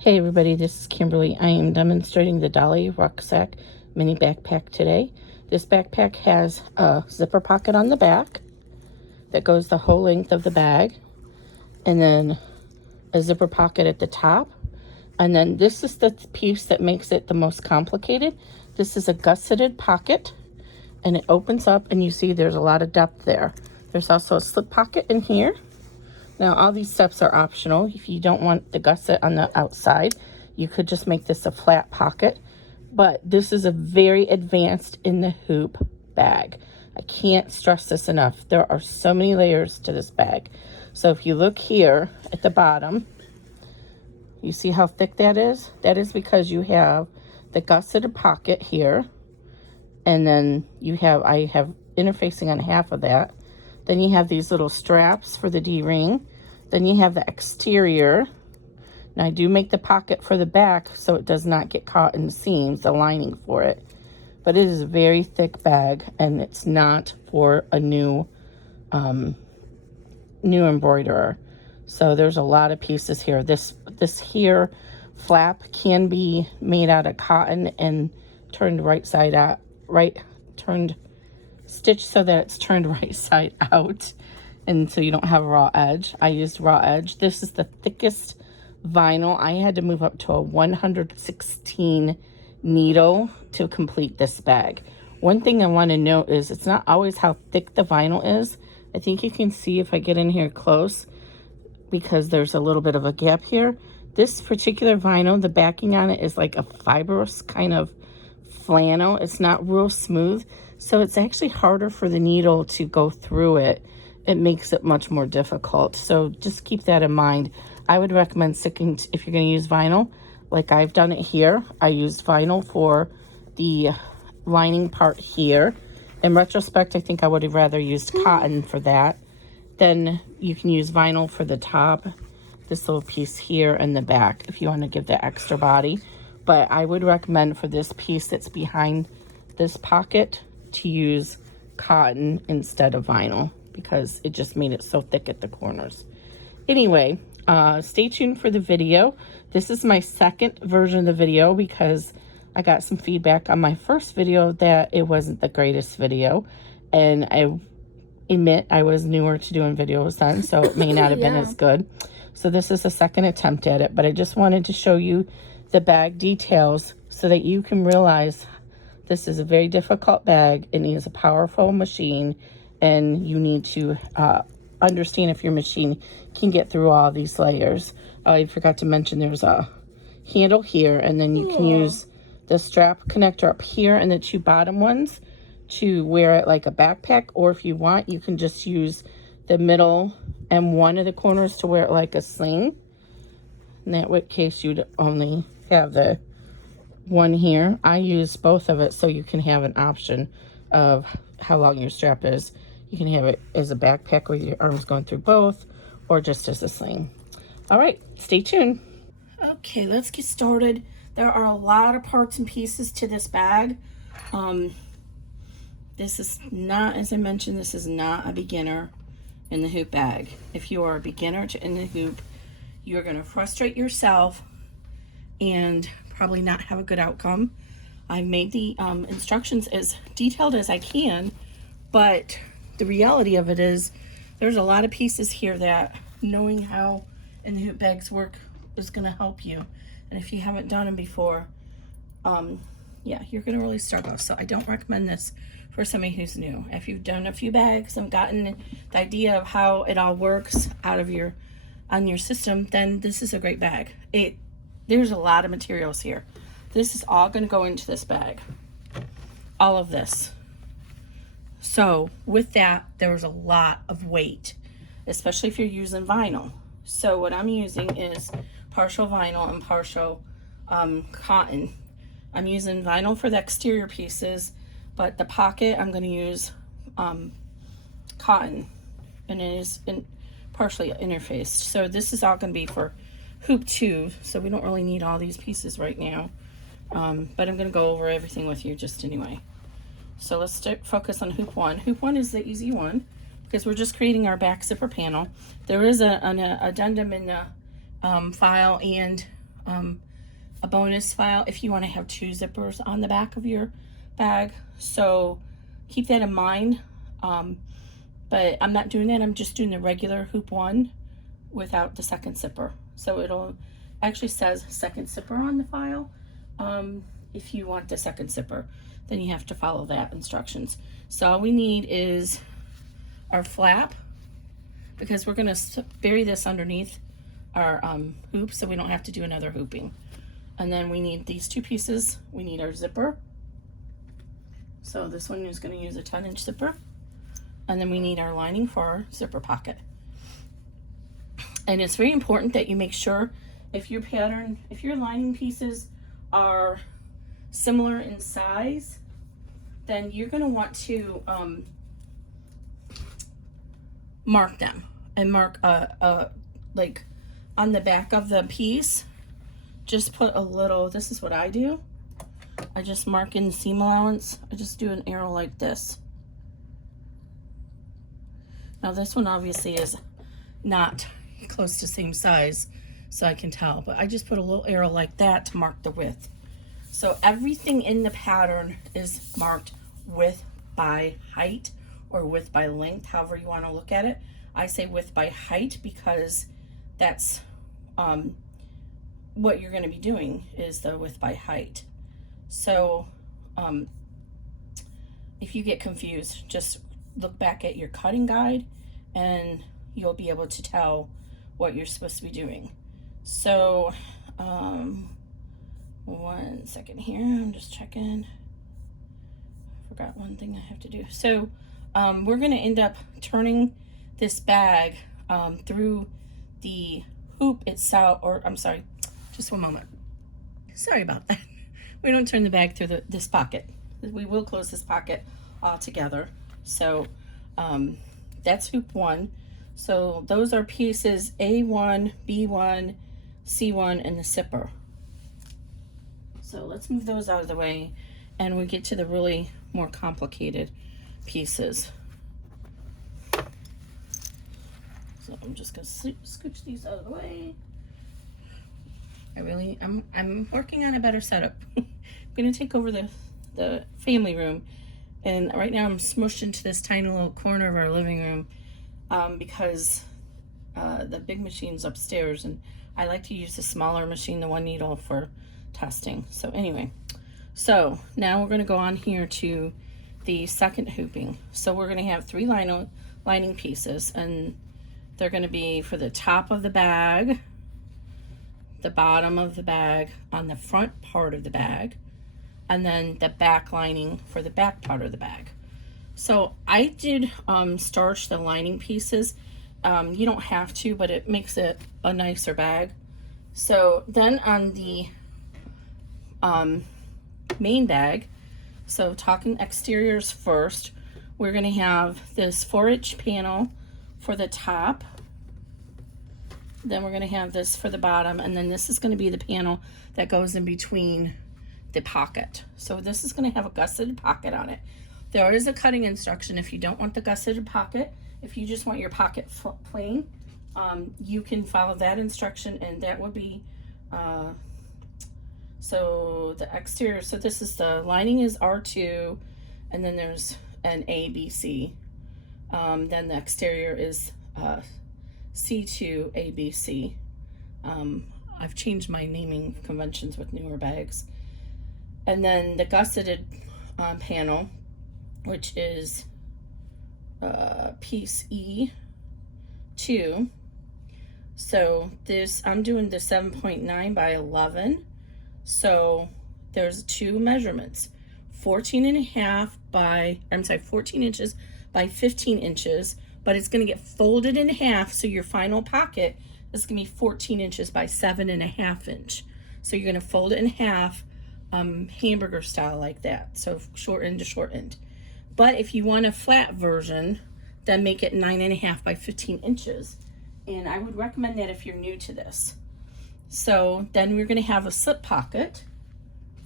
Hey everybody, this is Kimberly. I am demonstrating the Dolly rucksack mini backpack today. This backpack has a zipper pocket on the back that goes the whole length of the bag, and then a zipper pocket at the top. And then this is the piece that makes it the most complicated. This is a gusseted pocket, and it opens up, and you see there's a lot of depth there. There's also a slip pocket in here. Now, all these steps are optional. If you don't want the gusset on the outside, you could just make this a flat pocket. But this is a very advanced in the hoop bag. I can't stress this enough. There are so many layers to this bag. So if you look here at the bottom, you see how thick that is? That is because you have the gusseted pocket here. And then I have interfacing on half of that. Then you have these little straps for the D-ring. Then you have the exterior. Now I do make the pocket for the back so it does not get caught in the seams, the lining for it. But it is a very thick bag, and it's not for a new embroiderer. So there's a lot of pieces here. This here flap can be made out of cotton and turned stitched so that it's turned right side out, and so you don't have a raw edge. I used raw edge. This is the thickest vinyl. I had to move up to a 116 needle to complete this bag. One thing I want to note is it's not always how thick the vinyl is. I think you can see if I get in here close, because there's a little bit of a gap here. This particular vinyl, the backing on it is like a fibrous kind of flannel. It's not real smooth. So it's actually harder for the needle to go through it. It makes it much more difficult. So just keep that in mind. I would recommend sticking to, if you're going to use vinyl, like I've done it here. I used vinyl for the lining part here. In retrospect, I think I would have rather used cotton for that. Then you can use vinyl for the top, this little piece here, and the back if you want to give that extra body. But I would recommend for this piece that's behind this pocket to use cotton instead of vinyl, because it just made it so thick at the corners. Anyway, stay tuned for the video. This is my second version of the video because I got some feedback on my first video that it wasn't the greatest video, and I admit I was newer to doing videos then, so it may not have been as good. So this is a second attempt at it, but I just wanted to show you the bag details so that you can realize this is a very difficult bag. It needs a powerful machine, and you need to understand if your machine can get through all these layers. I forgot to mention there's a handle here, and then you can use the strap connector up here and the two bottom ones to wear it like a backpack, or if you want, you can just use the middle and one of the corners to wear it like a sling. In that case, you'd only have the one here. I use both of it so you can have an option of how long your strap is. You can have it as a backpack with your arms going through both, or just as a sling. All right, stay tuned. Okay, let's get started. There are a lot of parts and pieces to this bag. This is not, as I mentioned, this is not a beginner in the hoop bag. If you are a beginner in the hoop, you're going to frustrate yourself and probably not have a good outcome. I've made the instructions as detailed as I can, but the reality of it is there's a lot of pieces here that knowing how in the hoop bags work is going to help you. And if you haven't done them before, yeah, you're going to really struggle. So I don't recommend this for somebody who's new. If you've done a few bags and gotten the idea of how it all works on your system, then this is a great bag. There's a lot of materials here. This is all going to go into this bag. All of this. So with that, there's a lot of weight, especially if you're using vinyl. So what I'm using is partial vinyl and partial cotton. I'm using vinyl for the exterior pieces, but the pocket I'm going to use cotton, and it is partially interfaced. So this is all going to be for hoop 2, so we don't really need all these pieces right now, but I'm going to go over everything with you just anyway. So let's focus on hoop 1. Hoop 1 is the easy one because we're just creating our back zipper panel. There is an addendum in the file and a bonus file if you want to have 2 zippers on the back of your bag. So keep that in mind. But I'm not doing that. I'm just doing the regular hoop 1 without the second zipper. So it'll actually says second zipper on the file. If you want the second zipper, then you have to follow that instructions. So all we need is our flap, because we're going to bury this underneath our hoop so we don't have to do another hooping. And then we need these 2 pieces. We need our zipper. So this one is going to use a 10-inch zipper. And then we need our lining for our zipper pocket. And it's very important that you make sure if your lining pieces are similar in size, then you're going to want to mark them, and mark like on the back of the piece, just put a little, this is what I do. I just mark in the seam allowance. I just do an arrow like this. Now this one obviously is not close to same size, so I can tell, but I just put a little arrow like that to mark the width. So everything in the pattern is marked width by height, or width by length, however you want to look at it. I say width by height because that's what you're going to be doing, is the width by height. So if you get confused, just look back at your cutting guide and you'll be able to tell what you're supposed to be doing. So 1 second here, I'm just checking. I forgot one thing I have to do. So we're going to end up turning this bag through the hoop itself, or I'm sorry, just one moment. Sorry about that. We don't turn the bag through this pocket. We will close this pocket all together. So that's hoop 1. So those are pieces A1, B1, C1, and the zipper. So let's move those out of the way and we get to the really more complicated pieces. So I'm just gonna scooch these out of the way. I'm working on a better setup. I'm gonna take over the family room, and right now I'm smushed into this tiny little corner of our living room because the big machine's upstairs, and I like to use the smaller machine, the 1 needle, for testing. So anyway, so now we're going to go on here to the second hooping. So we're going to have 3 lining pieces, and they're going to be for the top of the bag, the bottom of the bag, on the front part of the bag, and then the back lining for the back part of the bag. So I did starch the lining pieces. You don't have to, but it makes it a nicer bag. So then on the main bag, so talking exteriors first, we're going to have this 4-inch panel for the top. Then we're going to have this for the bottom, and then this is going to be the panel that goes in between the pocket. So this is going to have a gusseted pocket on it. There is a cutting instruction if you don't want the gusseted pocket. If you just want your pocket plain, you can follow that instruction, and that would be so the exterior. So this is the lining is R2, and then there's an A, B, C. Then the exterior is C2, A, B, C. I've changed my naming conventions with newer bags. And then the gusseted panel, which is piece E2. So this, I'm doing the 7.9 by 11. So there's 2 measurements, 14 inches by 15 inches, but it's going to get folded in half. So your final pocket is going to be 14 inches by 7.5 inch. So you're going to fold it in half, hamburger style like that. So short end to short end. But if you want a flat version, then make it 9.5 by 15 inches. And I would recommend that if you're new to this. So then we're going to have a slip pocket,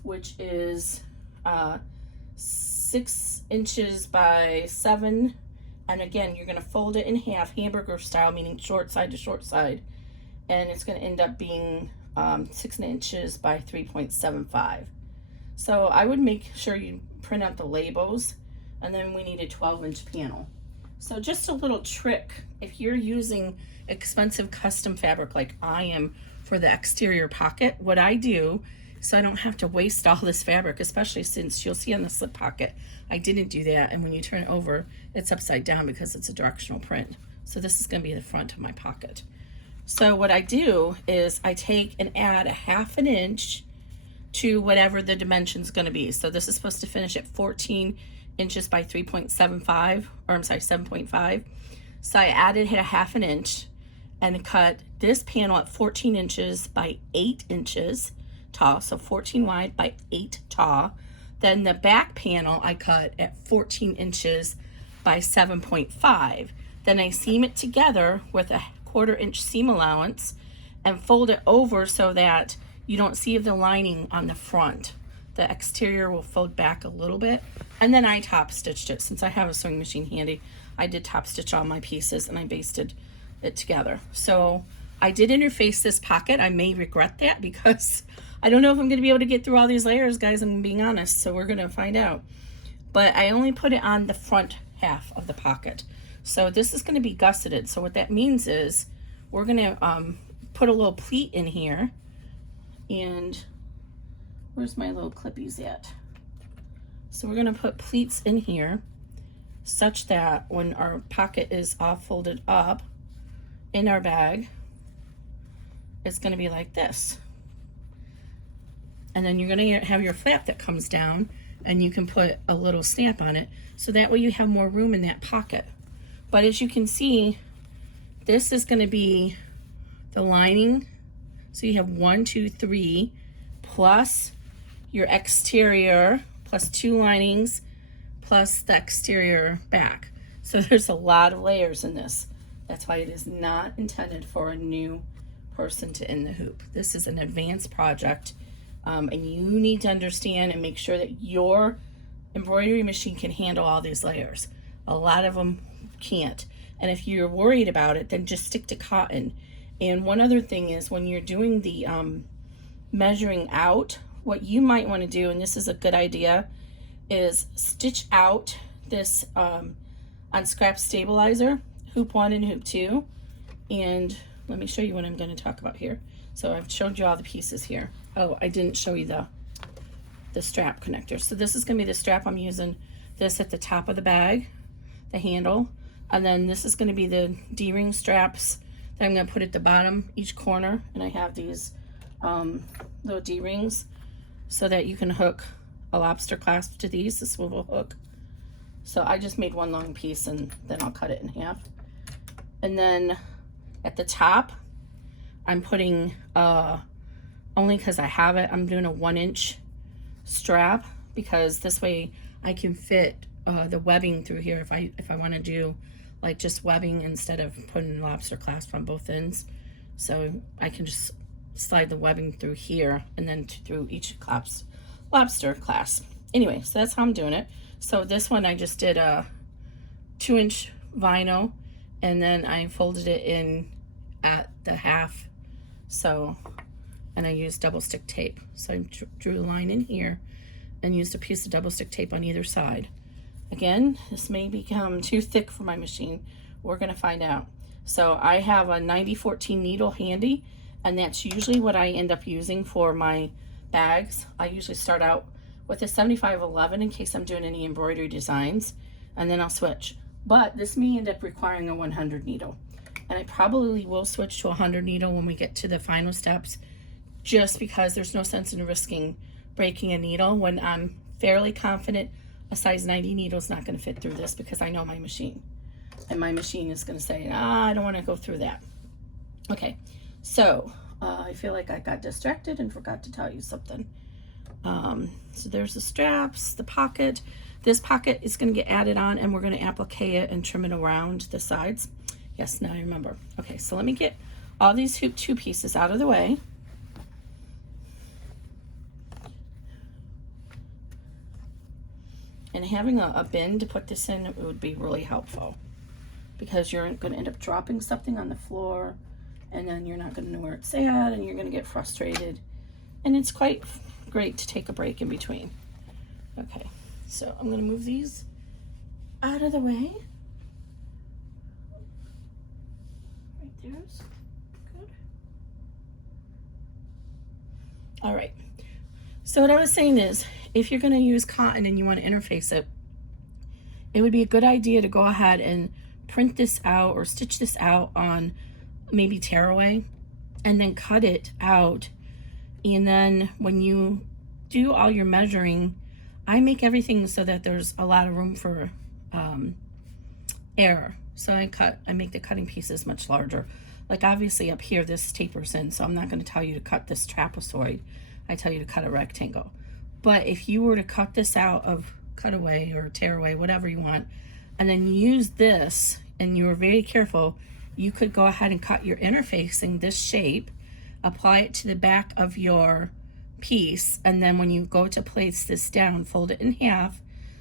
which is 6 inches by 7. And again, you're going to fold it in half, hamburger style, meaning short side to short side. And it's going to end up being 6 inches by 3.75. So I would make sure you print out the labels, and then we need a 12-inch panel. So just a little trick, if you're using expensive custom fabric like I am for the exterior pocket, what I do, so I don't have to waste all this fabric, especially since you'll see on the slip pocket, I didn't do that, and when you turn it over, it's upside down because it's a directional print. So this is gonna be the front of my pocket. So what I do is I take and add a 1/2 inch to whatever the dimension's gonna be. So this is supposed to finish at 14 inches by 3.75, or I'm sorry, 7.5. So I added 1/2 inch and cut this panel at 14 inches by 8 inches tall, so 14 wide by 8 tall. Then the back panel I cut at 14 inches by 7.5. Then I seam it together with a 1/4 inch seam allowance and fold it over so that you don't see the lining on the front. The exterior will fold back a little bit, and then I top stitched it. Since I have a sewing machine handy, I did top stitch all my pieces and I basted it together. So I did interface this pocket. I may regret that because I don't know if I'm going to be able to get through all these layers, guys, I'm being honest, so we're going to find out. But I only put it on the front half of the pocket. So this is going to be gusseted. So what that means is we're going to put a little pleat in here. And where's my little clippies at? So we're going to put pleats in here such that when our pocket is all folded up in our bag, it's going to be like this. And then you're going to have your flap that comes down, and you can put a little snap on it, so that way you have more room in that pocket. But as you can see, this is going to be the lining. So you have 1, 2, 3, plus your exterior, plus 2 linings, plus the exterior back. So there's a lot of layers in this. That's why it is not intended for a new person to end the hoop. This is an advanced project, and you need to understand and make sure that your embroidery machine can handle all these layers. A lot of them can't. And if you're worried about it, then just stick to cotton. And one other thing is when you're doing the measuring out, what you might want to do, and this is a good idea, is stitch out this on scrap stabilizer, hoop 1 and hoop 2. And let me show you what I'm going to talk about here. So I've showed you all the pieces here. Oh, I didn't show you the strap connector. So this is going to be the strap. I'm using this at the top of the bag, the handle, and then this is going to be the D-ring straps that I'm going to put at the bottom each corner. And I have these little D-rings so that you can hook a lobster clasp to these, the swivel hook. So I just made one long piece and then I'll cut it in half. And then at the top, I'm putting, only because I have it, I'm doing a 1-inch strap, because this way I can fit the webbing through here if I want to do like just webbing instead of putting lobster clasp on both ends. So I can just slide the webbing through here and then through each lobster clasp. Anyway, so that's how I'm doing it. So this one I just did a 2-inch vinyl, and then I folded it in at the half. So, and I used double stick tape. So I drew a line in here and used a piece of double stick tape on either side. Again, this may become too thick for my machine. We're gonna find out. So I have a 90-14 needle handy, and that's usually what I end up using for my bags. I usually start out with a 75-11 in case I'm doing any embroidery designs, and then I'll switch. But this may end up requiring a 100 needle. And I probably will switch to a 100 needle when we get to the final steps, just because there's no sense in risking breaking a needle when I'm fairly confident a size 90 needle is not going to fit through this, because I know my machine. And my machine is going to say, I don't want to go through that. Okay, so I feel like I got distracted and forgot to tell you something. So there's the straps, the pocket. This pocket is going to get added on, and we're going to applique it and trim it around the sides. Yes, now I remember. Okay, so let me get all these hoop 2 pieces out of the way. And having a bin to put this in, it would be really helpful, because you're going to end up dropping something on the floor and then you're not going to know where it's at, and you're going to get frustrated. And it's quite great to take a break in between. Okay, so I'm going to move these out of the way. Right there's good. All right. So what I was saying is, if you're going to use cotton and you want to interface it, it would be a good idea to go ahead and print this out or stitch this out on maybe tearaway, and then cut it out. And then when you do all your measuring, I make everything so that there's a lot of room for error. So I make the cutting pieces much larger. Like obviously up here this tapers in, so I'm not going to tell you to cut this trapezoid. I tell you to cut a rectangle. But if you were to cut this out of cutaway or tearaway, whatever you want, and then use this, and you were very careful, you could go ahead and cut your interfacing this shape, apply it to the back of your piece, and then when you go to place this down, fold it in half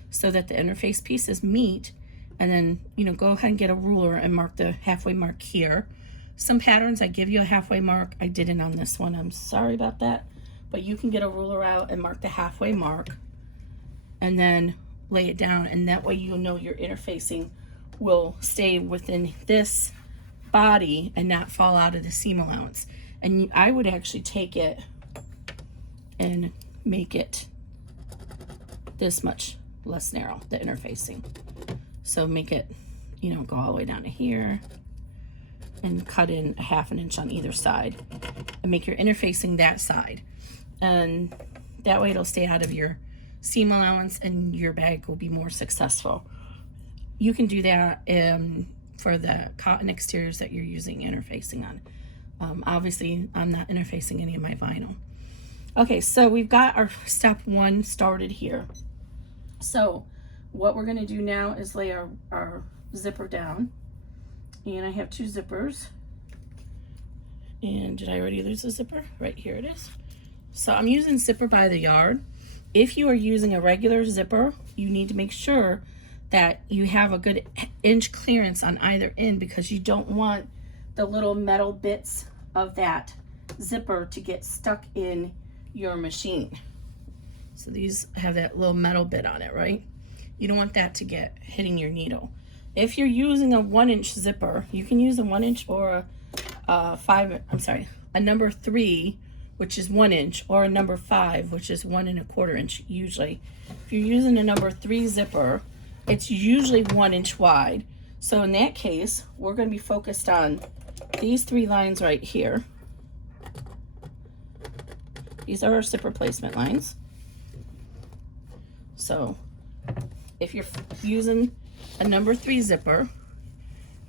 so that the interface pieces meet, and then, you know, go ahead and get a ruler and mark the halfway mark here. Some patterns I give you a halfway mark. I didn't on this one. I'm sorry about that. But you can get a ruler out and mark the halfway mark and then lay it down, and that way you'll know your interfacing will stay within this body and not fall out of the seam allowance. And I would actually take it and make it this much less narrow, the interfacing. So make it, you know, go all the way down to here and cut in a ½ inch on either side and make your interfacing that side. And that way it'll stay out of your seam allowance and your bag will be more successful. You can do that for the cotton exteriors that you're using interfacing on. Obviously, I'm not interfacing any of my vinyl. Okay, so we've got our step 1 started here. So what we're going to do now is lay our zipper down. And I have 2 zippers. And did I already lose the zipper? Right here it is. So I'm using zipper by the yard. If you are using a regular zipper, you need to make sure that you have a good inch clearance on either end, because you don't want the little metal bits of that zipper to get stuck in your machine. So these have that little metal bit on it, right? You don't want that to get hitting your needle. If you're using a 1-inch zipper, you can use a 1-inch or a number 3, which is 1 inch, or a number 5, which is 1 1/4 inch usually. If you're using a number 3 zipper, it's usually 1 inch wide. So in that case, we're going to be focused on these 3 lines right here. These are our zipper placement lines. So if you're using a number 3 zipper,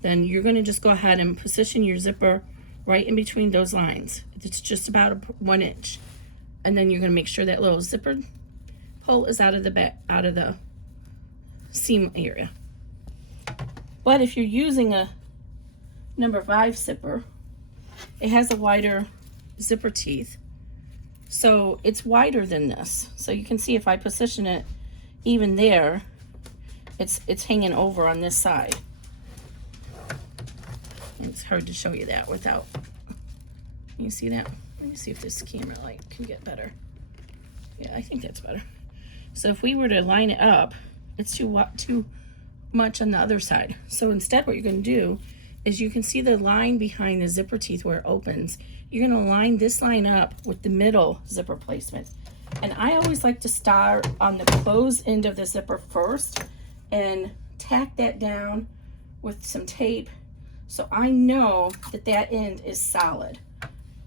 then you're going to just go ahead and position your zipper right in between those lines. It's just about 1 inch. And then you're going to make sure that little zipper pull is out of the seam area. But if you're using a number 5 zipper, it has a wider zipper teeth. So it's wider than this. So you can see if I position it even there, it's hanging over on this side. It's hard to show you that without, you see that? Let me see if this camera light can get better. Yeah, I think that's better. So if we were to line it up, it's too much on the other side. So instead what you're going to do is, you can see the line behind the zipper teeth where it opens. You're going to line this line up with the middle zipper placement. And I always like to start on the closed end of the zipper first and tack that down with some tape, so I know that that end is solid.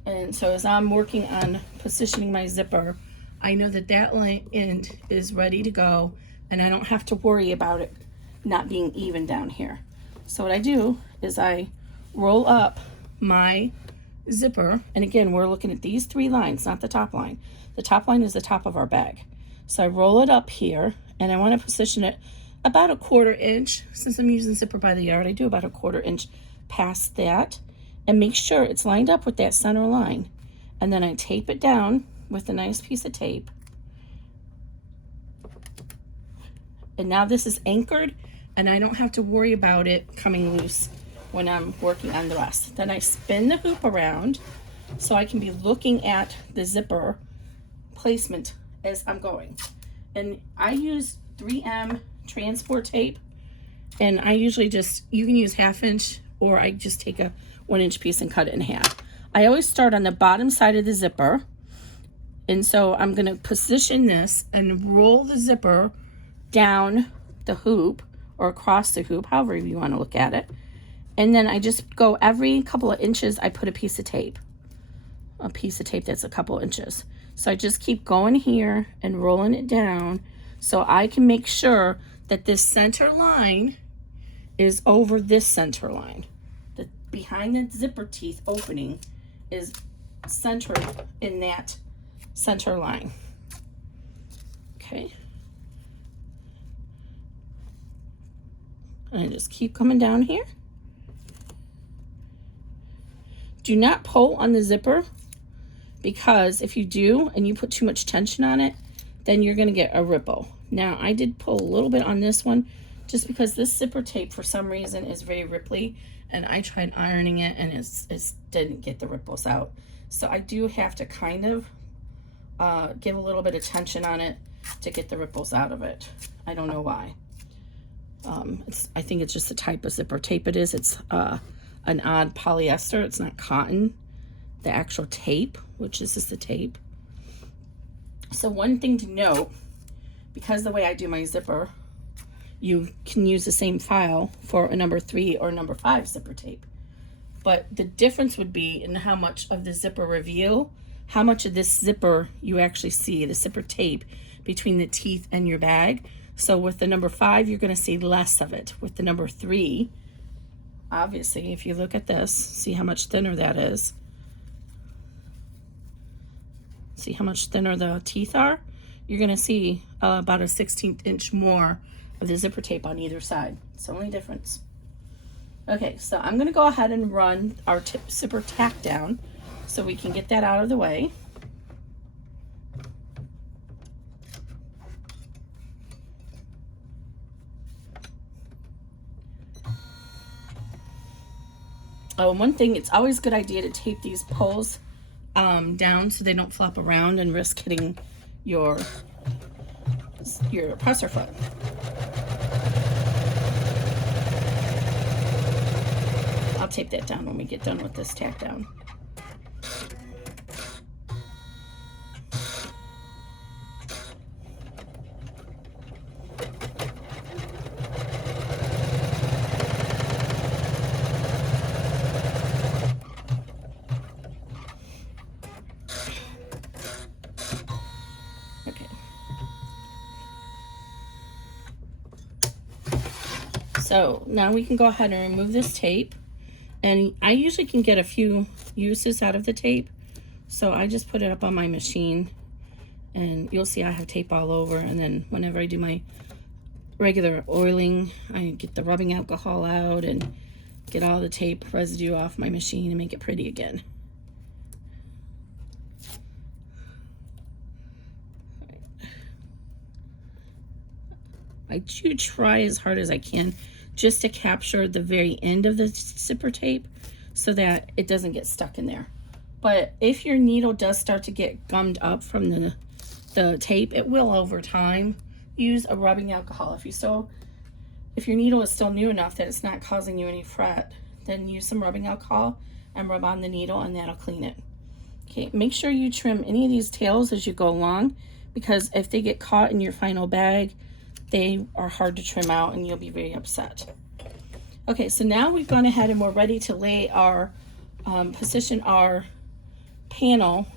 And so as I'm working on positioning my zipper, I know that that end is ready to go, and I don't have to worry about it not being even down here. So what I do is I roll up my zipper, and again, we're looking at these 3 lines, not the top line. The top line is the top of our bag. So I roll it up here, and I want to position it about 1/4 inch. Since I'm using zipper by the yard, I do about 1/4 inch past that, and make sure it's lined up with that center line. And then I tape it down with a nice piece of tape. And now this is anchored, and I don't have to worry about it coming loose when I'm working on the rest. Then I spin the hoop around so I can be looking at the zipper placement as I'm going. And I use 3M transport tape, and I usually just, you can use 1/2 inch, or I just take a 1 inch piece and cut it in half. I always start on the bottom side of the zipper, and so I'm going to position this and roll the zipper down the hoop or across the hoop, however you want to look at it. And then I just go every couple of inches, I put a piece of tape that's a couple inches. So I just keep going here and rolling it down so I can make sure that this center line is over this center line. The behind the zipper teeth opening is centered in that center line. Okay. And I just keep coming down here. Do not pull on the zipper, because if you do and you put too much tension on it, then you're going to get a ripple. Now, I did pull a little bit on this one just because this zipper tape for some reason is very ripply, and I tried ironing it and it didn't get the ripples out. So I do have to kind of give a little bit of tension on it to get the ripples out of it. I don't know why. I think it's just the type of zipper tape it is. It's an odd polyester. It's not cotton. The actual tape, which is just the tape. So one thing to note, because the way I do my zipper, you can use the same file for a number 3 or number 5 zipper tape. But the difference would be in how much of the zipper reveal, how much of this zipper you actually see, the zipper tape between the teeth and your bag. So with the number 5, you're going to see less of it. With the number 3, obviously, if you look at this, see how much thinner that is. See how much thinner the teeth are? You're going to see about a 1/16 inch more of the zipper tape on either side. It's the only difference. Okay, so I'm going to go ahead and run our zipper tack down so we can get that out of the way. Oh, and one thing, it's always a good idea to tape these poles down so they don't flop around and risk hitting your presser foot. I'll tape that down when we get done with this tack down. So now we can go ahead and remove this tape, and I usually can get a few uses out of the tape, so I just put it up on my machine, and you'll see I have tape all over. And then whenever I do my regular oiling, I get the rubbing alcohol out and get all the tape residue off my machine and make it pretty again. I do try as hard as I can just to capture the very end of the zipper tape so that it doesn't get stuck in there. But if your needle does start to get gummed up from the tape, it will over time. Use a rubbing alcohol. If your needle is still new enough that it's not causing you any fret, then use some rubbing alcohol and rub on the needle, and that'll clean it. Okay, make sure you trim any of these tails as you go along, because if they get caught in your final bag, they are hard to trim out and you'll be very upset. Okay, so now we've gone ahead and we're ready to lay our, position our panel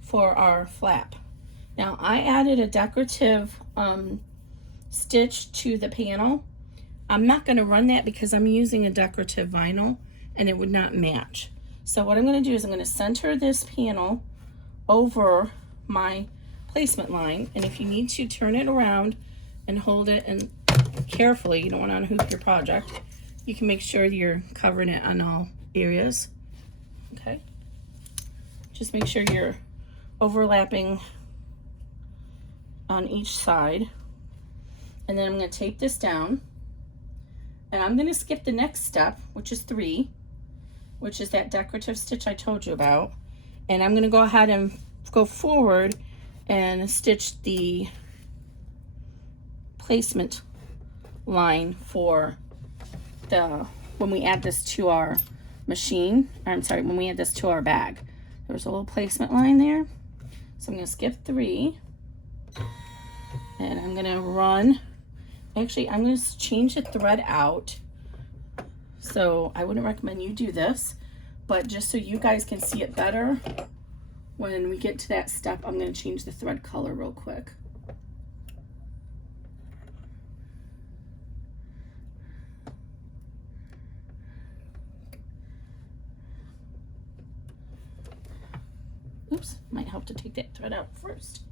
for our flap. Now I added a decorative stitch to the panel. I'm not going to run that because I'm using a decorative vinyl and it would not match. So what I'm going to do is I'm going to center this panel over my placement line, and if you need to turn it around and hold it and carefully, you don't want to unhook your project, you can make sure you're covering it on all areas. Okay, just make sure you're overlapping on each side, and then I'm going to tape this down, And I'm going to skip the next step, which is 3, which is that decorative stitch I told you about. And I'm going to go ahead and go forward and stitch the placement line for the, when we add this to our machine, or I'm sorry, when we add this to our bag. There's a little placement line there. So I'm going to skip 3. And I'm going to run. Actually, I'm going to change the thread out. So I wouldn't recommend you do this, but just so you guys can see it better, when we get to that step, I'm going to change the thread color real quick. Oops, might help to take that thread out first.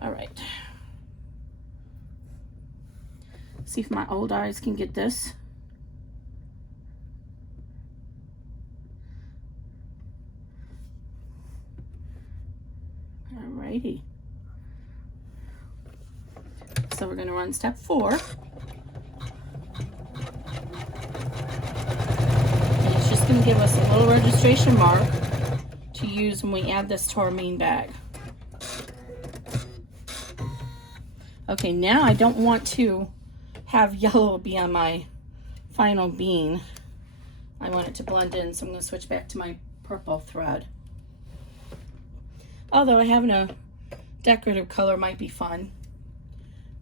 All right. See if my old eyes can get this. Alrighty. So we're going to run step 4. And it's just going to give us a little registration mark to use when we add this to our main bag. Okay, now I don't want to have yellow be on my final bean. I want it to blend in, so I'm going to switch back to my purple thread. Although having a decorative color might be fun,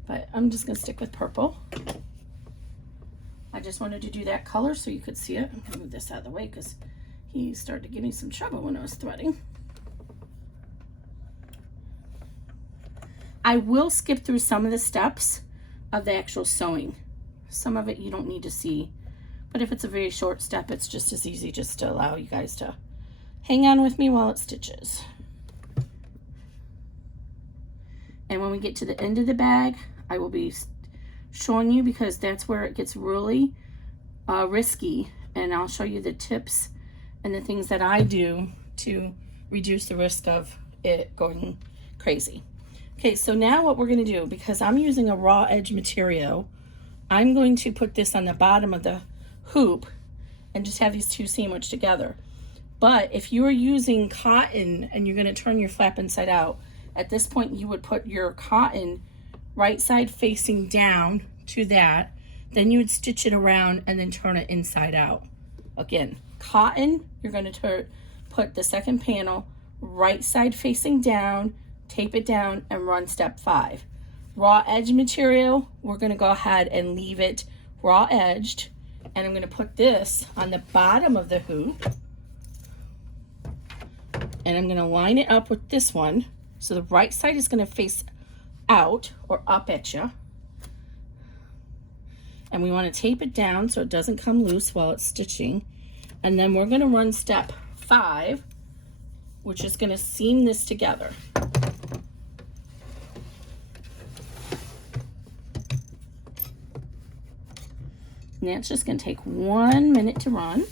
but I'm just going to stick with purple. I just wanted to do that color so you could see it. I'm going to move this out of the way because he started to give me some trouble when I was threading. I will skip through some of the steps of the actual sewing. Some of it you don't need to see, but if it's a very short step, it's just as easy just to allow you guys to hang on with me while it stitches. And when we get to the end of the bag, I will be showing you, because that's where it gets really risky, and I'll show you the tips and the things that I do to reduce the risk of it going crazy. Okay, so now what we're going to do, because I'm using a raw edge material, I'm going to put this on the bottom of the hoop and just have these two sandwiched together. But if you are using cotton and you're going to turn your flap inside out, at this point you would put your cotton right side facing down to that, then you would stitch it around and then turn it inside out. Again, cotton, you're going to put the second panel right side facing down, tape it down, and run step 5. Raw edge material, we're going to go ahead and leave it raw edged, and I'm going to put this on the bottom of the hoop, and I'm going to line it up with this one, so the right side is going to face out or up at you, and we want to tape it down so it doesn't come loose while it's stitching. And then we're going to run step 5, which is going to seam this together. And that's just going to take 1 minute to run.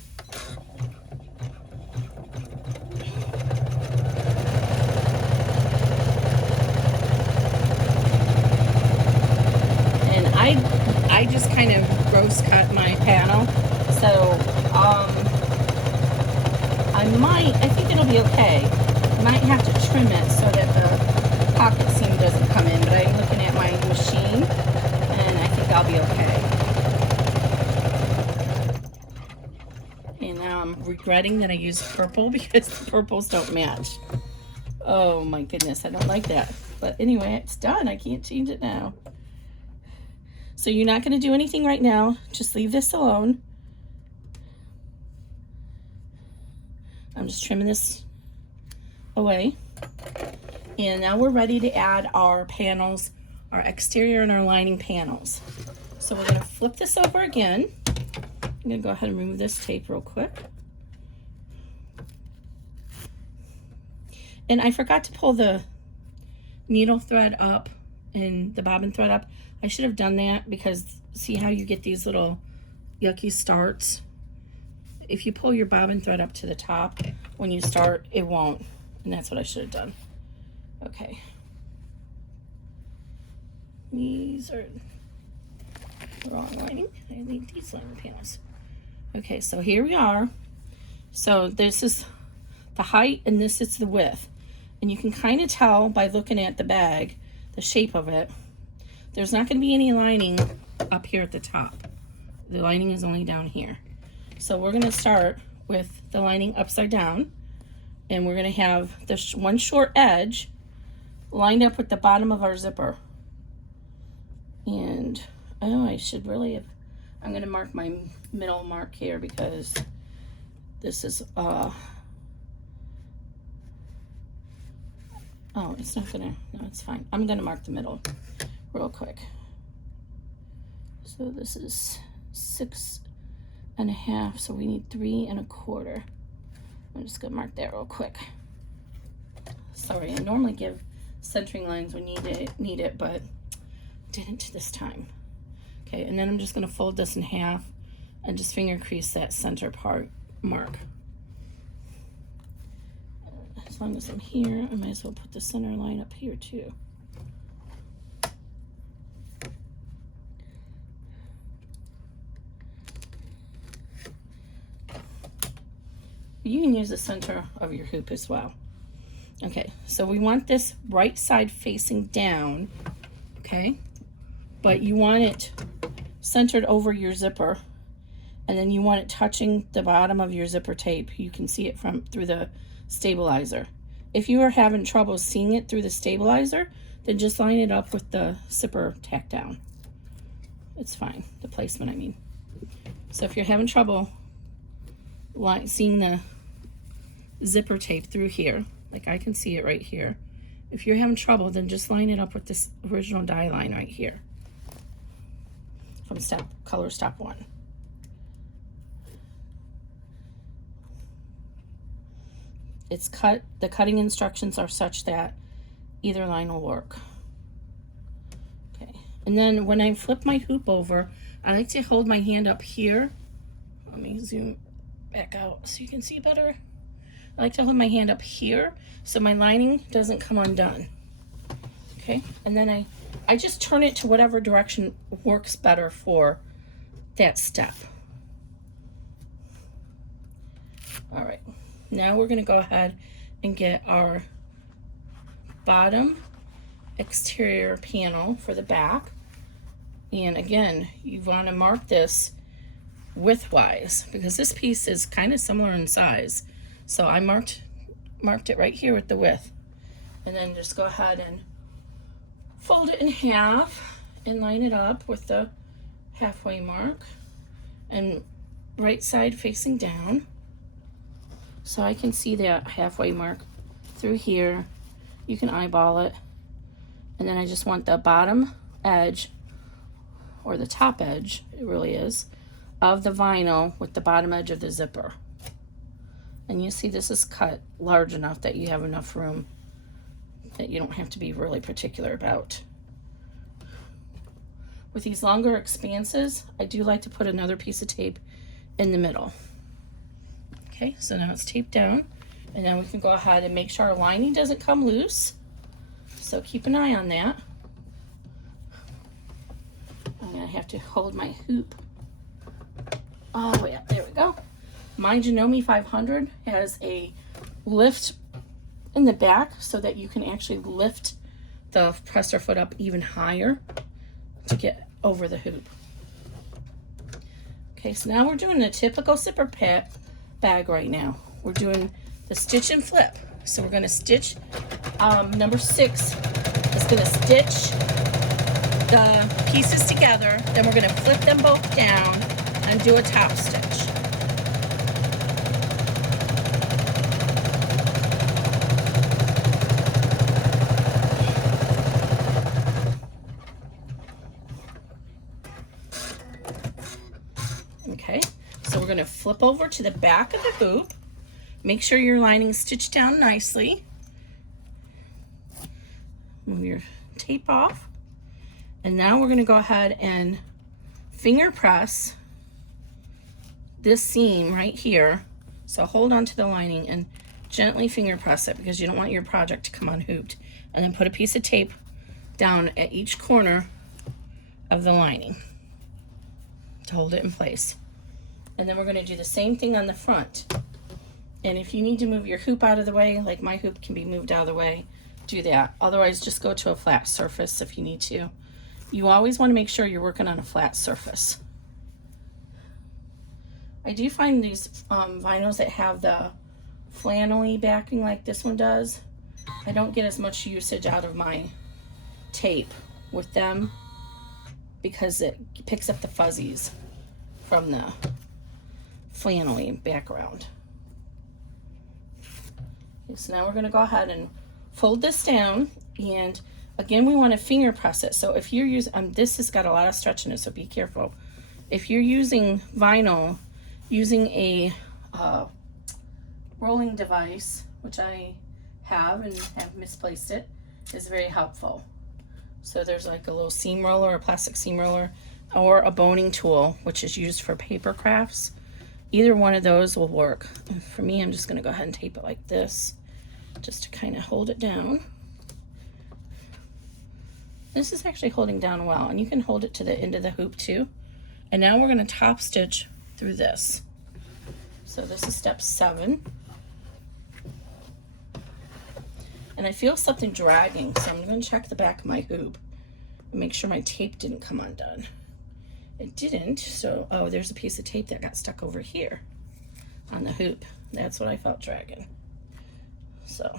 And I just kind of gross cut my panel, so I think it'll be okay. I might have to trim it so that the pocket seam doesn't come in, but I'm looking at my machine and I think I'll be okay. And now I'm regretting that I used purple because the purples don't match. Oh my goodness, I don't like that. But anyway, it's done. I can't change it now. So you're not going to do anything right now. Just leave this alone. I'm just trimming this away. And now we're ready to add our panels, our exterior and our lining panels. So we're going to flip this over again. I'm going to go ahead and remove this tape real quick. And I forgot to pull the needle thread up and the bobbin thread up. I should have done that, because see how you get these little yucky starts? If you pull your bobbin thread up to the top when you start, it won't. And that's what I should have done. Okay. These are Wrong lining. I need these lining panels. Okay, so here we are. So this is the height and this is the width. And you can kind of tell by looking at the bag, the shape of it. There's not going to be any lining up here at the top. The lining is only down here. So we're going to start with the lining upside down. And we're going to have this one short edge lined up with the bottom of our zipper. And oh, I should really have, I'm going to mark my middle mark here because this is oh, it's not gonna, no, it's fine. I'm gonna mark the middle real quick. So this is 6.5, so we need 3 1/4. I'm just gonna mark that real quick. Sorry, I normally give centering lines when need it, but didn't this time. Okay, and then I'm just gonna fold this in half and just finger crease that center part mark. As long as I'm here, I might as well put the center line up here too. You can use the center of your hoop as well. Okay, so we want this right side facing down, okay? But you want it centered over your zipper, and then you want it touching the bottom of your zipper tape. You can see it through the stabilizer. If you are having trouble seeing it through the stabilizer, then just line it up with the zipper tack down. It's fine, the placement I mean. So if you're having trouble seeing the zipper tape through here, like I can see it right here. If you're having trouble, then just line it up with this original die line right here from color stop 1. It's cut, the cutting instructions are such that either line will work. Okay, and then when I flip my hoop over, I like to hold my hand up here. Let me zoom back out so you can see better. I like to hold my hand up here so my lining doesn't come undone. Okay, and then I just turn it to whatever direction works better for that step. All right, now we're gonna go ahead and get our bottom exterior panel for the back. And again, you wanna mark this width-wise because this piece is kind of similar in size. So I marked it right here with the width. And then just go ahead and fold it in half and line it up with the halfway mark and right side facing down. So I can see that halfway mark through here. You can eyeball it. And then I just want the bottom edge, or the top edge, it really is, of the vinyl with the bottom edge of the zipper. And you see this is cut large enough that you have enough room that you don't have to be really particular about. With these longer expanses, I do like to put another piece of tape in the middle. Okay, so now it's taped down, and now we can go ahead and make sure our lining doesn't come loose. So keep an eye on that. I'm gonna have to hold my hoop all the way up. There we go. My Janome 500 has a lift in the back so that you can actually lift the presser foot up even higher to get over the hoop. Okay, so now we're doing the typical zipper bag right now. We're doing the stitch and flip. So we're gonna stitch, number 6 is gonna stitch the pieces together, then we're gonna flip them both down and do a top stitch. Okay, so we're gonna flip over to the back of the hoop. Make sure your lining's stitched down nicely. Move your tape off. And now we're gonna go ahead and finger press this seam right here. So hold on to the lining and gently finger press it because you don't want your project to come unhooped. And then put a piece of tape down at each corner of the lining. to hold it in place. And then we're going to do the same thing on the front. And if you need to move your hoop out of the way, like my hoop can be moved out of the way, do that. Otherwise, just go to a flat surface if you need to. You always want to make sure you're working on a flat surface. I do find these vinyls that have the flannel-y backing like this one does, I don't get as much usage out of my tape with them because it picks up the fuzzies from the flannel-y background. Okay, so now we're going to go ahead and fold this down, and again we want to finger press it. So if you're using this has got a lot of stretch in it, so be careful. If you're using vinyl, using a rolling device, which I have and have misplaced it, is very helpful. So there's like a little seam roller, a plastic seam roller, or a boning tool, which is used for paper crafts. Either one of those will work. And for me, I'm just going to go ahead and tape it like this, just to kind of hold it down. This is actually holding down well, and you can hold it to the end of the hoop too. And now we're going to top stitch through this. So this is step 7. And I feel something dragging, so I'm going to check the back of my hoop and make sure my tape didn't come undone. It didn't, so, oh, there's a piece of tape that got stuck over here on the hoop. That's what I felt dragging. So,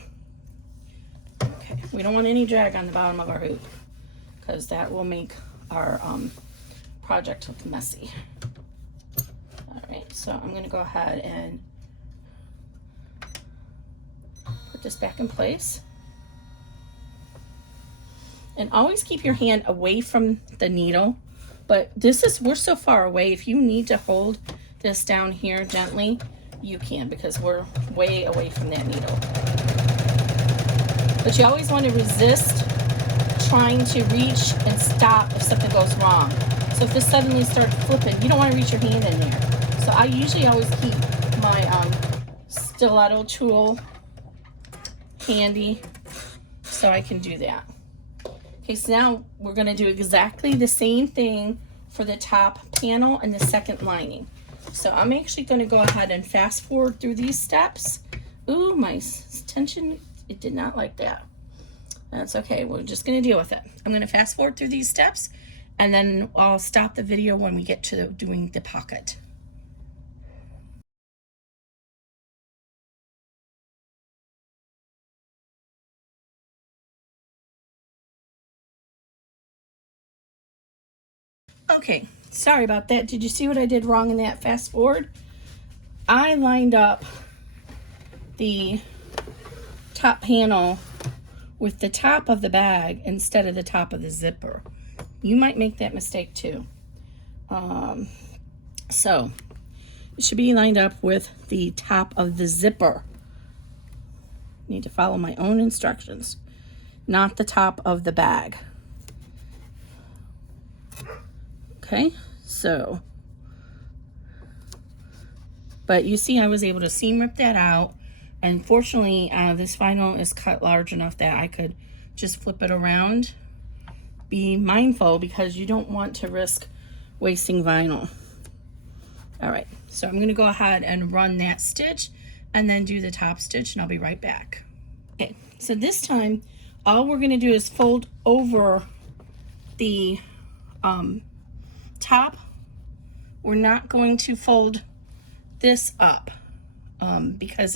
okay, we don't want any drag on the bottom of our hoop because that will make our project look messy. All right, so I'm going to go ahead and put this back in place. And always keep your hand away from the needle. But we're so far away, if you need to hold this down here gently, you can, because we're way away from that needle. But you always want to resist trying to reach and stop if something goes wrong. So if this suddenly starts flipping, you don't want to reach your hand in there. So I usually always keep my stiletto tool handy so I can do that. Okay, so now we're going to do exactly the same thing for the top panel and the second lining. So I'm actually going to go ahead and fast forward through these steps. Ooh, my tension, it did not like that. That's okay, we're just going to deal with it. I'm going to fast forward through these steps, and then I'll stop the video when we get to doing the pocket. Okay, sorry about that. Did you see what I did wrong in that fast forward? I lined up the top panel with the top of the bag instead of the top of the zipper. You might make that mistake too. So it should be lined up with the top of the zipper. Need to follow my own instructions, not the top of the bag. Okay, so, but you see I was able to seam rip that out, and fortunately this vinyl is cut large enough that I could just flip it around. Be mindful because you don't want to risk wasting vinyl. All right, so I'm going to go ahead and run that stitch and then do the top stitch, and I'll be right back. Okay, so this time all we're going to do is fold over the top. We're not going to fold this up because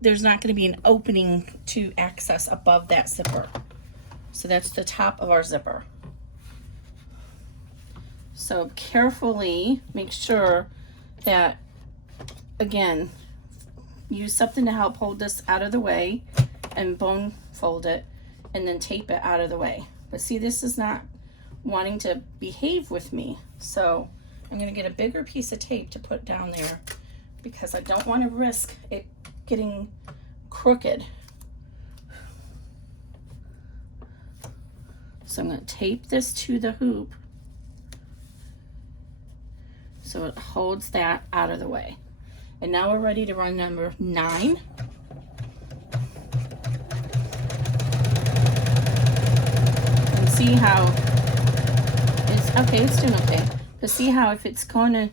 there's not going to be an opening to access above that zipper. So that's the top of our zipper. So carefully make sure that, again, use something to help hold this out of the way and bone fold it and then tape it out of the way. But see, this is not wanting to behave with me, so I'm going to get a bigger piece of tape to put down there because I don't want to risk it getting crooked. So I'm going to tape this to the hoop so it holds that out of the way. And now we're ready to run number 9. And see how okay, it's doing okay. But see how if it's gonna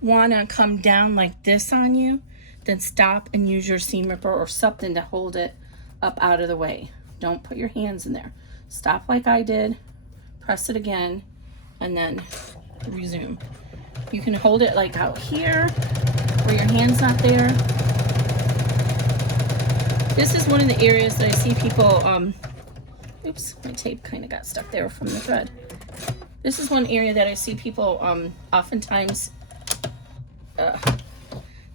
wanna come down like this on you, then stop and use your seam ripper or something to hold it up out of the way. Don't put your hands in there. Stop like I did, press it again, and then resume. You can hold it like out here where your hand's not there. This is one of the areas that I see people, oops, my tape kind of got stuck there from the thread. This is one area that I see people oftentimes, that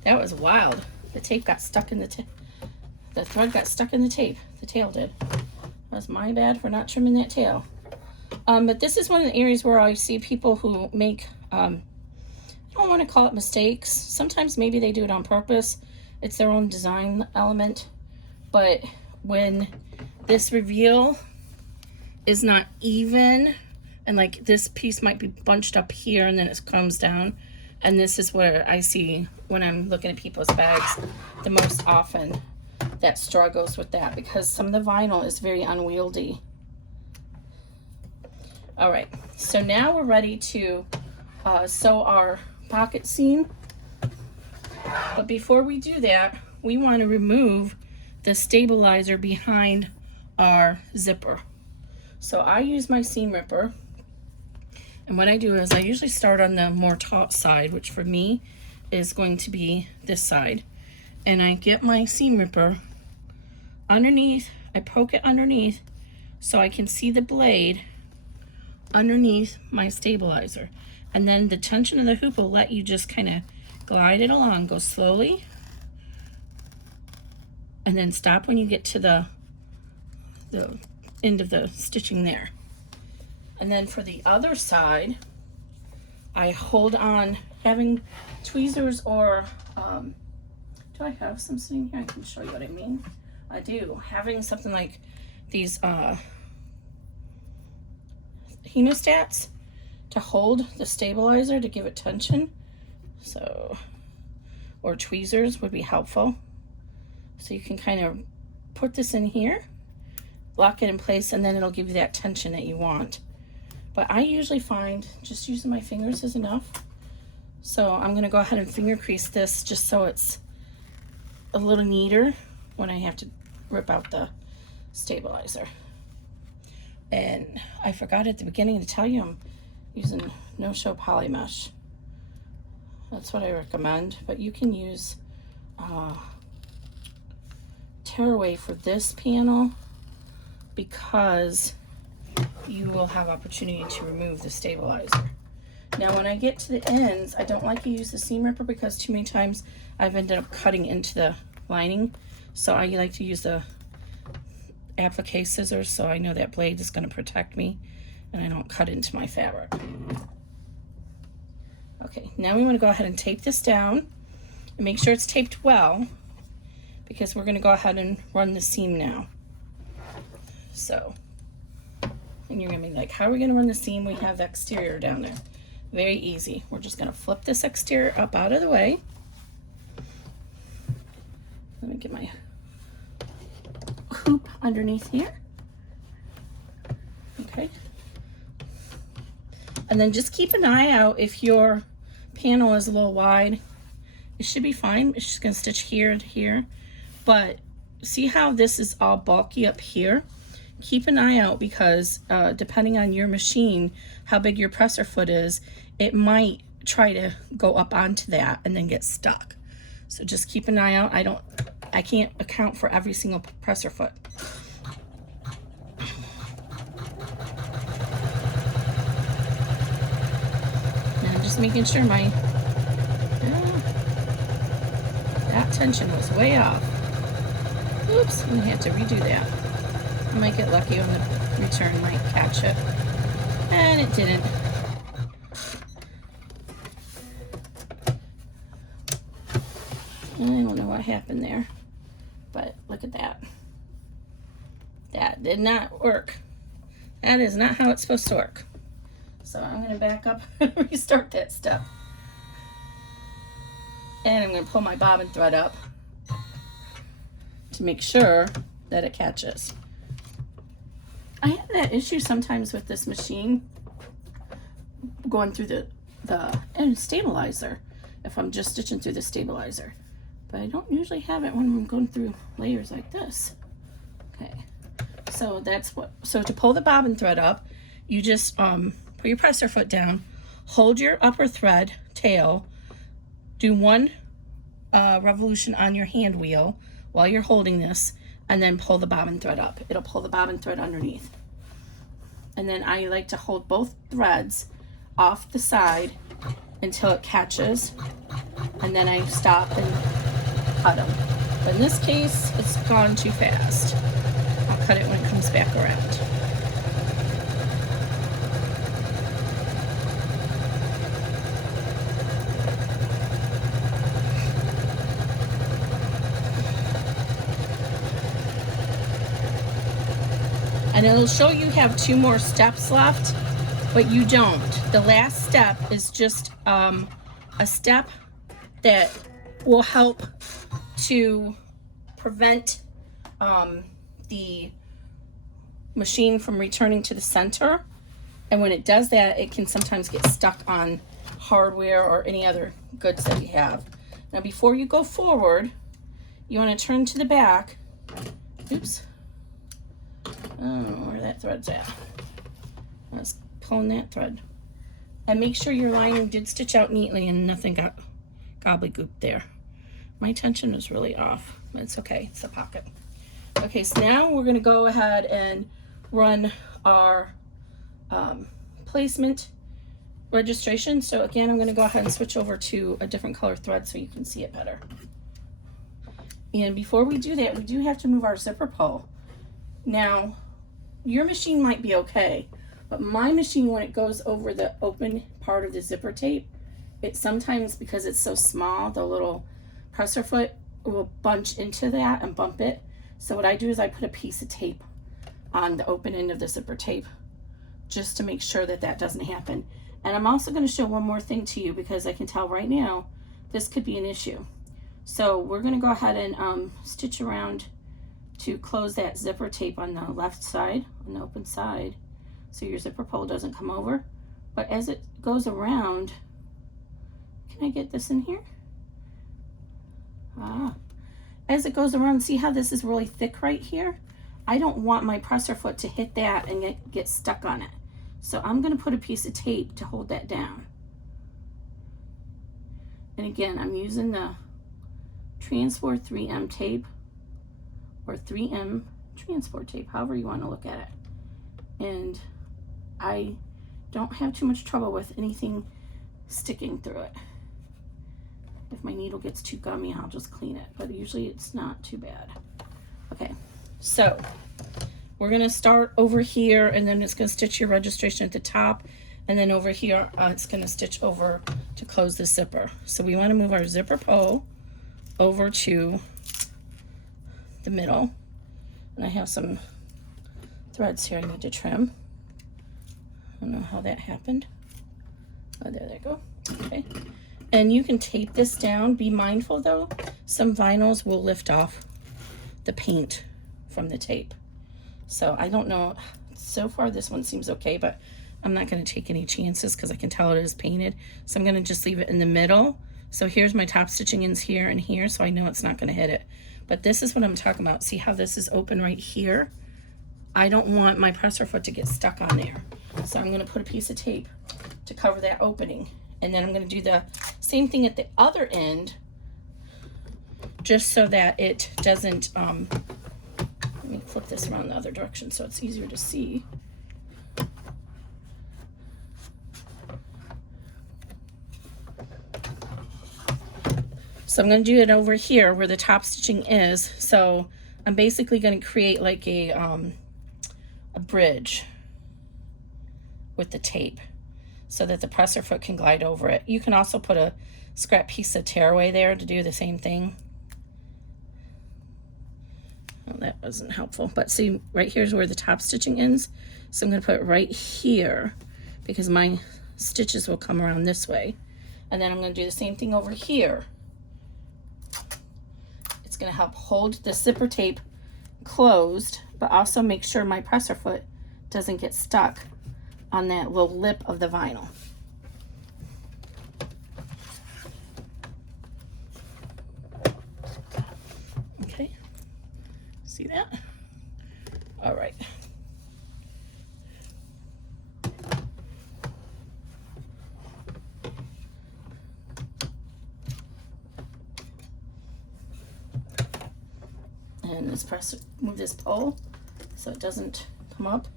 was wild. The tape got stuck in the thread got stuck in the tape. The tail did. That was my bad for not trimming that tail. But this is one of the areas where I see people who make, I don't want to call it mistakes. Sometimes maybe they do it on purpose. It's their own design element. But when this reveal is not even, and like this piece might be bunched up here and then it comes down, and this is where I see when I'm looking at people's bags the most often that struggles with that, because some of the vinyl is very unwieldy. All right, so now we're ready to sew our pocket seam. But before we do that, we want to remove the stabilizer behind our zipper. So I use my seam ripper, and what I do is I usually start on the more taut side, which for me is going to be this side. And I get my seam ripper underneath, I poke it underneath so I can see the blade underneath my stabilizer. And then the tension of the hoop will let you just kind of glide it along, go slowly, and then stop when you get to the end of the stitching there. And then for the other side, I hold on, having tweezers or, do I have some sitting here? I can show you what I mean. I do. Having something like these hemostats to hold the stabilizer to give it tension. So, or tweezers would be helpful. So you can kind of put this in here, lock it in place, and then it'll give you that tension that you want. But I usually find just using my fingers is enough. So I'm gonna go ahead and finger crease this just so it's a little neater when I have to rip out the stabilizer. And I forgot at the beginning to tell you I'm using no-show poly mesh. That's what I recommend, but you can use tearaway for this panel because you will have opportunity to remove the stabilizer. Now when I get to the ends, I don't like to use the seam ripper because too many times I've ended up cutting into the lining. So I like to use the applique scissors so I know that blade is going to protect me and I don't cut into my fabric. Okay, now we want to go ahead and tape this down and make sure it's taped well, because we're going to go ahead and run the seam now. So, and you're going to be like, how are we going to run the seam? We have the exterior down there. Very easy. We're just going to flip this exterior up out of the way. Let me get my hoop underneath here. Okay. And then just keep an eye out if your panel is a little wide. It should be fine. It's just going to stitch here and here. But see how this is all bulky up here? Keep an eye out because depending on your machine, how big your presser foot is, it might try to go up onto that and then get stuck. So just keep an eye out. I can't account for every single presser foot. Now I'm just making sure my that tension was way off. Oops, I'm gonna have to redo that. I might get lucky when the return might catch it. And it didn't. I don't know what happened there, but look at that. That did not work. That is not how it's supposed to work. So I'm gonna back up and restart that step. And I'm gonna pull my bobbin thread up to make sure that it catches. I have that issue sometimes with this machine going through the the stabilizer if I'm just stitching through the stabilizer. But I don't usually have it when I'm going through layers like this. Okay, so that's what, so to pull the bobbin thread up, you just put your presser foot down, hold your upper thread tail, do one revolution on your hand wheel while you're holding this, and then pull the bobbin thread up. It'll pull the bobbin thread underneath. And then I like to hold both threads off the side until it catches, and then I stop and cut them. But in this case, it's gone too fast. I'll cut it when it comes back around. And it'll show you have 2 more steps left, but you don't. The last step is just a step that will help to prevent the machine from returning to the center. And when it does that, it can sometimes get stuck on hardware or any other goods that you have. Now, before you go forward, you want to turn to the back. Oops. Oh, where that thread's at. I was pulling that thread. And make sure your lining did stitch out neatly and nothing got gobbledygook there. My tension is really off, but it's okay, it's the pocket. Okay, so now we're gonna go ahead and run our placement registration. So again, I'm gonna go ahead and switch over to a different color thread so you can see it better. And before we do that, we do have to move our zipper pull. Now, your machine might be okay, but my machine, when it goes over the open part of the zipper tape, it sometimes, because it's so small, the little presser foot will bunch into that and bump it. So what I do is I put a piece of tape on the open end of the zipper tape just to make sure that that doesn't happen. And I'm also going to show one more thing to you, because I can tell right now this could be an issue. So we're going to go ahead and stitch around to close that zipper tape on the left side, on the open side, so your zipper pull doesn't come over. But as it goes around, can I get this in here? As it goes around, see how this is really thick right here? I don't want my presser foot to hit that and get stuck on it. So I'm going to put a piece of tape to hold that down. And again, I'm using the Transport 3M tape, or 3M transport tape, however you want to look at it. And I don't have too much trouble with anything sticking through it. If my needle gets too gummy, I'll just clean it, but usually it's not too bad. Okay, so we're gonna start over here, and then it's gonna stitch your registration at the top, and then over here it's gonna stitch over to close the zipper. So we want to move our zipper pull over to the middle, and I have some threads here I need to trim. I don't know how that happened. Oh, there they go. Okay, and you can tape this down. Be mindful though, some vinyls will lift off the paint from the tape. So I don't know, so far this one seems okay, but I'm not going to take any chances because I can tell it is painted. So I'm going to just leave it in the middle. So here's my top stitching ends here and here, so I know it's not going to hit it. But this is what I'm talking about. See how this is open right here? I don't want my presser foot to get stuck on there. So I'm going to put a piece of tape to cover that opening. And then I'm going to do the same thing at the other end, just so that it doesn't, let me flip this around the other direction so it's easier to see. So I'm going to do it over here where the top stitching is. So I'm basically going to create like a bridge with the tape so that the presser foot can glide over it. You can also put a scrap piece of tearaway there to do the same thing. Well, that wasn't helpful, but see right here's where the top stitching ends. So I'm going to put it right here because my stitches will come around this way. And then I'm going to do the same thing over here. It's going to help hold the zipper tape closed, but also make sure my presser foot doesn't get stuck on that little lip of the vinyl. See that? All right. And move this pole so it doesn't come up.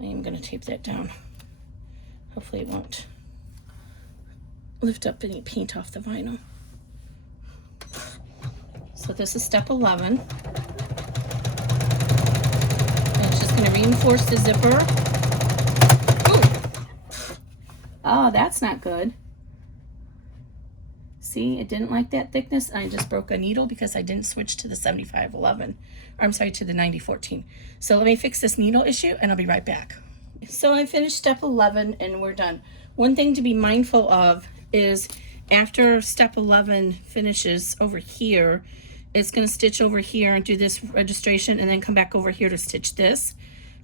I am going to tape that down. Hopefully it won't lift up any paint off the vinyl. So this is step 11. And it's just going to reinforce the zipper. Ooh. Oh, that's not good. See, it didn't like that thickness. I just broke a needle because I didn't switch to the 7511. Or I'm sorry, to the 9014. So let me fix this needle issue and I'll be right back. So I finished step 11 and we're done. One thing to be mindful of is after step 11 finishes over here, it's going to stitch over here and do this registration and then come back over here to stitch this.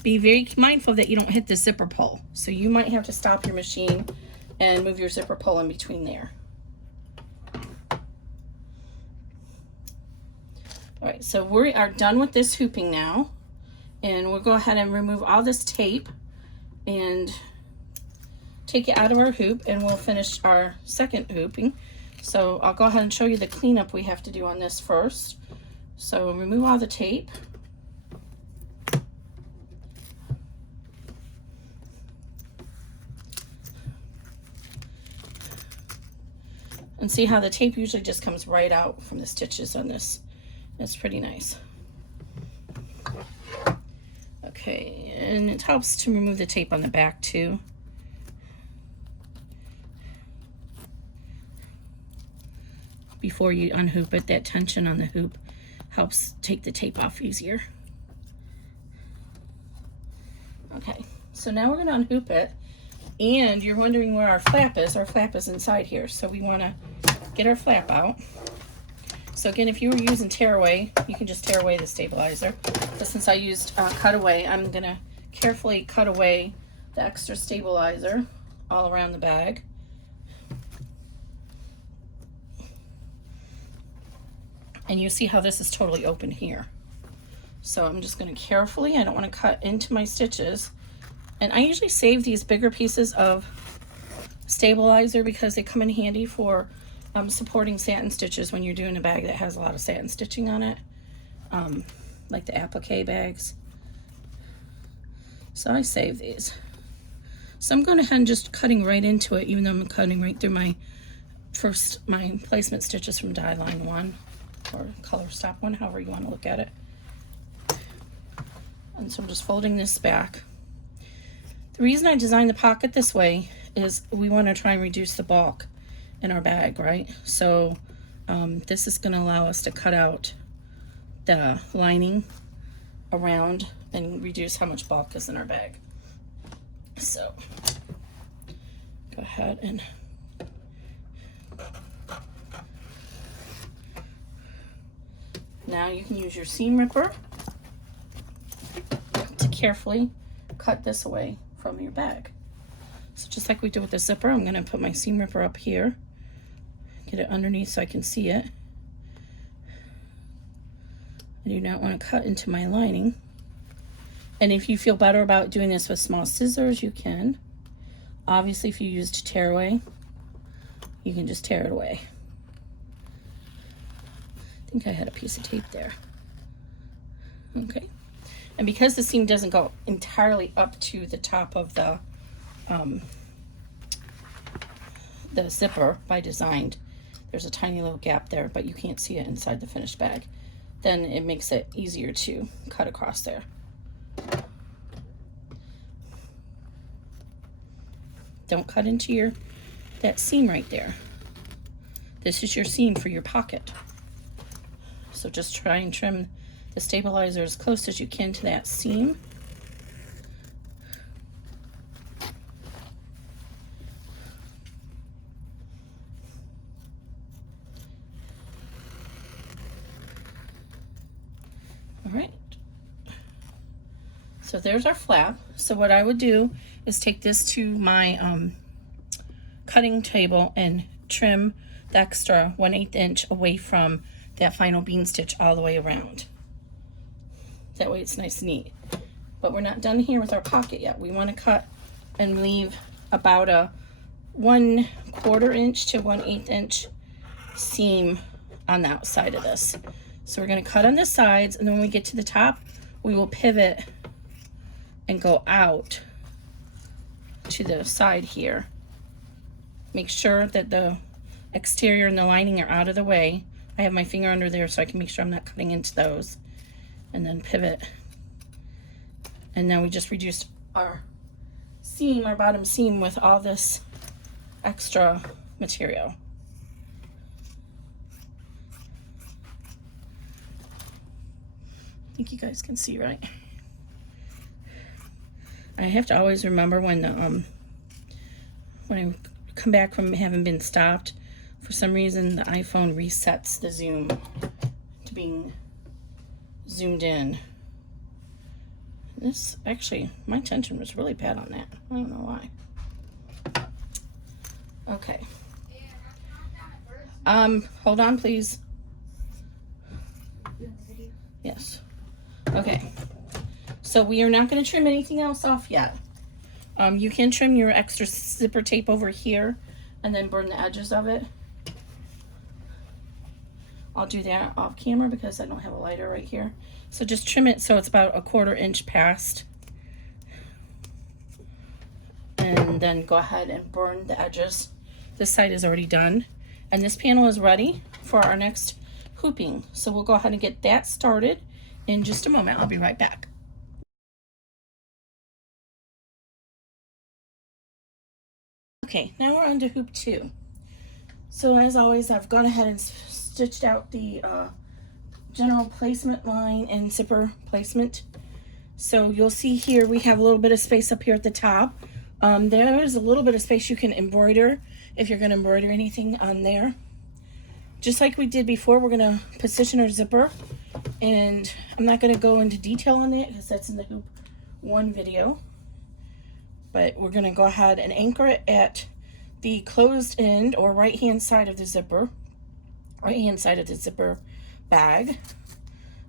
Be very mindful that you don't hit the zipper pull. So you might have to stop your machine and move your zipper pull in between there. All right, so we are done with this hooping now, and we'll go ahead and remove all this tape and take it out of our hoop, and we'll finish our second hooping. So I'll go ahead and show you the cleanup we have to do on this first. So remove all the tape. And see how the tape usually just comes right out from the stitches on this. It's pretty nice. Okay, and it helps to remove the tape on the back too. Before you unhoop it, that tension on the hoop helps take the tape off easier. Okay, so now we're going to unhoop it, and you're wondering where our flap is. Our flap is inside here, so we want to get our flap out. So again, if you were using tearaway, you can just tear away the stabilizer. But since I used cutaway, I'm going to carefully cut away the extra stabilizer all around the bag. And you see how this is totally open here. So I'm just going to carefully, I don't want to cut into my stitches. And I usually save these bigger pieces of stabilizer because they come in handy for supporting satin stitches when you're doing a bag that has a lot of satin stitching on it, like the applique bags. So I save these. So I'm going ahead and just cutting right into it, even though I'm cutting right through my placement stitches from die line 1 or color stop 1, however you want to look at it. And so I'm just folding this back. The reason I designed the pocket this way is we want to try and reduce the bulk in our bag, right? So this is going to allow us to cut out the lining around and reduce how much bulk is in our bag. So go ahead and now you can use your seam ripper to carefully cut this away from your bag. So just like we did with the zipper, I'm going to put my seam ripper up here, get it underneath so I can see it. I do not want to cut into my lining. And if you feel better about doing this with small scissors, you can. Obviously, if you used tearaway, you can just tear it away. I think I had a piece of tape there. Okay. And because the seam doesn't go entirely up to the top of the zipper by design, there's a tiny little gap there, but you can't see it inside the finished bag. Then it makes it easier to cut across there. Don't cut into that seam right there. This is your seam for your pocket. So just try and trim the stabilizer as close as you can to that seam. All right. So there's our flap. So what I would do is take this to my cutting table and trim the extra 1/8 inch away from that final bean stitch all the way around. That way it's nice and neat. But we're not done here with our pocket yet. We want to cut and leave about a 1/4 inch to 1/8 inch seam on the outside of this. So we're going to cut on the sides, and then when we get to the top, we will pivot and go out to the side here. Make sure that the exterior and the lining are out of the way. I have my finger under there so I can make sure I'm not cutting into those. And then pivot. And now we just reduced our seam, our bottom seam, with all this extra material. I think you guys can see, right? I have to always remember when I come back from having been stopped, for some reason the iPhone resets the zoom to being zoomed in. This, actually, my tension was really bad on that. I don't know why. Okay. Hold on, please. Yes. Okay. So we are not going to trim anything else off yet. You can trim your extra zipper tape over here and then burn the edges of it. I'll do that off camera because I don't have a lighter right here. So just trim it so it's about a 1/4 inch past. And then go ahead and burn the edges. This side is already done. And this panel is ready for our next hooping. So we'll go ahead and get that started in just a moment. I'll be right back. Okay, now we're on to hoop 2. So as always, I've gone ahead and stitched out the general placement line and zipper placement. So you'll see here we have a little bit of space up here at the top. There is a little bit of space you can embroider if you're going to embroider anything on there. Just like we did before, we're going to position our zipper, and I'm not going to go into detail on that because that's in the hoop 1 video. But we're going to go ahead and anchor it at the closed end or right hand side of the zipper, bag.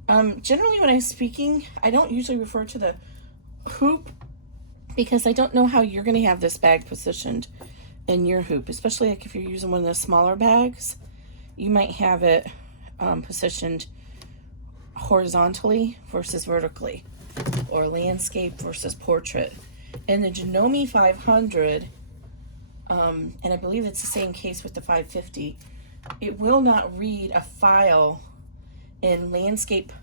Generally when I'm speaking, I don't usually refer to the hoop because I don't know how you're going to have this bag positioned in your hoop, especially like if you're using one of the smaller bags. You might have it positioned horizontally versus vertically, or landscape versus portrait. In the Janome 500, and I believe it's the same case with the 550, it will not read a file in landscape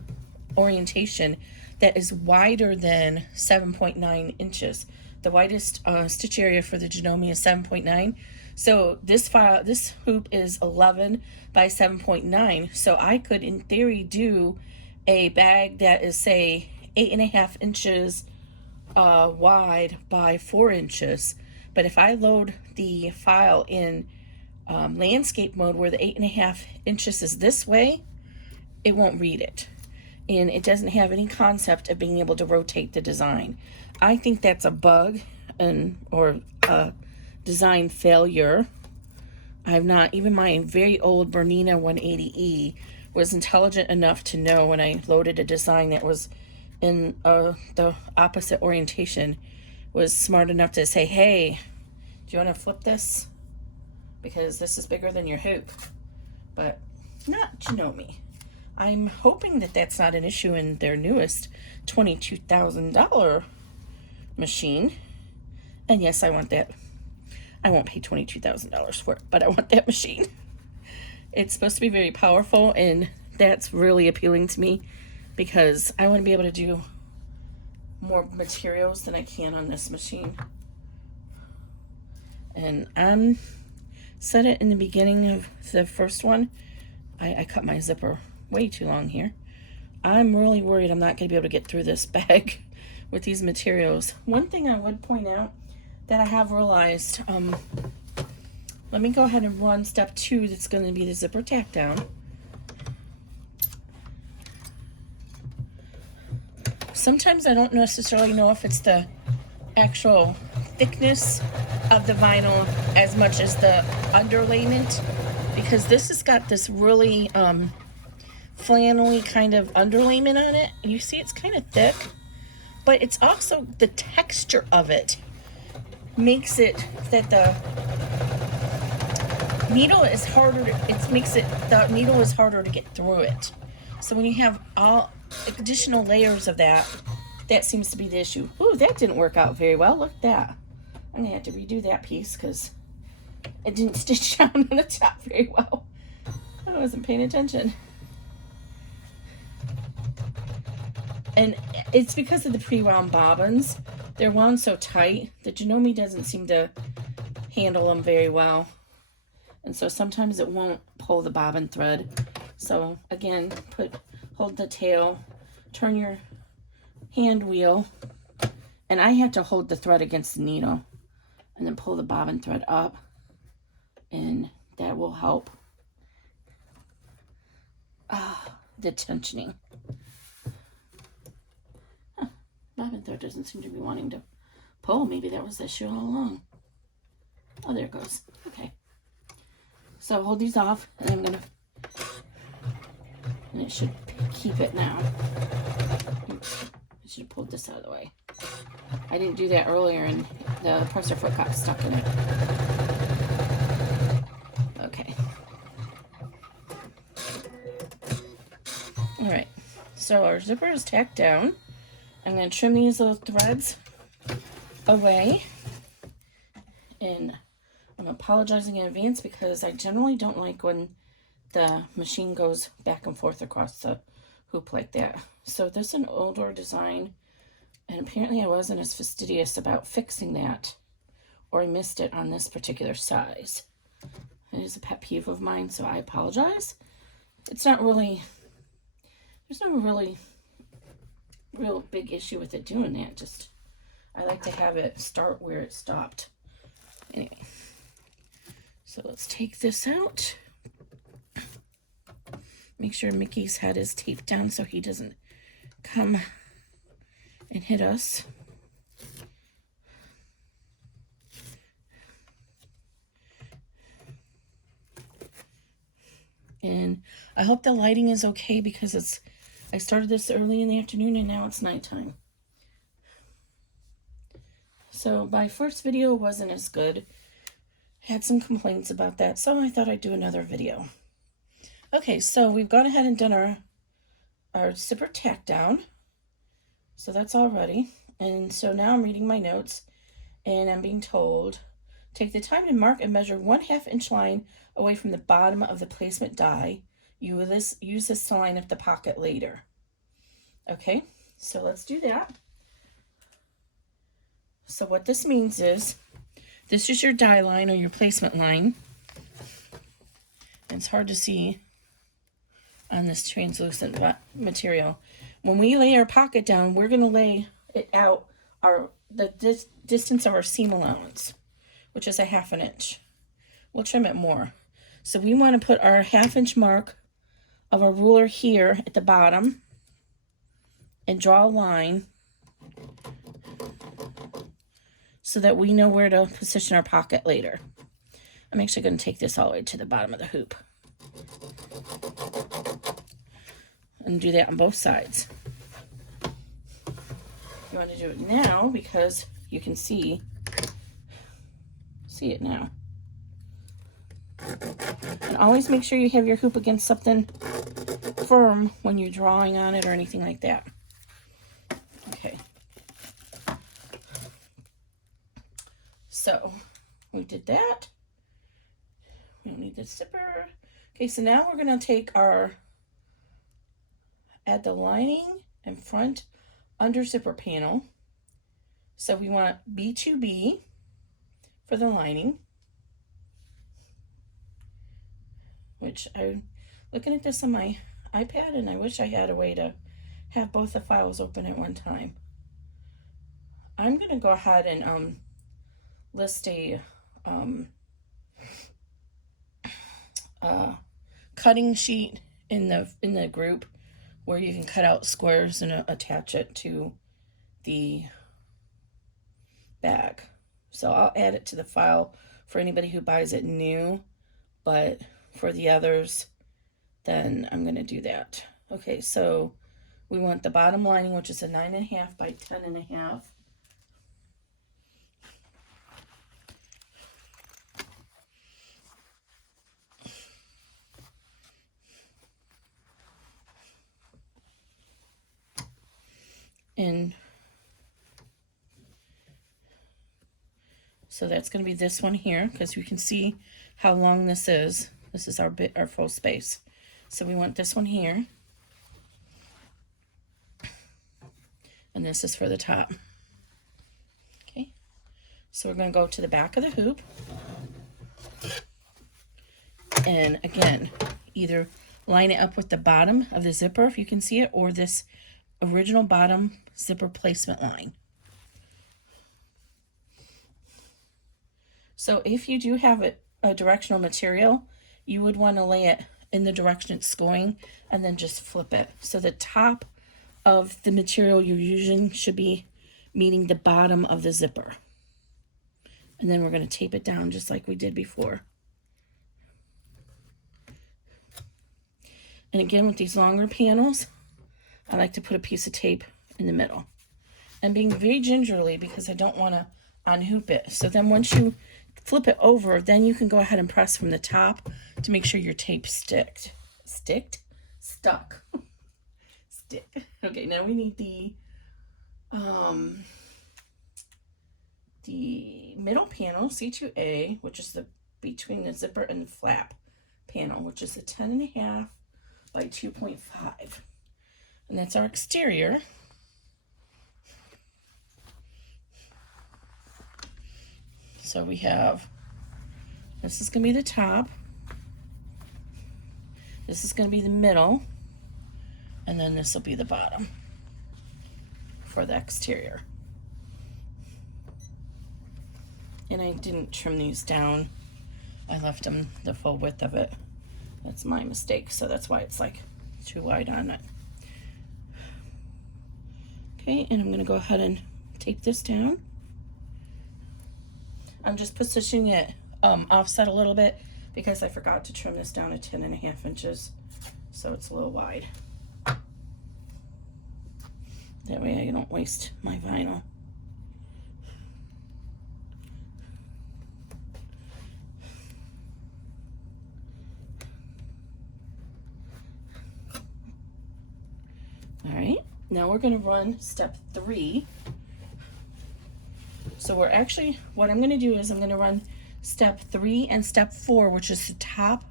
orientation that is wider than 7.9 inches. The widest stitch area for the Janome is 7.9. So this hoop is 11 by 7.9. So I could, in theory, do a bag that is, say, 8.5 inches wide by 4 inches. But if I load the file in landscape mode where the 8.5 inches is this way, it won't read it. And it doesn't have any concept of being able to rotate the design. I think that's a bug or a design failure. I've not, even my very old Bernina 180E was intelligent enough to know when I loaded a design that was in the opposite orientation, was smart enough to say, hey, do you want to flip this? Because this is bigger than your hoop. But not Janome. I'm hoping that that's not an issue in their newest $22,000 machine. And yes, I want that. I won't pay $22,000 for it, but I want that machine. It's supposed to be very powerful, and that's really appealing to me because I want to be able to do more materials than I can on this machine. And I said it in the beginning of the first one, I cut my zipper way too long here. I'm really worried I'm not going to be able to get through this bag with these materials. One thing I would point out that I have realized, let me go ahead and run step 2, that's going to be the zipper tack down. Sometimes I don't necessarily know if it's the actual thickness of the vinyl as much as the underlayment, because this has got this really flannelly kind of underlayment on it. And you see it's kind of thick, but it's also the texture of it makes it that the needle is harder to, the needle is harder to get through it. So when you have all additional layers of that, that seems to be the issue. Ooh, that didn't work out very well. Look at that. I'm gonna have to redo that piece because it didn't stitch down on the top very well. I wasn't paying attention. And it's because of the pre-wound bobbins. They're wound so tight that Janome doesn't seem to handle them very well. And so sometimes it won't pull the bobbin thread. So again, hold the tail, turn your hand wheel, and I have to hold the thread against the needle and then pull the bobbin thread up, and that will help the tensioning. Bobbin thread doesn't seem to be wanting to pull. Maybe that was the issue all along. Oh, there it goes. Okay. So hold these off, and I'm gonna, and it should keep it now. Oops, I should have pulled this out of the way. I didn't do that earlier, and the presser foot got stuck in it. Okay. All right. So our zipper is tacked down. I'm going to trim these little threads away, and I'm apologizing in advance because I generally don't like when the machine goes back and forth across the hoop like that. So this is an older design, and apparently I wasn't as fastidious about fixing that, or I missed it on this particular size. It is a pet peeve of mine, so I apologize. It's not really, there's no real big issue with it doing that. Just, I like to have it start where it stopped. Anyway, so let's take this out. Make sure Mickey's head is taped down so he doesn't come and hit us. And I hope the lighting is okay because I started this early in the afternoon and now it's nighttime. So my first video wasn't as good. I had some complaints about that, so I thought I'd do another video. Okay, so we've gone ahead and done our zipper tack down. So that's all ready. And so now I'm reading my notes and I'm being told, take the time to mark and measure 1/2 inch line away from the bottom of the placement die. Use this to line up the pocket later. Okay, so let's do that. So what this means is, this is your die line or your placement line. It's hard to see on this translucent material. When we lay our pocket down, we're going to lay it out the distance of our seam allowance, which is 1/2 inch. We'll trim it more. So we want to put our 1/2 inch mark of our ruler here at the bottom and draw a line so that we know where to position our pocket later. I'm actually going to take this all the way to the bottom of the hoop and do that on both sides. You want to do it now because you can see it now. And always make sure you have your hoop against something firm when you're drawing on it or anything like that. Okay. So we did that. We don't need the zipper. Okay, so now we're going to take add the lining and front under zipper panel. So we want B2B for the lining, which I'm looking at this on my iPad and I wish I had a way to have both the files open at one time. I'm going to go ahead and list a cutting sheet in the group where you can cut out squares and attach it to the bag. So I'll add it to the file for anybody who buys it new, but for the others, then I'm going to do that. Okay, so we want the bottom lining, which is a 9.5 by 10.5. And so that's going to be this one here, because we can see how long this is. This is our full space. So we want this one here. And this is for the top. Okay. So we're going to go to the back of the hoop. And again, either line it up with the bottom of the zipper, if you can see it, or this original bottom zipper placement line. So if you do have a directional material, you would want to lay it in the direction it's going and then just flip it. So the top of the material you're using should be meeting the bottom of the zipper. And then we're going to tape it down just like we did before. And again, with these longer panels, I like to put a piece of tape in the middle. And being very gingerly because I don't want to unhoop it. So then once you flip it over, then you can go ahead and press from the top to make sure your tape stuck. Stick. Okay, now we need the middle panel, C2A, which is between the zipper and the flap panel, which is a 10.5 by 2.5. And that's our exterior. So we have, this is going to be the top, this is going to be the middle, and then this will be the bottom for the exterior. And I didn't trim these down. I left them the full width of it. That's my mistake, so that's why it's like too wide on it. Okay, and I'm going to go ahead and tape this down. I'm just positioning it offset a little bit because I forgot to trim this down to 10.5 inches, so it's a little wide. That way I don't waste my vinyl. All right, now we're going to run step 3. So we're actually, what I'm going to do is I'm going to run step 3 and step 4, which is the top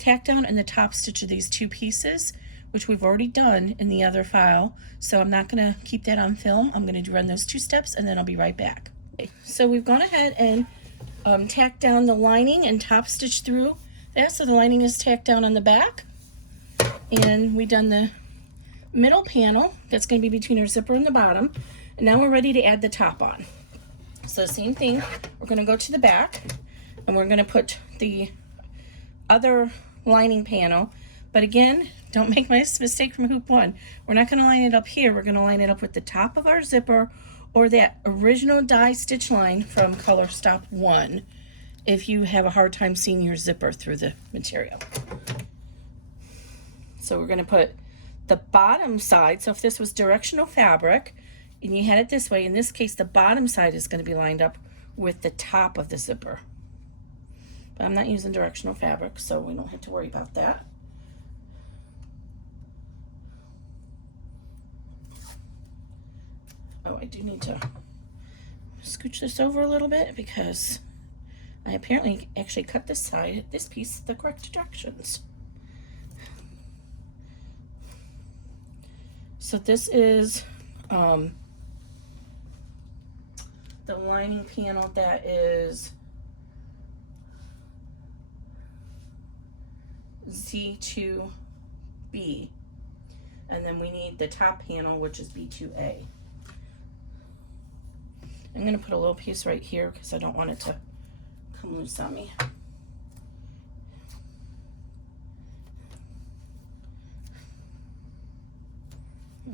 tack down and the top stitch of these two pieces, which we've already done in the other file. So I'm not going to keep that on film. I'm going to run those 2 steps and then I'll be right back. Okay, so we've gone ahead and tacked down the lining and top stitch through that. So the lining is tacked down on the back. And we've done the middle panel. That's going to be between our zipper and the bottom. And now we're ready to add the top on. So same thing, we're going to go to the back and we're going to put the other lining panel. But again, don't make my mistake from hoop 1. We're not going to line it up here. We're going to line it up with the top of our zipper or that original die stitch line from color stop 1 if you have a hard time seeing your zipper through the material. So we're going to put the bottom side. So if this was directional fabric, and you had it this way, in this case, the bottom side is going to be lined up with the top of the zipper. But I'm not using directional fabric, so we don't have to worry about that. Oh, I do need to scooch this over a little bit because I apparently actually cut this side, this piece, the correct directions. So this is the lining panel that is Z2B, and then we need the top panel, which is B2A. I'm going to put a little piece right here because I don't want it to come loose on me.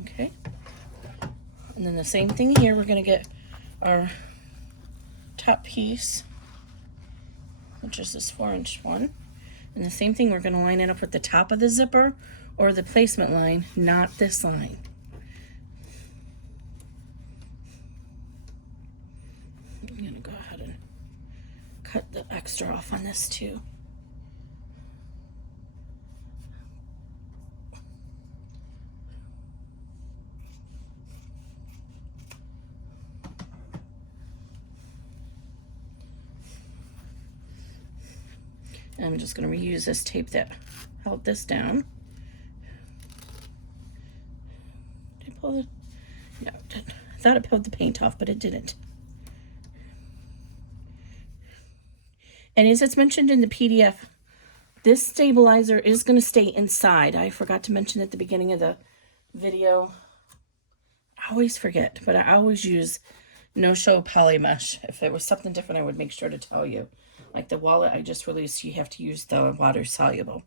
Okay, and then the same thing here, we're going to get our top piece, which is this 4-inch one, and the same thing, we're going to line it up with the top of the zipper or the placement line, not this line. I'm gonna go ahead and cut the extra off on this too. And I'm just going to reuse this tape that held this down. Did I pull it? No, it didn't. I thought it pulled the paint off, but it didn't. And as it's mentioned in the PDF, this stabilizer is going to stay inside. I forgot to mention at the beginning of the video. I always forget, but I always use no-show poly mesh. If it was something different, I would make sure to tell you. Like the wallet I just released, you have to use the water soluble.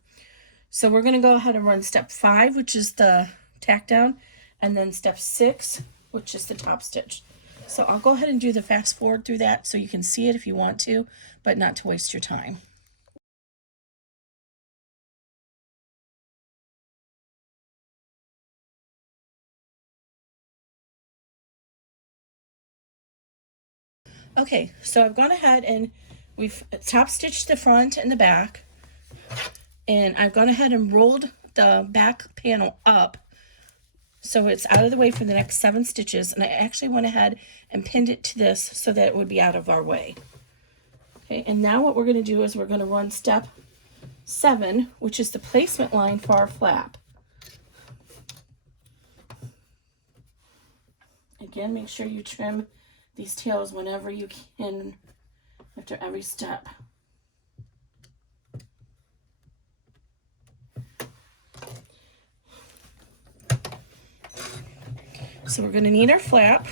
So we're going to go ahead and run step 5, which is the tack down, and then step 6, which is the top stitch. So I'll go ahead and do the fast forward through that so you can see it if you want to, but not to waste your time. Okay, so I've gone ahead and we've top stitched the front and the back, and I've gone ahead and rolled the back panel up so it's out of the way for the next 7 stitches, and I actually went ahead and pinned it to this so that it would be out of our way. Okay, and now what we're going to do is we're going to run step 7, which is the placement line for our flap. Again, make sure you trim these tails whenever you can after every step. So we're going to need our flap.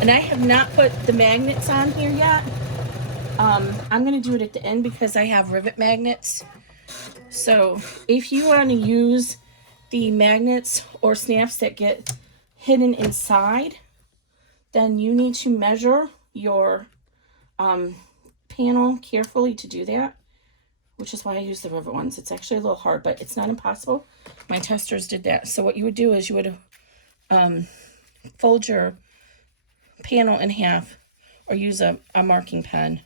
And I have not put the magnets on here yet. I'm going to do it at the end because I have rivet magnets. So if you want to use the magnets or snaps that get hidden inside, then you need to measure your panel carefully to do that, which is why I use the rivet ones. It's actually a little hard, but it's not impossible. My testers did that. So what you would do is you would fold your panel in half or use a marking pen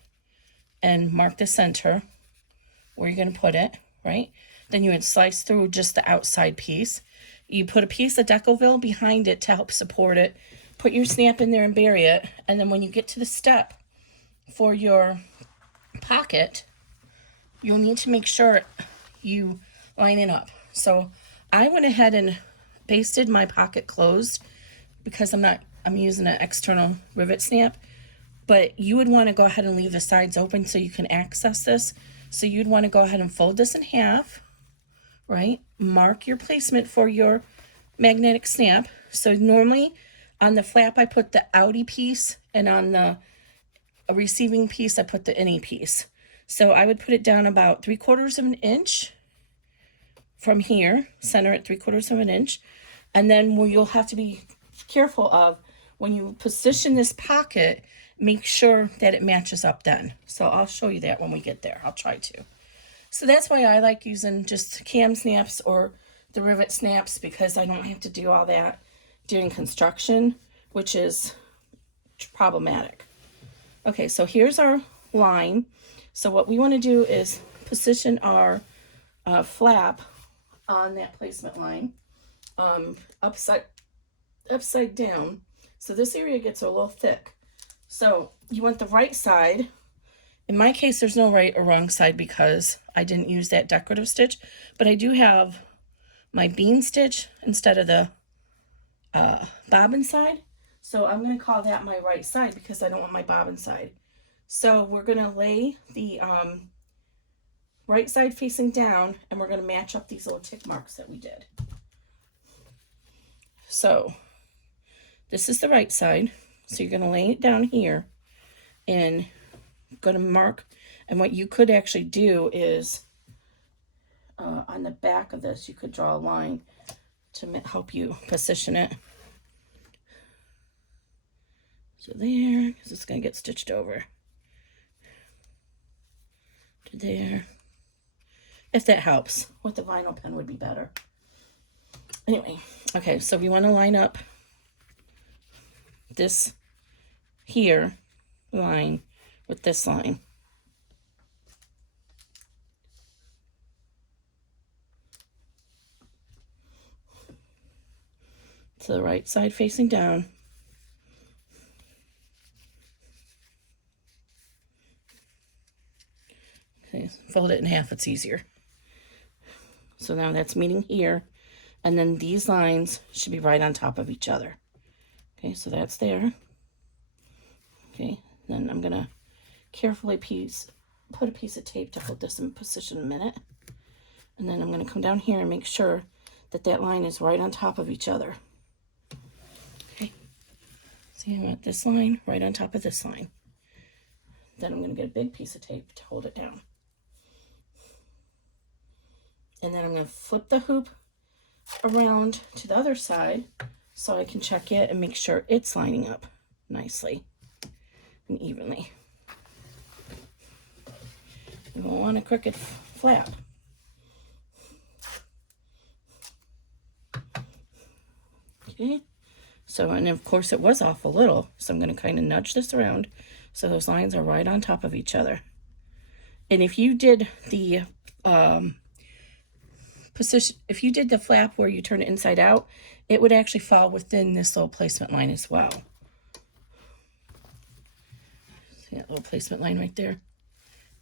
and mark the center where you're going to put it, right? Then you would slice through just the outside piece. You put a piece of Decoville behind it to help support it. Put your snap in there and bury it. And then when you get to the step for your pocket, you'll need to make sure you line it up. So I went ahead and basted my pocket closed because I'm using an external rivet snap, but you would want to go ahead and leave the sides open so you can access this. So you'd want to go ahead and fold this in half, right? Mark your placement for your magnetic snap. So normally on the flap, I put the outie piece, and on the receiving piece, I put the innie piece. So I would put it down about 3/4 of an inch from here, center at 3/4 of an inch. And then you'll have to be careful of when you position this pocket, make sure that it matches up then. So I'll show you that when we get there. I'll try to. So that's why I like using just cam snaps or the rivet snaps, because I don't have to do all that during construction, which is problematic. Okay, so here's our line. So what we want to do is position our flap on that placement line upside down. So this area gets a little thick. So you want the right side. In my case, there's no right or wrong side because I didn't use that decorative stitch, but I do have my bean stitch instead of the bobbin side. So I'm going to call that my right side because I don't want my bobbin side. So we're going to lay the right side facing down, and we're going to match up these little tick marks that we did. So this is the right side. So you're going to lay it down here and going to mark. And what you could actually do is on the back of this, you could draw a line to help you position it. So there, because it's going to get stitched over. To there. if that helps. With the vinyl pen would be better. Anyway, okay, so we want to line up this here line with this line. So the right side facing down. Okay, fold it in half, it's easier. So now that's meeting here, and then these lines should be right on top of each other. Okay, so that's there. Okay, then I'm gonna carefully put a piece of tape to hold this in position a minute. And then I'm gonna come down here and make sure that that line is right on top of each other. Okay, see, I want this line right on top of this line. Then I'm gonna get a big piece of tape to hold it down. And then I'm gonna flip the hoop around to the other side so I can check it and make sure it's lining up nicely and evenly. You don't want a crooked flap. Okay, so, and of course it was off a little, so I'm going to kind of nudge this around so those lines are right on top of each other. And if you did the position, if you did the flap where you turn it inside out, it would actually fall within this little placement line as well. See that little placement line right there?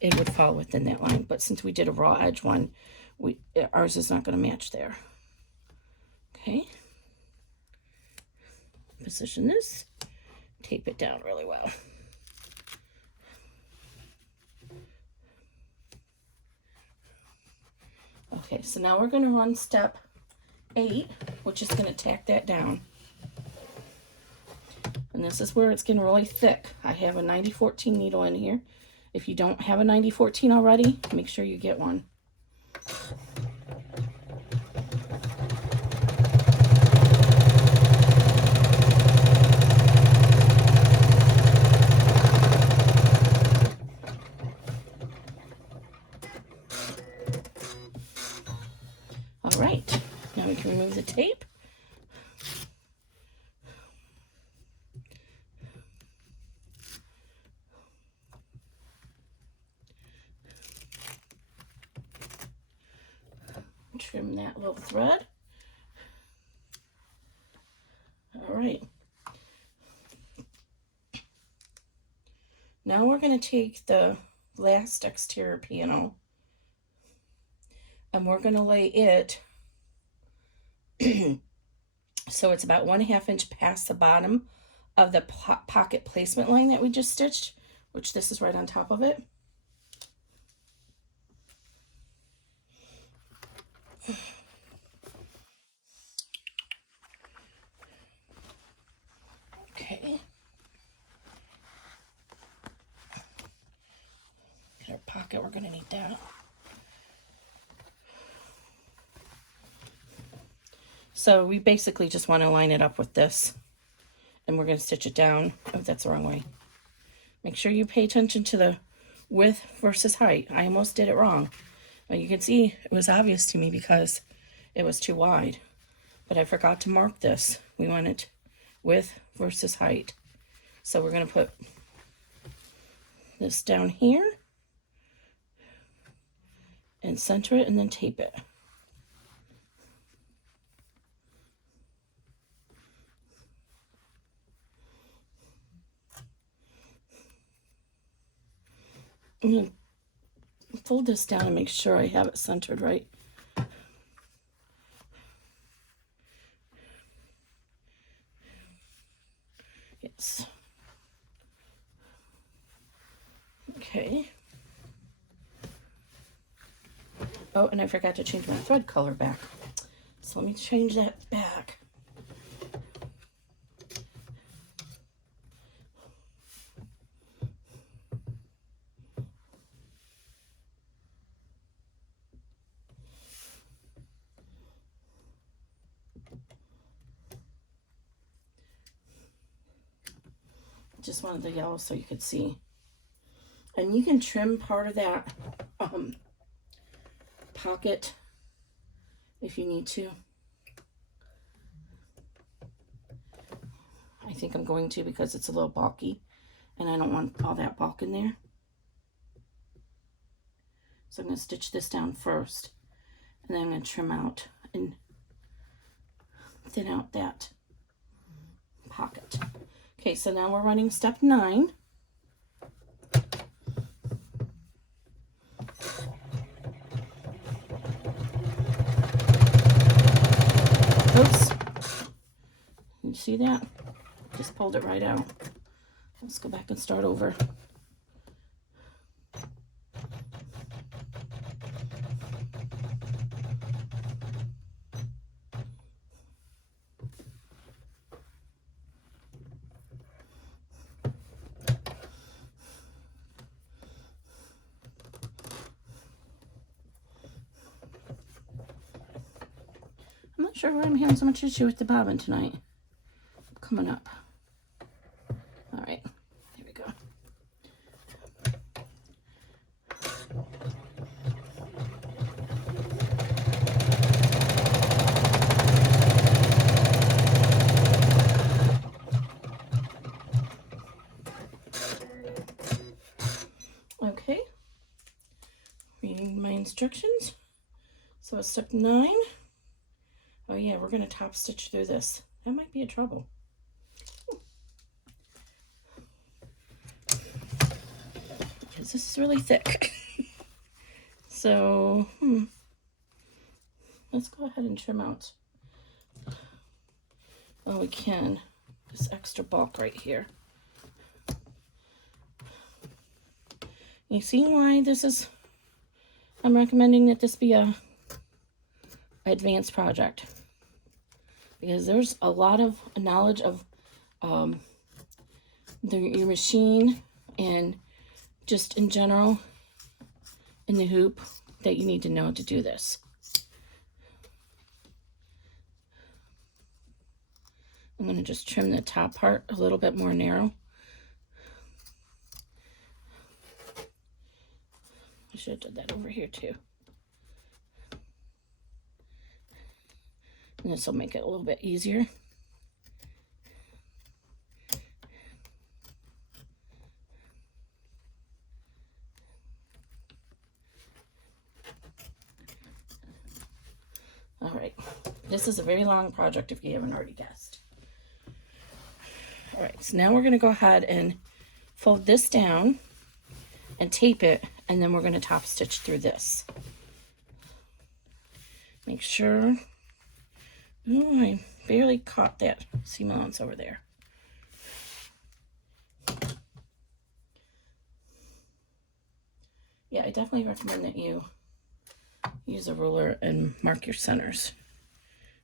It would fall within that line, but since we did a raw edge one, ours is not going to match there. Okay. Position this, tape it down really well. Okay, so now we're going to run step 8, which is going to tack that down. And this is where it's getting really thick. I have a 90-14 needle in here. If you don't have a 90-14 already, make sure you get one. All right, now we can remove the tape. Trim that little thread. All right. Now we're going to take the last exterior panel and we're going to lay it so it's about 1/2 inch past the bottom of the pocket placement line that we just stitched, which this is right on top of it. Okay. Get our pocket, we're going to need that. So we basically just want to line it up with this, and we're going to stitch it down. Oh, that's the wrong way. Make sure you pay attention to the width versus height. I almost did it wrong. Now you can see it was obvious to me because it was too wide, but I forgot to mark this. We want it width versus height. So we're going to put this down here and center it and then tape it. I'm going to fold this down and make sure I have it centered right. Yes. Okay. Oh, and I forgot to change my thread color back. So let me change that back. Just wanted the yellow so you could see. And you can trim part of that pocket if you need to. I think I'm going to because it's a little bulky and I don't want all that bulk in there. So I'm going to stitch this down first, and then I'm going to trim out and thin out that pocket. Okay, so now we're running step 9. Oops. You see that? Just pulled it right out. Let's go back and start over. I'm not sure why I'm having so much issue with the bobbin tonight. Coming up. All right, there we go. Okay, reading my instructions. So it's step 9. Oh yeah, we're gonna top stitch through this. That might be a trouble. Because this is really thick. So, let's go ahead and trim out. Oh, we can. This extra bulk right here. You see why this is, I'm recommending that this be a advanced project, because there's a lot of knowledge of your machine and just in general in the hoop that you need to know to do this. I'm going to just trim the top part a little bit more narrow. I should have done that over here too. And this will make it a little bit easier. All right, this is a very long project if you haven't already guessed. All right, so now we're going to go ahead and fold this down and tape it, and then we're going to top stitch through this. Make sure. Oh, I barely caught that seam allowance over there. Yeah, I definitely recommend that you use a ruler and mark your centers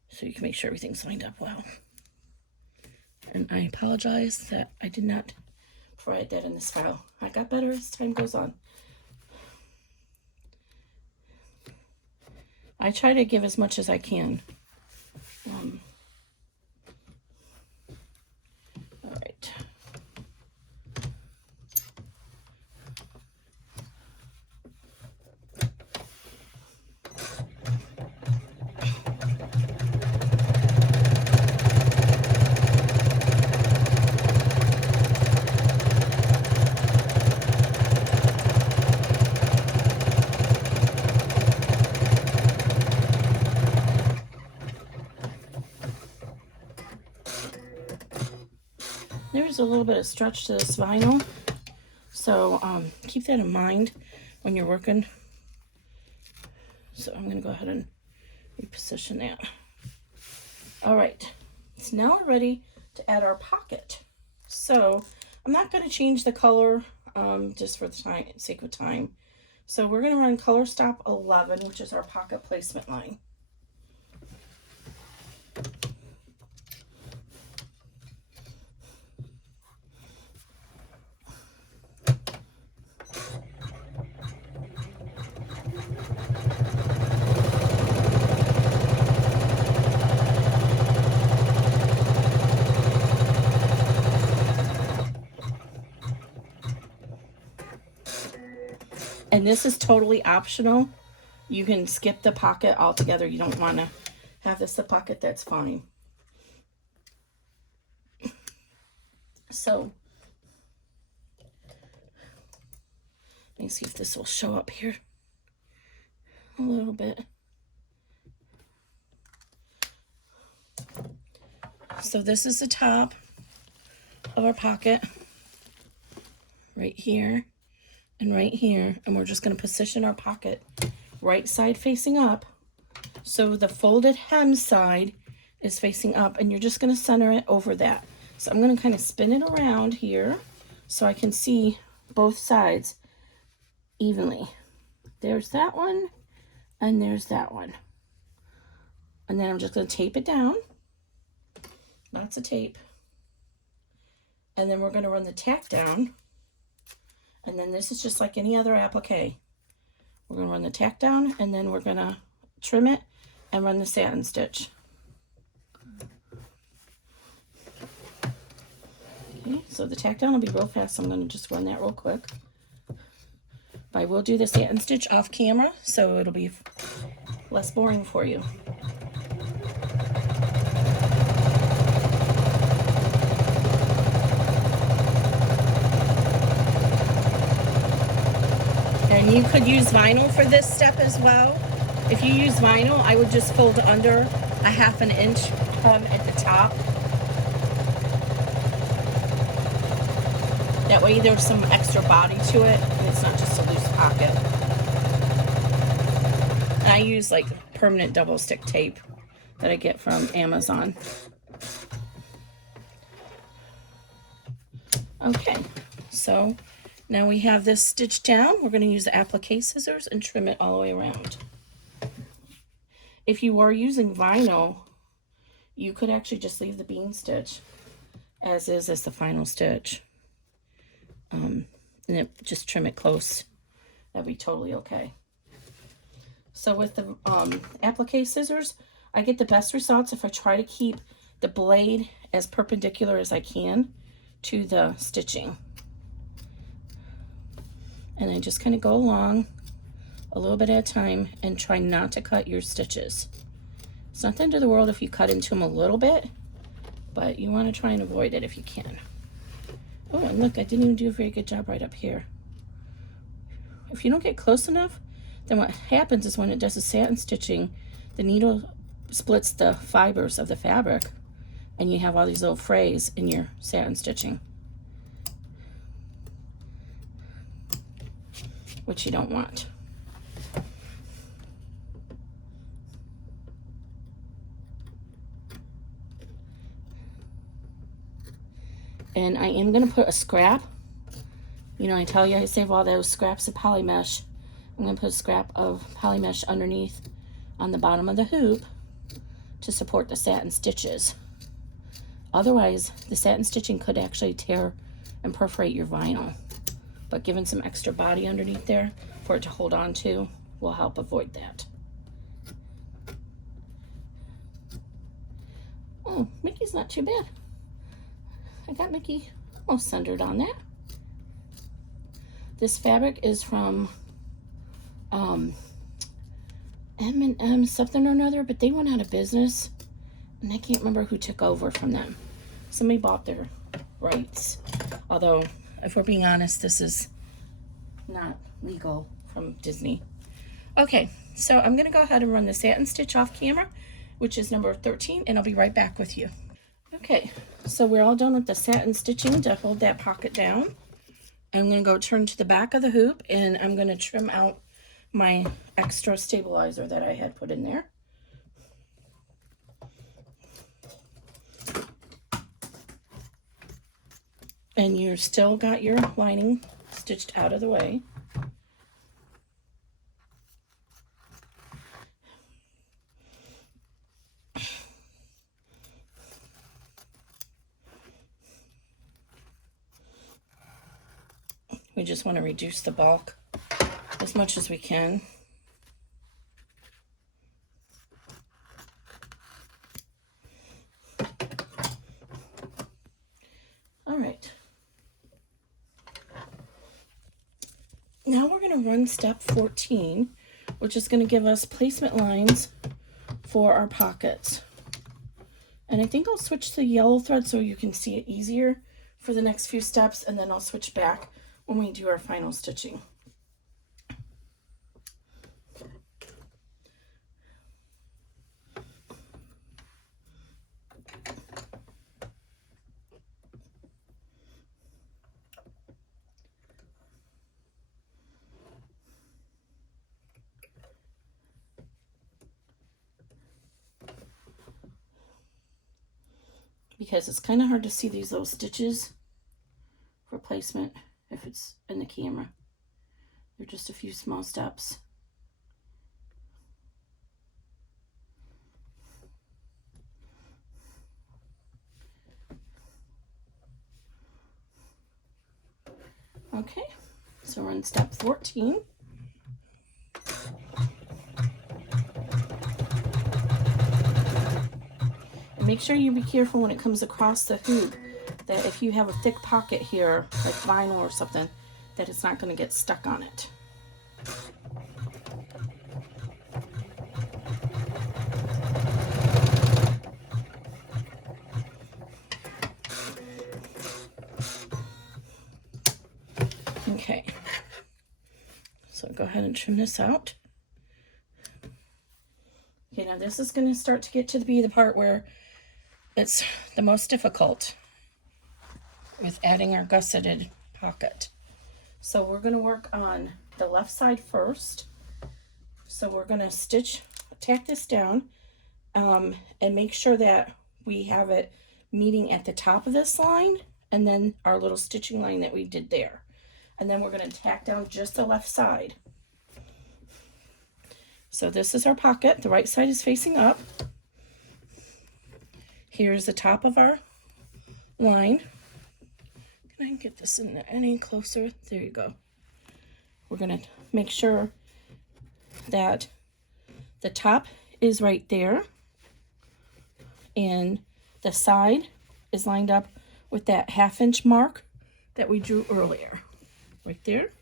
so you can make sure everything's lined up well. And I apologize that I did not provide that in this file. I got better as time goes on. I try to give as much as I can. All right. There's a little bit of stretch to this vinyl, so keep that in mind when you're working. So I'm going to go ahead and reposition that. All right, so now we're ready to add our pocket. So I'm not going to change the color just for the sake of time. So we're going to run color stop 11, which is our pocket placement line. And this is totally optional. You can skip the pocket altogether. You don't want to have this a pocket, that's fine. So, let me see if this will show up here a little bit. So this is the top of our pocket, right here and right here, and we're just going to position our pocket right side facing up, so the folded hem side is facing up, and you're just going to center it over that. So I'm going to kind of spin it around here so I can see both sides evenly. There's that one, and there's that one. And then I'm just going to tape it down. Lots of tape. And then we're going to run the tack down. And then this is just like any other applique. We're going to run the tack down, and then we're going to trim it and run the satin stitch. Okay, so the tack down will be real fast, so I'm going to just run that real quick. But I will do the satin stitch off camera, so it'll be less boring for you. And you could use vinyl for this step as well. If you use vinyl, I would just fold under a 1/2 inch at the top. That way there's some extra body to it, and it's not just a loose pocket. And I use like permanent double stick tape that I get from Amazon. Okay, so now we have this stitched down. We're going to use the applique scissors and trim it all the way around. If you are using vinyl, you could actually just leave the bean stitch as is as the final stitch. And just trim it close. That'd be totally okay. So with the applique scissors, I get the best results if I try to keep the blade as perpendicular as I can to the stitching. And I just kind of go along a little bit at a time and try not to cut your stitches. It's not the end of the world if you cut into them a little bit, but you want to try and avoid it if you can. Oh, and look, I didn't even do a very good job right up here. If you don't get close enough, then what happens is when it does the satin stitching, the needle splits the fibers of the fabric, and you have all these little frays in your satin stitching, which you don't want. And I am going to put a scrap. You know, I tell you I save all those scraps of poly mesh. I'm going to put a scrap of poly mesh underneath on the bottom of the hoop to support the satin stitches. Otherwise, the satin stitching could actually tear and perforate your vinyl. But giving some extra body underneath there for it to hold on to will help avoid that. Oh, Mickey's not too bad. I got Mickey almost centered on that. This fabric is from M&M something or another, but they went out of business, and I can't remember who took over from them. Somebody bought their rights. Although, if we're being honest, this is not legal from Disney. Okay, so I'm going to go ahead and run the satin stitch off camera, which is number 13, and I'll be right back with you. Okay, so we're all done with the satin stitching to hold that pocket down. I'm going to go turn to the back of the hoop, and I'm going to trim out my extra stabilizer that I had put in there. And you've still got your lining stitched out of the way. We just want to reduce the bulk as much as we can. All right. Now we're going to run step 14, which is going to give us placement lines for our pockets. And I think I'll switch to yellow thread so you can see it easier for the next few steps, and then I'll switch back when we do our final stitching. Because it's kind of hard to see these little stitches for placement if it's in the camera. They're just a few small steps. Okay, so we're in step 14. Make sure you be careful when it comes across the hoop, that if you have a thick pocket here, like vinyl or something, that it's not going to get stuck on it. Okay, so go ahead and trim this out. Okay, now this is going to start to be the part where it's the most difficult with adding our gusseted pocket. So we're going to work on the left side first. So we're going to tack this down and make sure that we have it meeting at the top of this line and then our little stitching line that we did there. And then we're going to tack down just the left side. So this is our pocket. The right side is facing up. Here's the top of our line. Can I get this in any closer? There you go. We're going to make sure that the top is right there and the side is lined up with that 1/2 inch mark that we drew earlier. Right there.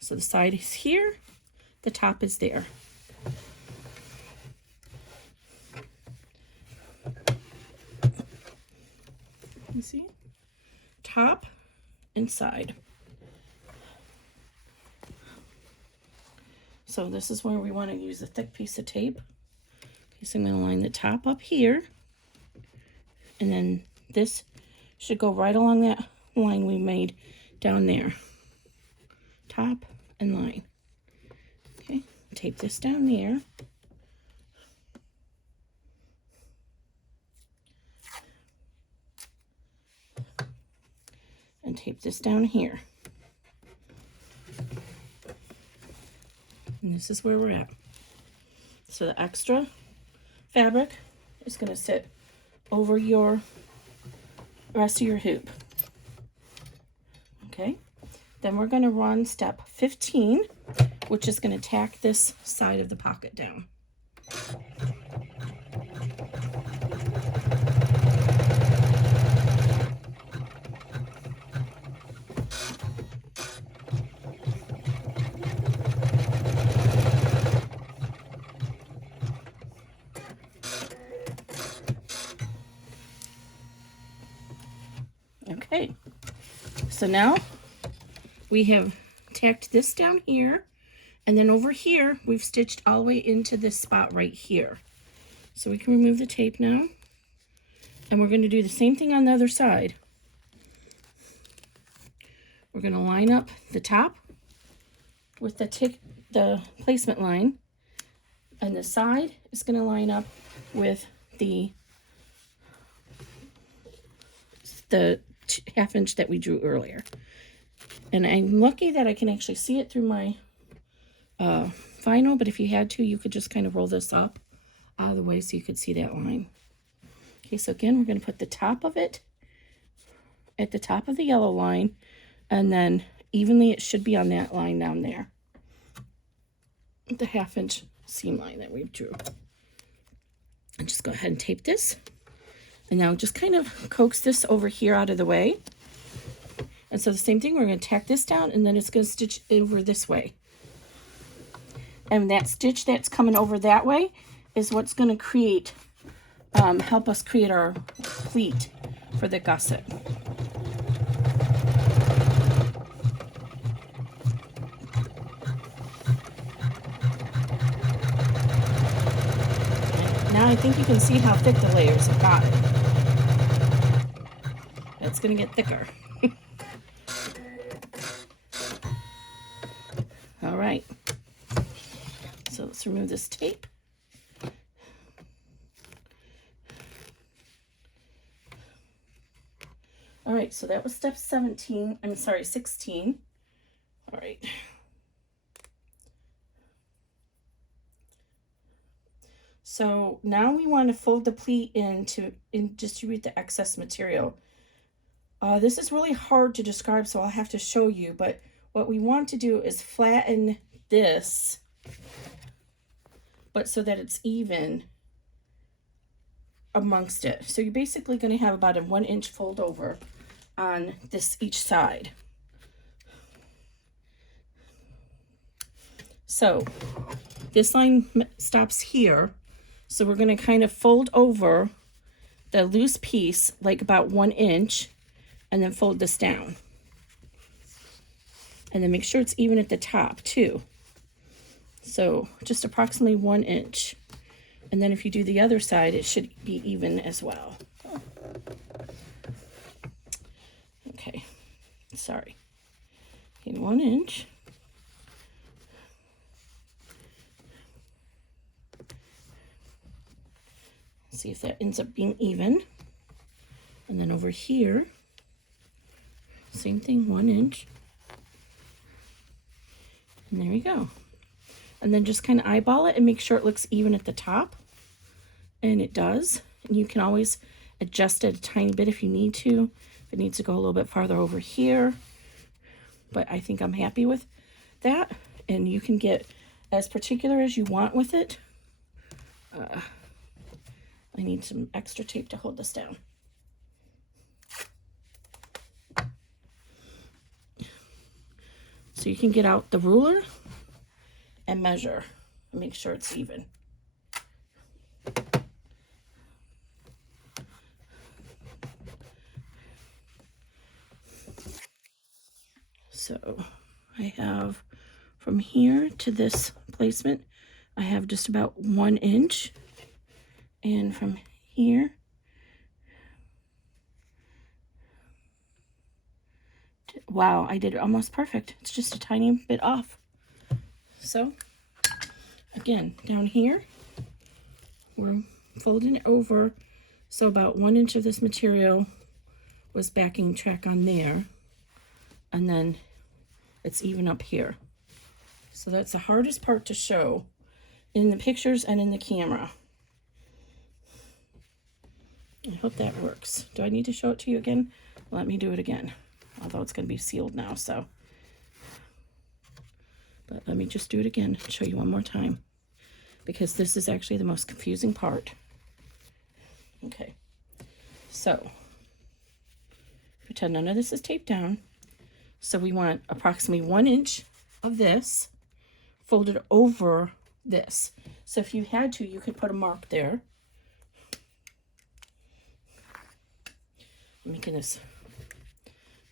So the side is here, the top is there. You see? Top and side. So this is where we want to use a thick piece of tape. Okay, so I'm going to line the top up here. And then this should go right along that line we made down there. Top and line. Okay, tape this down there. And tape this down here. And this is where we're at. So the extra fabric is going to sit over your rest of your hoop. Okay, then we're going to run step 15, which is going to tack this side of the pocket down. Okay, so now we have tacked this down here, and then over here we've stitched all the way into this spot right here. So we can remove the tape now, and we're going to do the same thing on the other side. We're going to line up the top with the placement line, and the side is going to line up with the 1/2 inch that we drew earlier. And I'm lucky that I can actually see it through my vinyl, but if you had to, you could just kind of roll this up out of the way so you could see that line. Okay, so again, we're going to put the top of it at the top of the yellow line, and then evenly it should be on that line down there, the 1/2 inch seam line that we drew. And just go ahead and tape this. And now just kind of coax this over here out of the way. And so the same thing, we're going to tack this down, and then it's going to stitch over this way. And that stitch that's coming over that way is what's going to create, help us create our pleat for the gusset. Now I think you can see how thick the layers have gotten. It's going to get thicker. All right. So let's remove this tape. All right, so that was step 16. All right. So now we want to fold the pleat in to distribute the excess material. This is really hard to describe, so I'll have to show you, but what we want to do is flatten this, but so that it's even amongst it. So you're basically going to have about a 1 inch fold over on this each side. So this line stops here. So we're going to kind of fold over the loose piece like about 1 inch and then fold this down. And then make sure it's even at the top too. So just approximately 1 inch. And then if you do the other side, it should be even as well. Okay, sorry. Okay, 1 inch. See if that ends up being even. And then over here, same thing, 1 inch. And there we go. And then just kind of eyeball it and make sure it looks even at the top. And it does. And you can always adjust it a tiny bit if you need to. If it needs to go a little bit farther over here. But I think I'm happy with that. And you can get as particular as you want with it. I need some extra tape to hold this down. So you can get out the ruler and measure and make sure it's even. So I have from here to this placement, I have just about 1 inch. And from here to, wow, I did it almost perfect. It's just a tiny bit off. So again, down here, we're folding it over. So about 1 inch of this material was backing track on there. And then it's even up here. So that's the hardest part to show in the pictures and in the camera. I hope that works. Do I need to show it to you again? Let me do it again. Although it's going to be sealed now, so. But let me just do it again and show you one more time. Because this is actually the most confusing part. Okay. So, pretend none of this is taped down. So we want approximately 1 inch of this folded over this. So if you had to, you could put a mark there. I'm making this.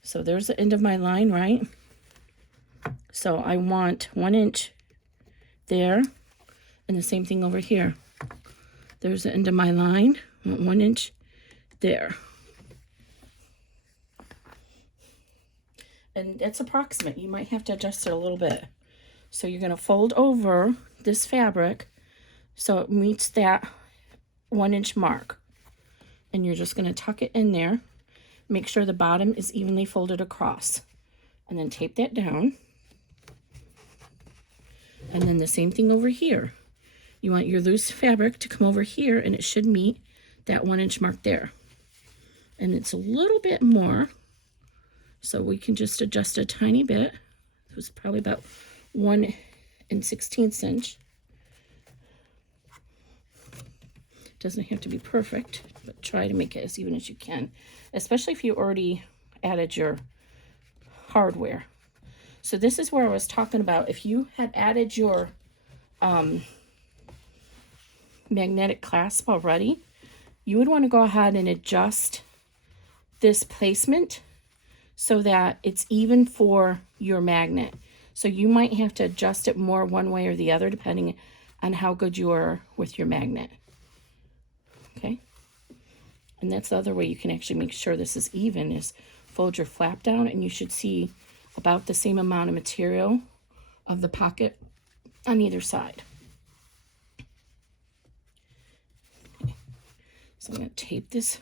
So there's the end of my line, right? So I want 1 inch there, and the same thing over here. There's the end of my line. I want 1 inch there. And that's approximate. You might have to adjust it a little bit. So you're going to fold over this fabric so it meets that 1 inch mark. And you're just going to tuck it in there. Make sure the bottom is evenly folded across. And then tape that down. And then the same thing over here. You want your loose fabric to come over here, and it should meet that 1 inch mark there. And it's a little bit more, so we can just adjust a tiny bit. It was probably about 1 1/16 inch. Doesn't have to be perfect, but try to make it as even as you can, especially if you already added your hardware. So this is where I was talking about, if you had added your magnetic clasp already, you would want to go ahead and adjust this placement so that it's even for your magnet. So you might have to adjust it more one way or the other depending on how good you are with your magnet. Okay, and that's the other way you can actually make sure this is even, is fold your flap down, and you should see about the same amount of material of the pocket on either side. Okay. So I'm going to tape this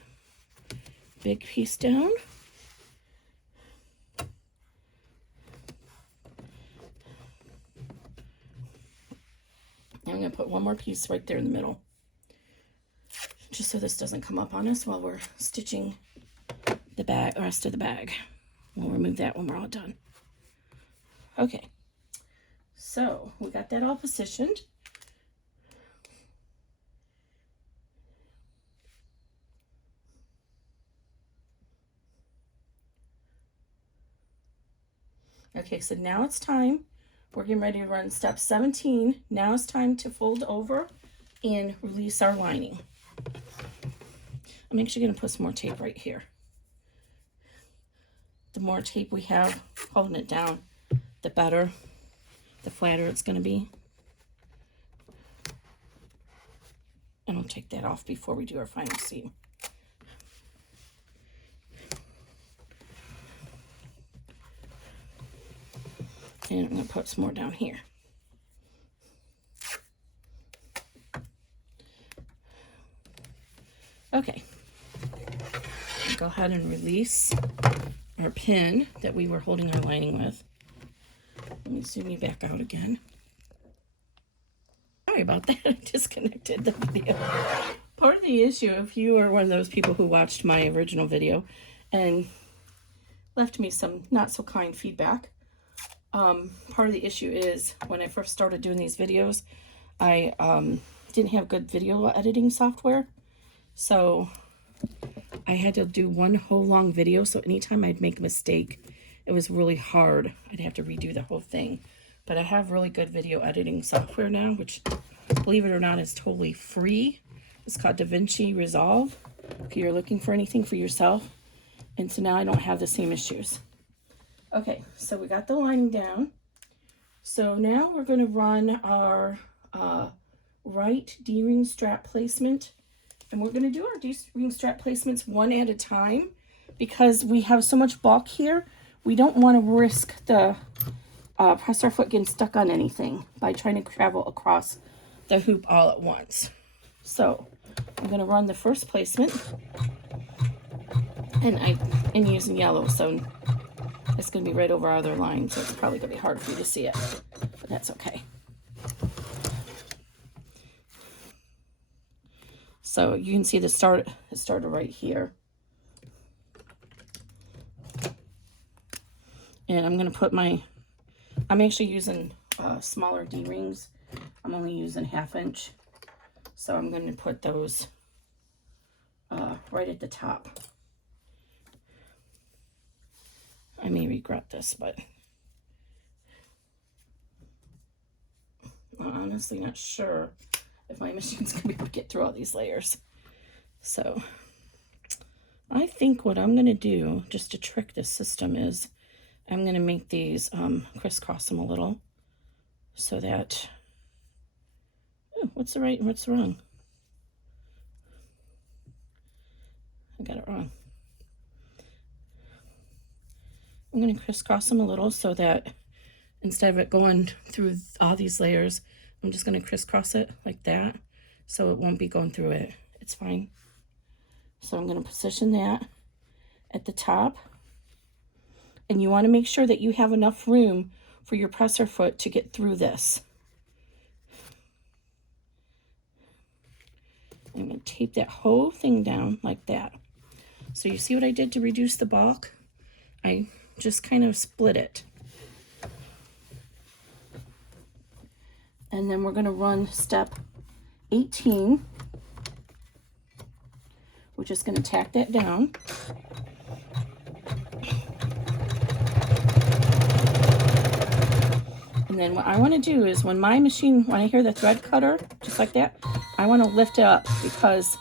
big piece down. I'm going to put one more piece right there in the middle, just so this doesn't come up on us while we're stitching the rest of the bag. We'll remove that when we're all done. Okay, so we got that all positioned. Okay, so now it's time. We're getting ready to run step 17. Now it's time to fold over and release our lining. I'm actually going to put some more tape right here. The more tape we have holding it down, the better, the flatter it's going to be. And I'll take that off before we do our final seam. And I'm going to put some more down here. Okay. Go ahead and release our pin that we were holding our lining with. Let me zoom you back out again. Sorry about that. I disconnected the video. Part of the issue, if you are one of those people who watched my original video and left me some not so kind feedback, part of the issue is when I first started doing these videos, I didn't have good video editing software. So I had to do one whole long video. So anytime I'd make a mistake, it was really hard. I'd have to redo the whole thing. But I have really good video editing software now, which, believe it or not, is totally free. It's called DaVinci Resolve, if you're looking for anything for yourself. And so now I don't have the same issues. Okay, so we got the lining down. So now we're going to run our right D-ring strap placement. And we're going to do our D-ring strap placements one at a time because we have so much bulk here. We don't want to risk the presser foot getting stuck on anything by trying to travel across the hoop all at once. So I'm going to run the first placement. And I am using yellow, so it's going to be right over our other line, so it's probably going to be hard for you to see it, but that's okay. So you can see it started right here. And I'm going to put I'm actually using smaller D-rings. I'm only using 1/2 inch. So I'm going to put those right at the top. I may regret this, but I'm honestly not sure if my machine's going to be able to get through all these layers. So I think what I'm going to do, just to trick this system, is I'm going to make these, crisscross them a little so that, oh, what's the right and what's the wrong? I got it wrong. I'm going to crisscross them a little so that instead of it going through all these layers, I'm just going to crisscross it like that so it won't be going through it. It's fine. So I'm going to position that at the top. And you want to make sure that you have enough room for your presser foot to get through this. I'm going to tape that whole thing down like that. So you see what I did to reduce the bulk? I just kind of split it. And then we're going to run step 18. We're just going to tack that down. And then what I want to do is when my machine, when I hear the thread cutter, just like that, I want to lift it up because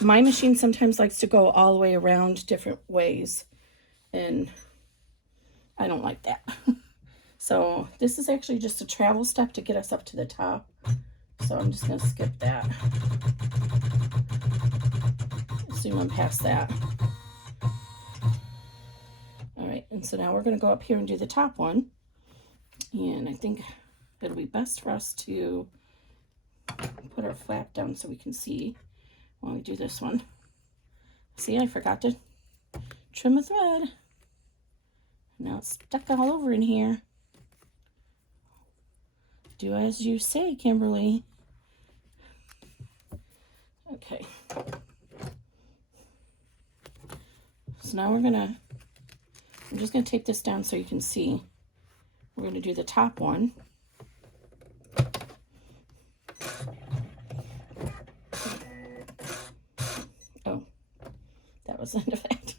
my machine sometimes likes to go all the way around different ways. And I don't like that. So this is actually just a travel step to get us up to the top. So I'm just going to skip that. Assume I'm past that. All right, and so now we're going to go up here and do the top one. And I think it'll be best for us to put our flap down so we can see when we do this one. See, I forgot to trim a thread. Now it's stuck all over in here. Do as you say, Kimberly. Okay. So now I'm just gonna take this down so you can see. We're gonna do the top one. Oh, that was the end of that.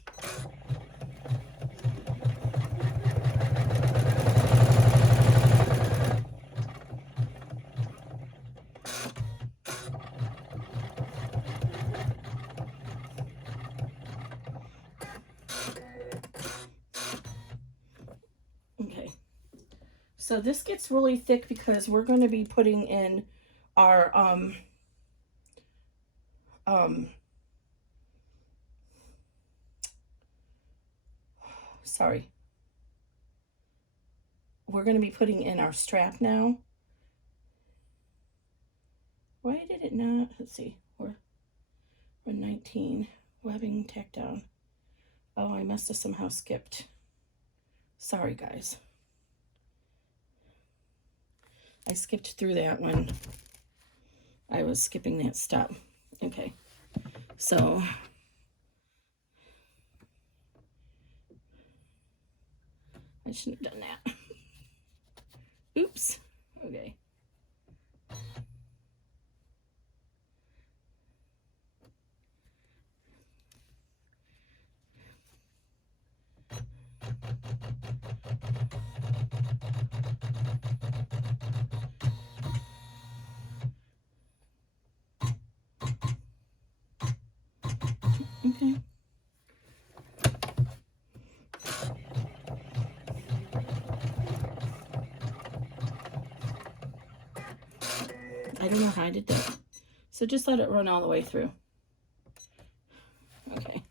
Okay, so this gets really thick because we're going to be putting in our we're going to be putting in our strap now. Why did it not? Let's see. We're 19. Webbing, tack down. Oh, I must have somehow skipped. Sorry, guys. I skipped through that when I was skipping that step. Okay. So I shouldn't have done that. Oops. Okay. Okay. I don't know how I did that. So just let it run all the way through. Okay.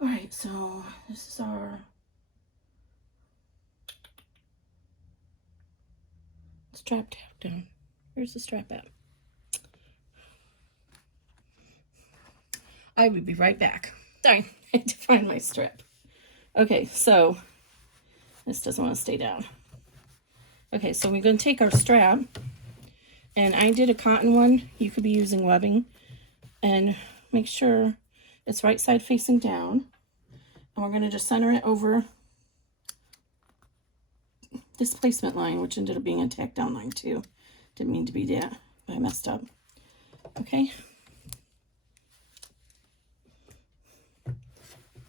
All right, so this is our strap tack down. Where's the strap at? I will be right back. Sorry, I had to find my strap. Okay, so this doesn't want to stay down. Okay, so we're going to take our strap, and I did a cotton one. You could be using webbing, and make sure it's right side facing down. And we're going to just center it over this placement line, which ended up being a tack down line too. Didn't mean to be that, but I messed up. Okay.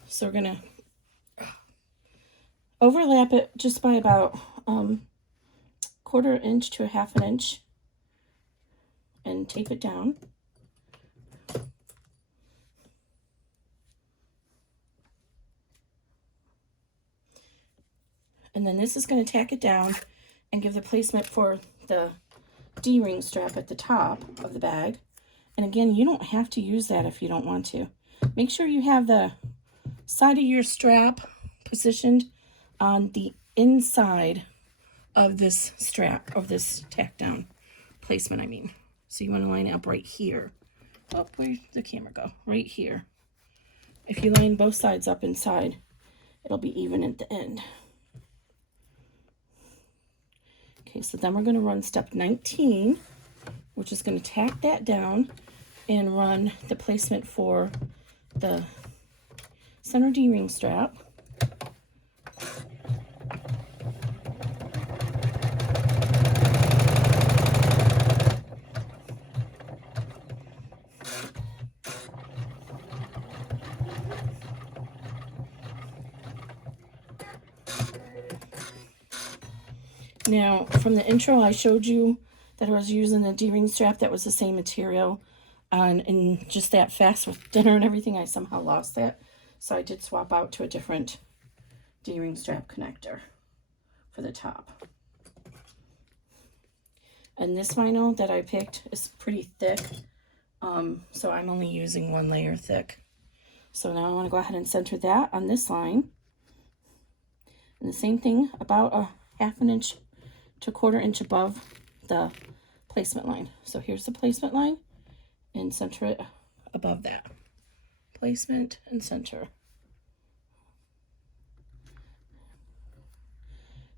So we're going to overlap it just by about 1/4 inch to 1/2 inch and tape it down. And then this is going to tack it down and give the placement for the D-ring strap at the top of the bag. And again, you don't have to use that if you don't want to. Make sure you have the side of your strap positioned on the inside of this strap, of this tack down placement, I mean. So you want to line it up right here. Oh, where'd the camera go? Right here. If you line both sides up inside, it'll be even at the end. Okay, so then we're going to run step 19, which is going to tack that down and run the placement for the center D-ring strap. Now, from the intro, I showed you that I was using a D-ring strap that was the same material. And just that fast with dinner and everything, I somehow lost that. So I did swap out to a different D-ring strap connector for the top. And this vinyl that I picked is pretty thick. So I'm only using 1 layer thick. So now I want to go ahead and center that on this line. And the same thing, about a 1/2 inch to 1/4 inch above the placement line. So here's the placement line, and center it above that. Placement and center.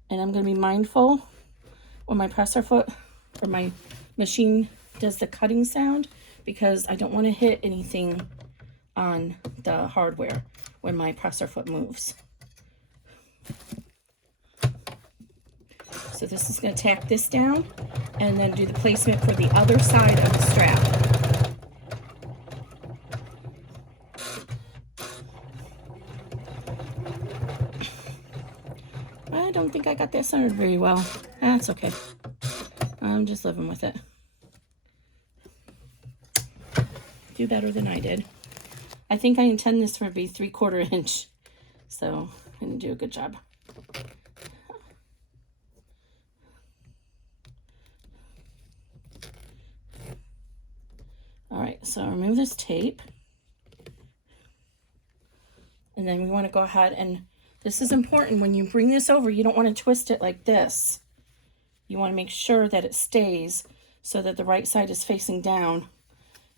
And I'm going to be mindful when my presser foot or my machine does the cutting sound, because I don't want to hit anything on the hardware when my presser foot moves. So this is going to tack this down and then do the placement for the other side of the strap. I don't think I got that centered very well. That's okay. I'm just living with it. Do better than I did. I think I intend this for be 3/4 inch. So I'm going to do a good job. Alright, so remove this tape. And then we want to go ahead and, this is important, when you bring this over, you don't want to twist it like this. You want to make sure that it stays so that the right side is facing down,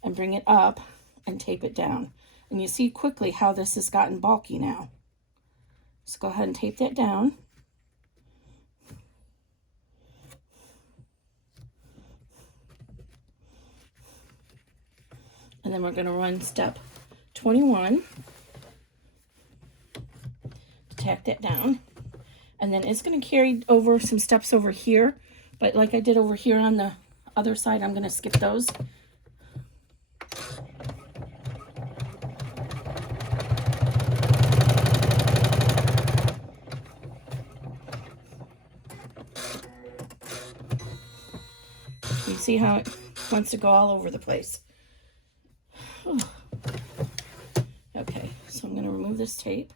and bring it up and tape it down. And you see quickly how this has gotten bulky now. So go ahead and tape that down. And then we're going to run step 21. Tack that down. And then it's going to carry over some steps over here. But like I did over here on the other side, I'm going to skip those. You see how it wants to go all over the place. Whew. Okay, so I'm going to remove this tape.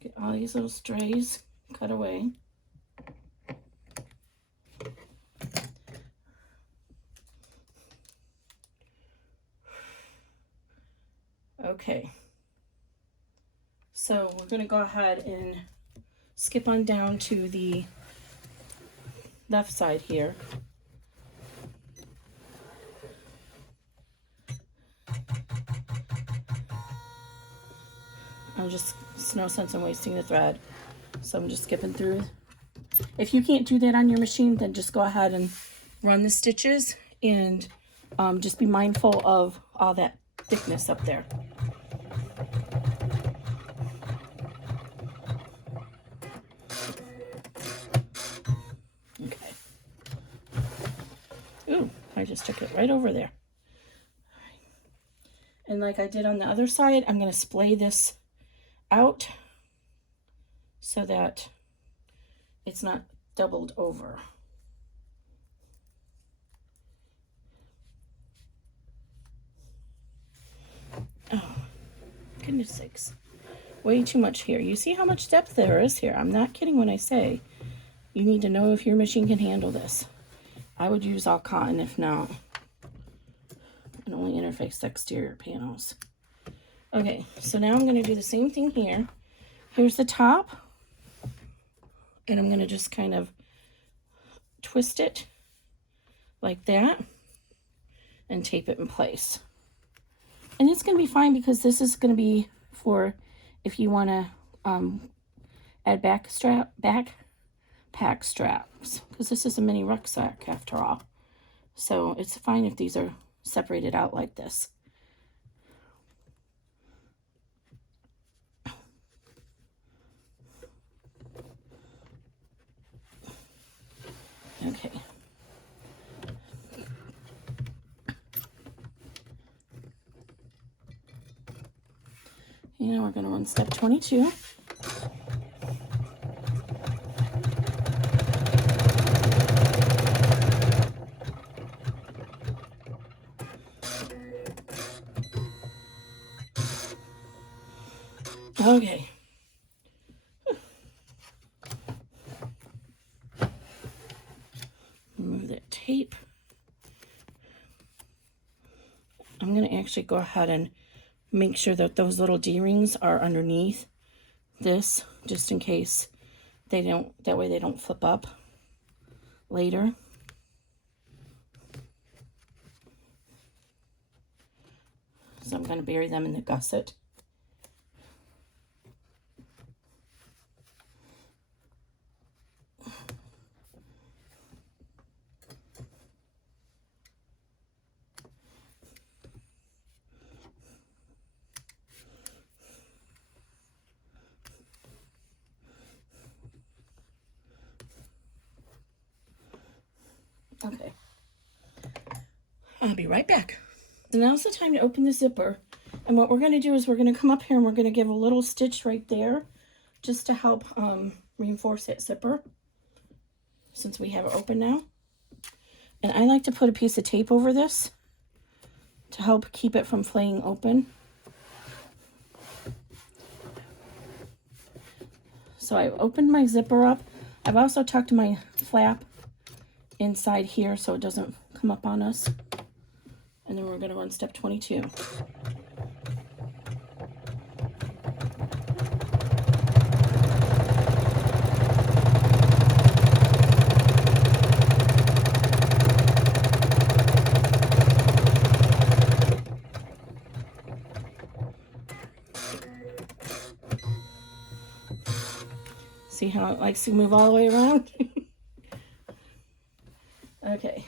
Get all these little strays cut away. Okay. So we're going to go ahead and skip on down to the left side here. It's no sense in wasting the thread. So I'm just skipping through. If you can't do that on your machine, then just go ahead and run the stitches, and just be mindful of all that thickness up there. Okay. Ooh, I just took it right over there. And like I did on the other side, I'm going to splay this out so that it's not doubled over. Oh, goodness sakes. Way too much here. You see how much depth there is here. I'm not kidding when I say you need to know if your machine can handle this. I would use all cotton if not, and only interface exterior panels. Okay, so now I'm going to do the same thing here. Here's the top, and I'm going to just kind of twist it like that and tape it in place. And it's going to be fine, because this is going to be for if you want to add backpack straps, because this is a mini rucksack after all. So it's fine if these are separated out like this. Okay. now we're going to run step 22. Okay. Remove that tape. I'm going to actually go ahead and make sure that those little D-rings are underneath this, just in case they don't, that way they don't flip up later. So I'm going to bury them in the gusset. Okay, I'll be right back. So now's the time to open the zipper. And what we're going to do is we're going to come up here and we're going to give a little stitch right there just to help reinforce that zipper since we have it open now. And I like to put a piece of tape over this to help keep it from flaying open. So I've opened my zipper up. I've also tucked my flap inside here so it doesn't come up on us. And then we're going to run step 22. See how it likes to move all the way around? Okay.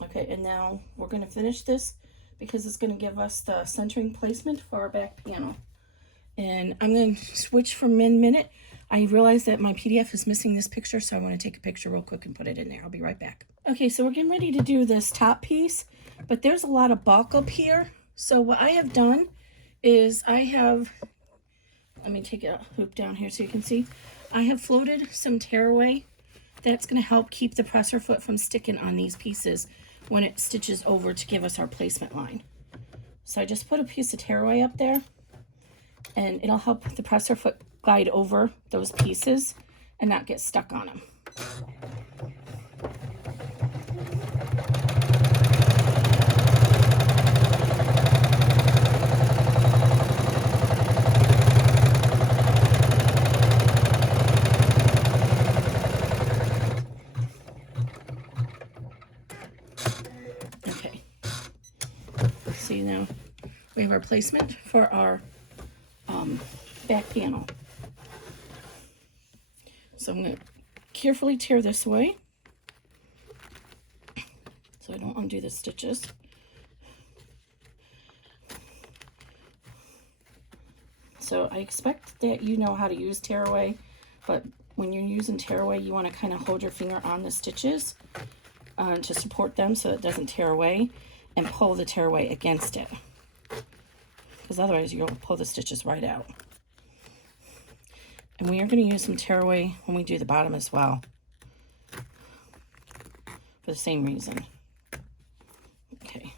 Okay, and now we're going to finish this because it's going to give us the centering placement for our back panel. And I'm going to switch from minute. I realized that my PDF is missing this picture, so I want to take a picture real quick and put it in there. I'll be right back. Okay, so we're getting ready to do this top piece, but there's a lot of bulk up here. So what I have done is I have, let me take a hoop down here so you can see. I have floated some tearaway. That's going to help keep the presser foot from sticking on these pieces when it stitches over to give us our placement line. So I just put a piece of tearaway up there, and it'll help the presser foot glide over those pieces and not get stuck on them. Okay, see, now we have our placement for our back panel. So I'm going to carefully tear this away so I don't undo the stitches. So I expect that you know how to use tearaway, but when you're using tearaway, you want to kind of hold your finger on the stitches to support them so it doesn't tear away, and pull the tearaway against it, because otherwise you'll pull the stitches right out. And we are going to use some tearaway when we do the bottom as well, for the same reason. Okay.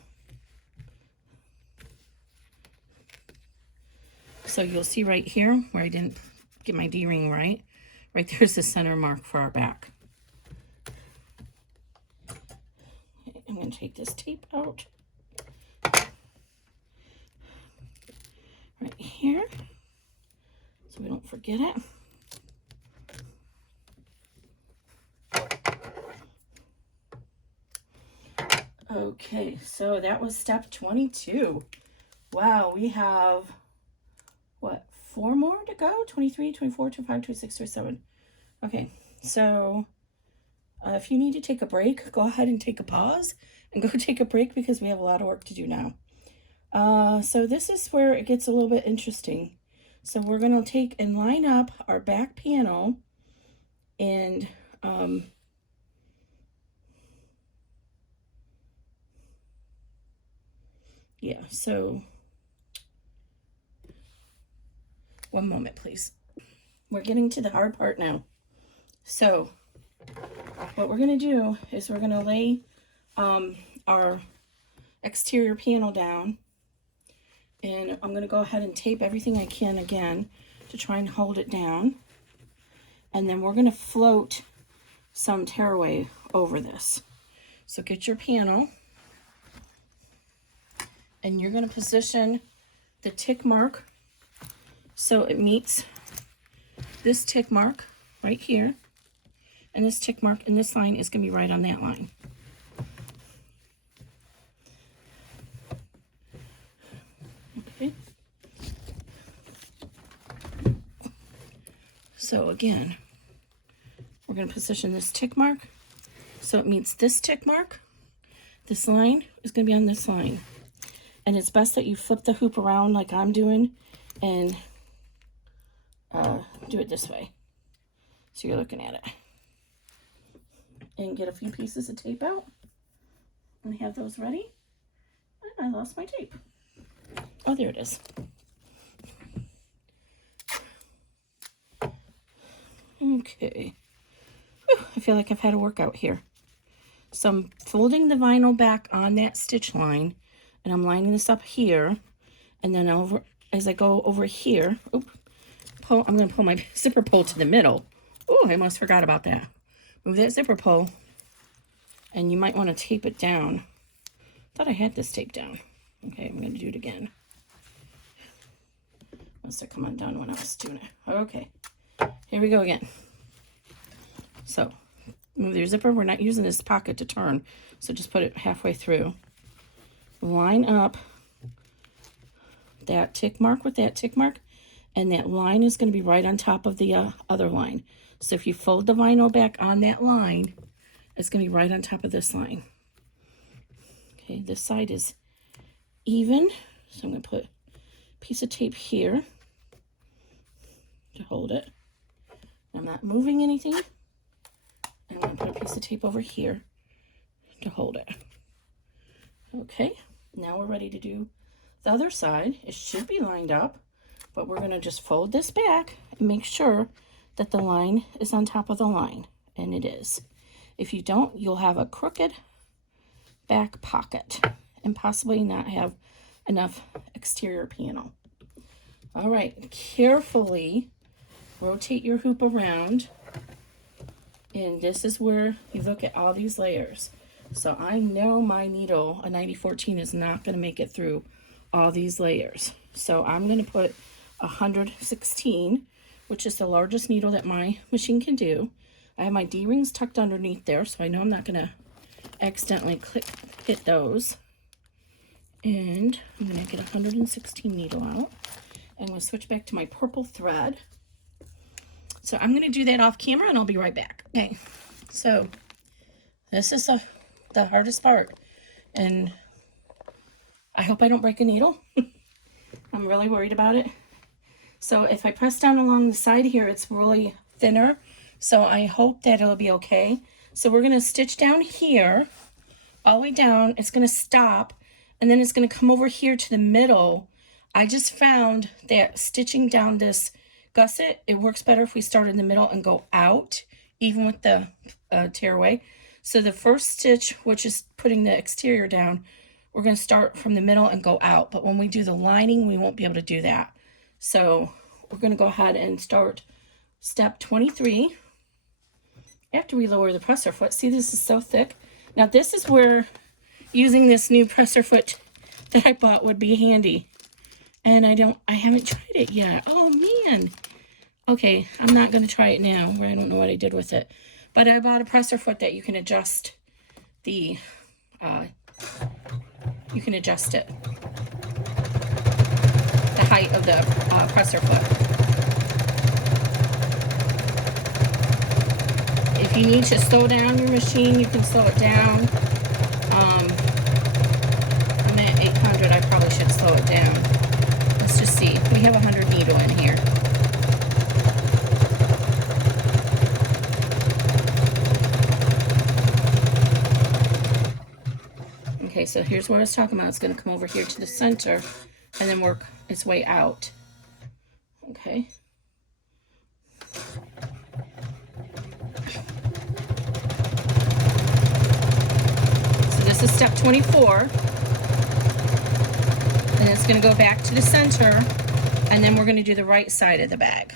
So you'll see right here where I didn't get my D-ring right. Right there's the center mark for our back. Okay, I'm going to take this tape out. Right here, so we don't forget it. Okay, so that was step 22. Wow, we have, what, 4 more to go? 23, 24, 25, 26, 27. Okay, so if you need to take a break, go ahead and take a pause and go take a break, because we have a lot of work to do now. So this is where it gets a little bit interesting. So we're going to take and line up our back panel and yeah, so one moment, please. We're getting to the hard part now. So what we're going to do is we're going to lay our exterior panel down, and I'm going to go ahead and tape everything I can again to try and hold it down, and then we're going to float some tearaway over this. So get your panel, and you're going to position the tick mark so it meets this tick mark right here, and this tick mark and this line is going to be right on that line. Okay. So again, we're going to position this tick mark so it meets this tick mark. This line is going to be on this line. And it's best that you flip the hoop around like I'm doing and do it this way. So you're looking at it. And get a few pieces of tape out. And have those ready. And I lost my tape. Oh, there it is. Okay. Whew, I feel like I've had a workout here. So I'm folding the vinyl back on that stitch line, and I'm lining this up here, and then over as I go over here, I'm going to pull my zipper pull to the middle. Oh, I almost forgot about that. Move that zipper pull, and you might want to tape it down. Thought I had this taped down. Okay, I'm going to do it again. Must have come undone when I was doing it. Okay, here we go again. So move your zipper. We're not using this pocket to turn, so just put it halfway through. Line up that tick mark with that tick mark, and that line is going to be right on top of the other line. So if you fold the vinyl back on that line, it's going to be right on top of this line. Okay, this side is even, so I'm going to put a piece of tape here to hold it. I'm not moving anything. I'm going to put a piece of tape over here to hold it. Okay, now we're ready to do the other side. It should be lined up, but we're going to just fold this back and make sure that the line is on top of the line, and it is. If you don't, you'll have a crooked back pocket and possibly not have enough exterior panel. All right, carefully rotate your hoop around, and this is where you look at all these layers. So I know my needle, a 9014, is not going to make it through all these layers. So I'm going to put 116, which is the largest needle that my machine can do. I have my D-rings tucked underneath there, so I know I'm not going to accidentally hit those. And I'm going to get 116 needle out. I'm going to switch back to my purple thread. So I'm going to do that off camera, and I'll be right back. Okay, so this is the hardest part, and I hope I don't break a needle. I'm really worried about it. So if I press down along the side here, it's really thinner, so I hope that it'll be okay. So we're going to stitch down here, all the way down. It's going to stop, and then it's going to come over here to the middle. I just found that stitching down this gusset, it works better if we start in the middle and go out, even with the tearaway. So the first stitch, which is putting the exterior down, we're going to start from the middle and go out. But when we do the lining, we won't be able to do that. So we're going to go ahead and start step 23 after we lower the presser foot. See, this is so thick. Now this is where using this new presser foot that I bought would be handy. And I haven't tried it yet. Oh man. Okay, I'm not going to try it now, where I don't know what I did with it. But I bought a presser foot that you can adjust the, you can adjust it, the height of the presser foot. If you need to slow down your machine, you can slow it down. I'm at 800, I probably should slow down. Let's just see. We have 100 needle in here. Okay, so here's what I was talking about. It's going to come over here to the center and then work its way out. Okay. So this is step 24. And it's going to go back to the center, and then we're going to do the right side of the bag.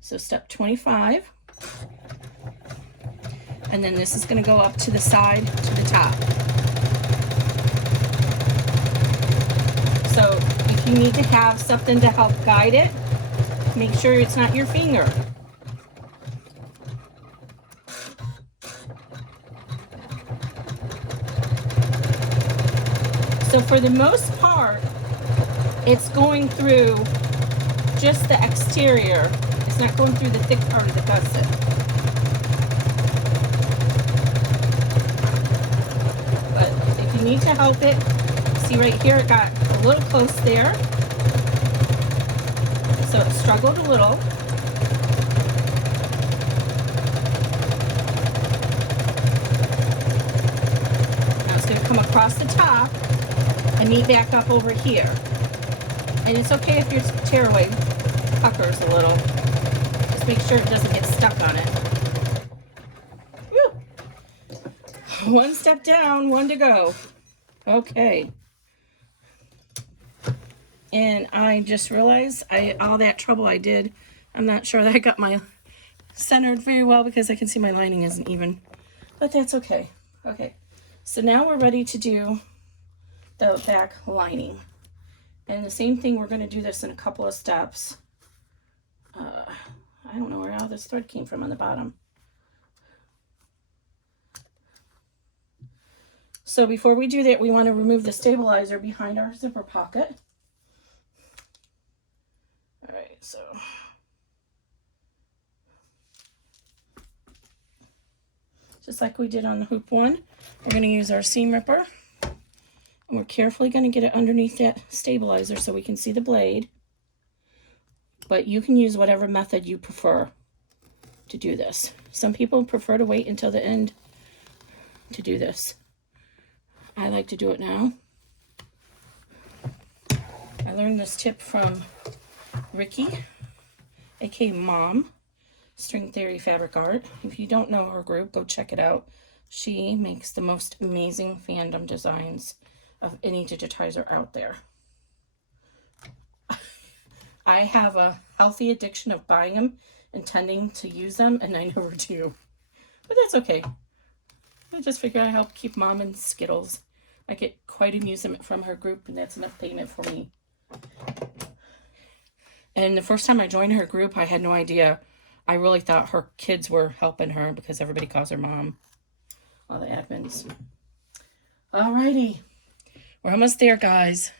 So step 25. And then this is going to go up to the side, to the top. So if you need to have something to help guide it, make sure it's not your finger. So for the most part, it's going through just the exterior. It's not going through the thick part of the gusset. But if you need to help it, see right here, it got a little close there. So it struggled a little. Now it's going to come across the top and meet back up over here. And it's okay if your tearaway puckers a little. Just make sure it doesn't get stuck on it. Woo. One step down, one to go. Okay. And I just realized all that trouble I did, I'm not sure that I got my centered very well because I can see my lining isn't even, but that's okay. Okay, so now we're ready to do the back lining. And the same thing, we're going to do this in a couple of steps. I don't know where all this thread came from on the bottom. So before we do that, we want to remove the stabilizer behind our zipper pocket. All right, so just like we did on the hoop one, we're going to use our seam ripper. And we're carefully going to get it underneath that stabilizer so we can see the blade. But you can use whatever method you prefer to do this. Some people prefer to wait until the end to do this. I like to do it now. I learned this tip from Ricky, aka Mom, String Theory Fabric Art. If you don't know her group, go check it out. She makes the most amazing fandom designs of any digitizer out there. I have a healthy addiction of buying them, intending to use them, and I never do. But that's okay. I just figure I help keep Mom in Skittles. I get quite amusement from her group, and that's enough payment for me. And the first time I joined her group, I had no idea. I really thought her kids were helping her because everybody calls her Mom. All the admins. Alrighty. We're almost there, guys.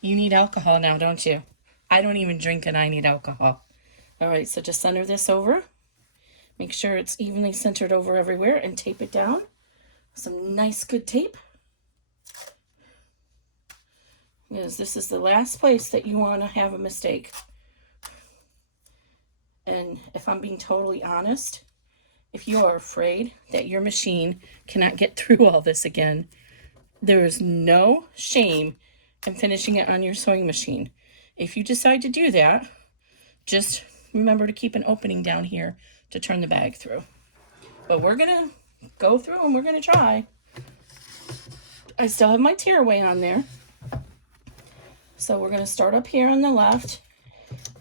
You need alcohol now, don't you? I don't even drink and I need alcohol. All right, so just center this over. Make sure it's evenly centered over everywhere and tape it down. Some nice good tape. Because this is the last place that you want to have a mistake. And if I'm being totally honest, if you are afraid that your machine cannot get through all this again, there is no shame in finishing it on your sewing machine. If you decide to do that, just remember to keep an opening down here to turn the bag through. But we're going to go through and we're going to try. I still have my tearaway on there. So we're going to start up here on the left,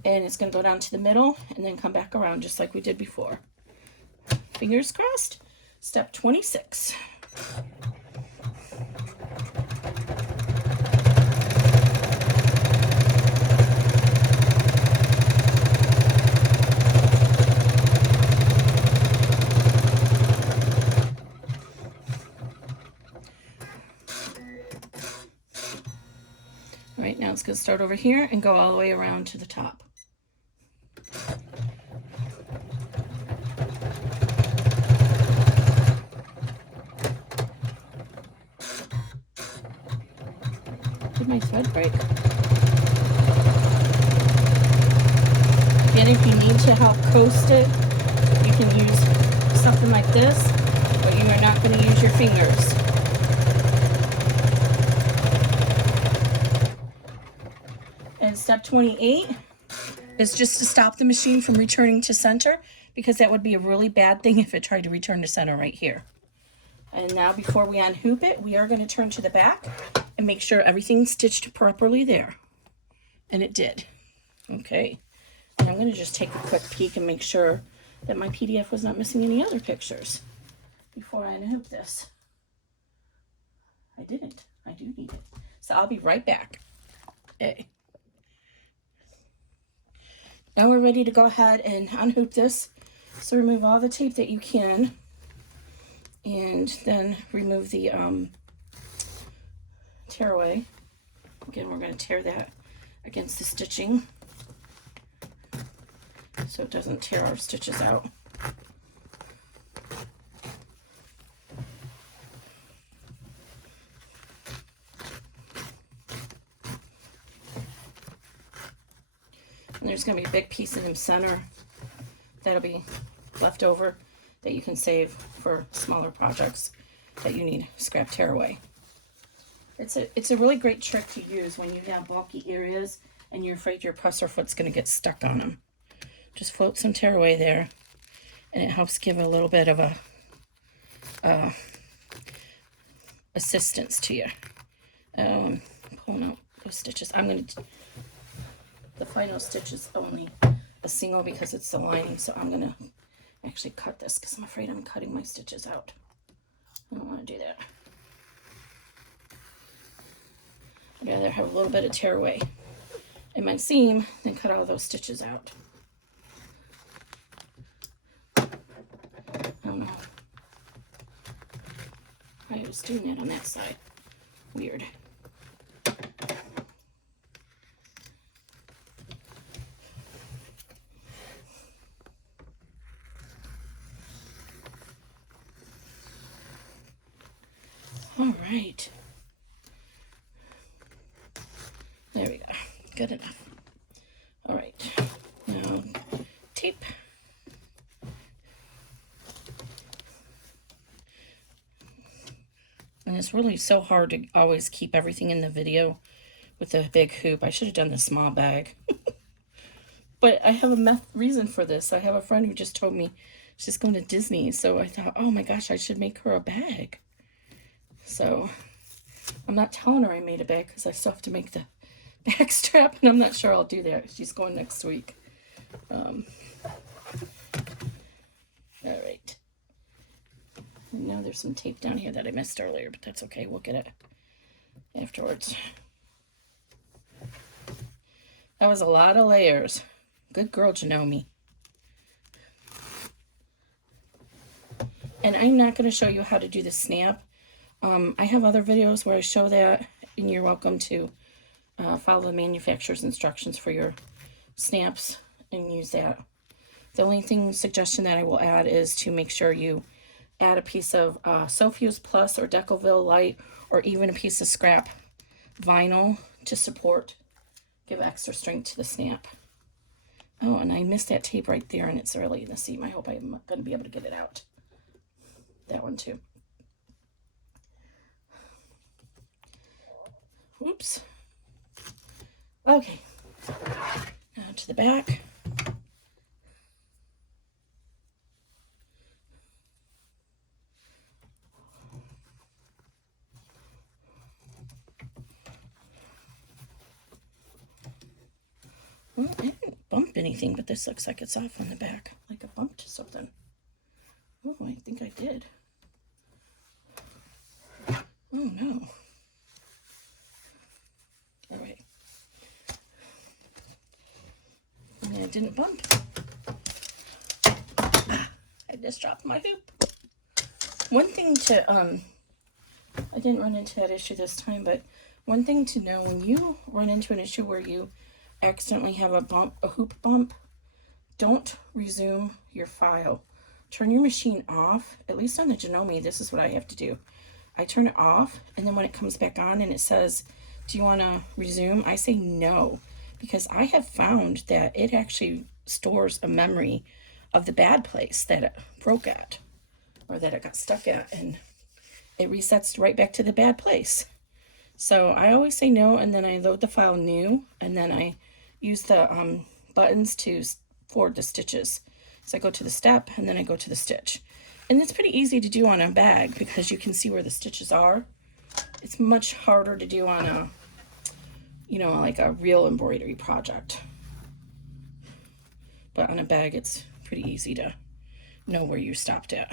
and it's going to go down to the middle and then come back around just like we did before. Fingers crossed. Step 26. Right now it's going to start over here and go all the way around to the top. my thread break? Again, if you need to help coast it, you can use something like this, but you are not going to use your fingers. And step 28 is just to stop the machine from returning to center, because that would be a really bad thing if it tried to return to center right here. And now before we unhoop it, we are going to turn to the back and make sure everything's stitched properly there. And it did. Okay. And I'm going to just take a quick peek and make sure that my PDF was not missing any other pictures before I unhoop this. I didn't. I do need it. So I'll be right back. Okay. Now we're ready to go ahead and unhoop this. So remove all the tape that you can. And then remove the tearaway. Again, we're going to tear that against the stitching so it doesn't tear our stitches out. And there's going to be a big piece in the center that'll be left over that you can save for smaller projects that you need scrap tearaway. It's a really great trick to use when you have bulky areas and you're afraid your presser foot's going to get stuck on them. Just float some tearaway there, and it helps give a little bit of a assistance to you. Pulling out those stitches. The final stitch is only a single because it's the lining, so I'm gonna actually cut this because I'm afraid I'm cutting my stitches out. I don't want to do that. I'd rather have a little bit of tearaway in my seam than cut all those stitches out. I don't know. I was doing that on that side. Weird. All right. There we go. Good enough. All right. Now, tape. And it's really so hard to always keep everything in the video with a big hoop. I should have done the small bag. But I have a reason for this. I have a friend who just told me she's going to Disney. So I thought, oh my gosh, I should make her a bag. So I'm not telling her I made a bag because I still have to make the back strap, and I'm not sure I'll do that. She's going next week. All right. Now there's some tape down here that I missed earlier, but that's okay. We'll get it afterwards. That was a lot of layers. Good girl, Janome. And I'm not going to show you how to do the snap. I have other videos where I show that, and you're welcome to follow the manufacturer's instructions for your snaps and use that. The only suggestion that I will add is to make sure you add a piece of Sofuse Plus or Decoville Light, or even a piece of scrap vinyl to support, give extra strength to the snap. Oh, and I missed that tape right there, and it's early in the seam. I hope I'm going to be able to get it out. That one too. Oops. Okay. Now to the back. Well, I didn't bump anything, but this looks like it's off on the back, like a bump to something. Oh, I think I did. Oh, no. All right. I mean, I didn't bump. I just dropped my hoop. One thing to, I didn't run into that issue this time, but one thing to know, when you run into an issue where you accidentally have a hoop bump, don't resume your file. Turn your machine off. At least on the Janome, this is what I have to do. I turn it off, and then when it comes back on and it says do you want to resume? I say no, because I have found that it actually stores a memory of the bad place that it broke at, or that it got stuck at, and it resets right back to the bad place. So I always say no, and then I load the file new, and then I use the buttons to forward the stitches. So I go to the step, and then I go to the stitch. And it's pretty easy to do on a bag because you can see where the stitches are. It's much harder to do on a, you know, like a real embroidery project. But on a bag, it's pretty easy to know where you stopped at.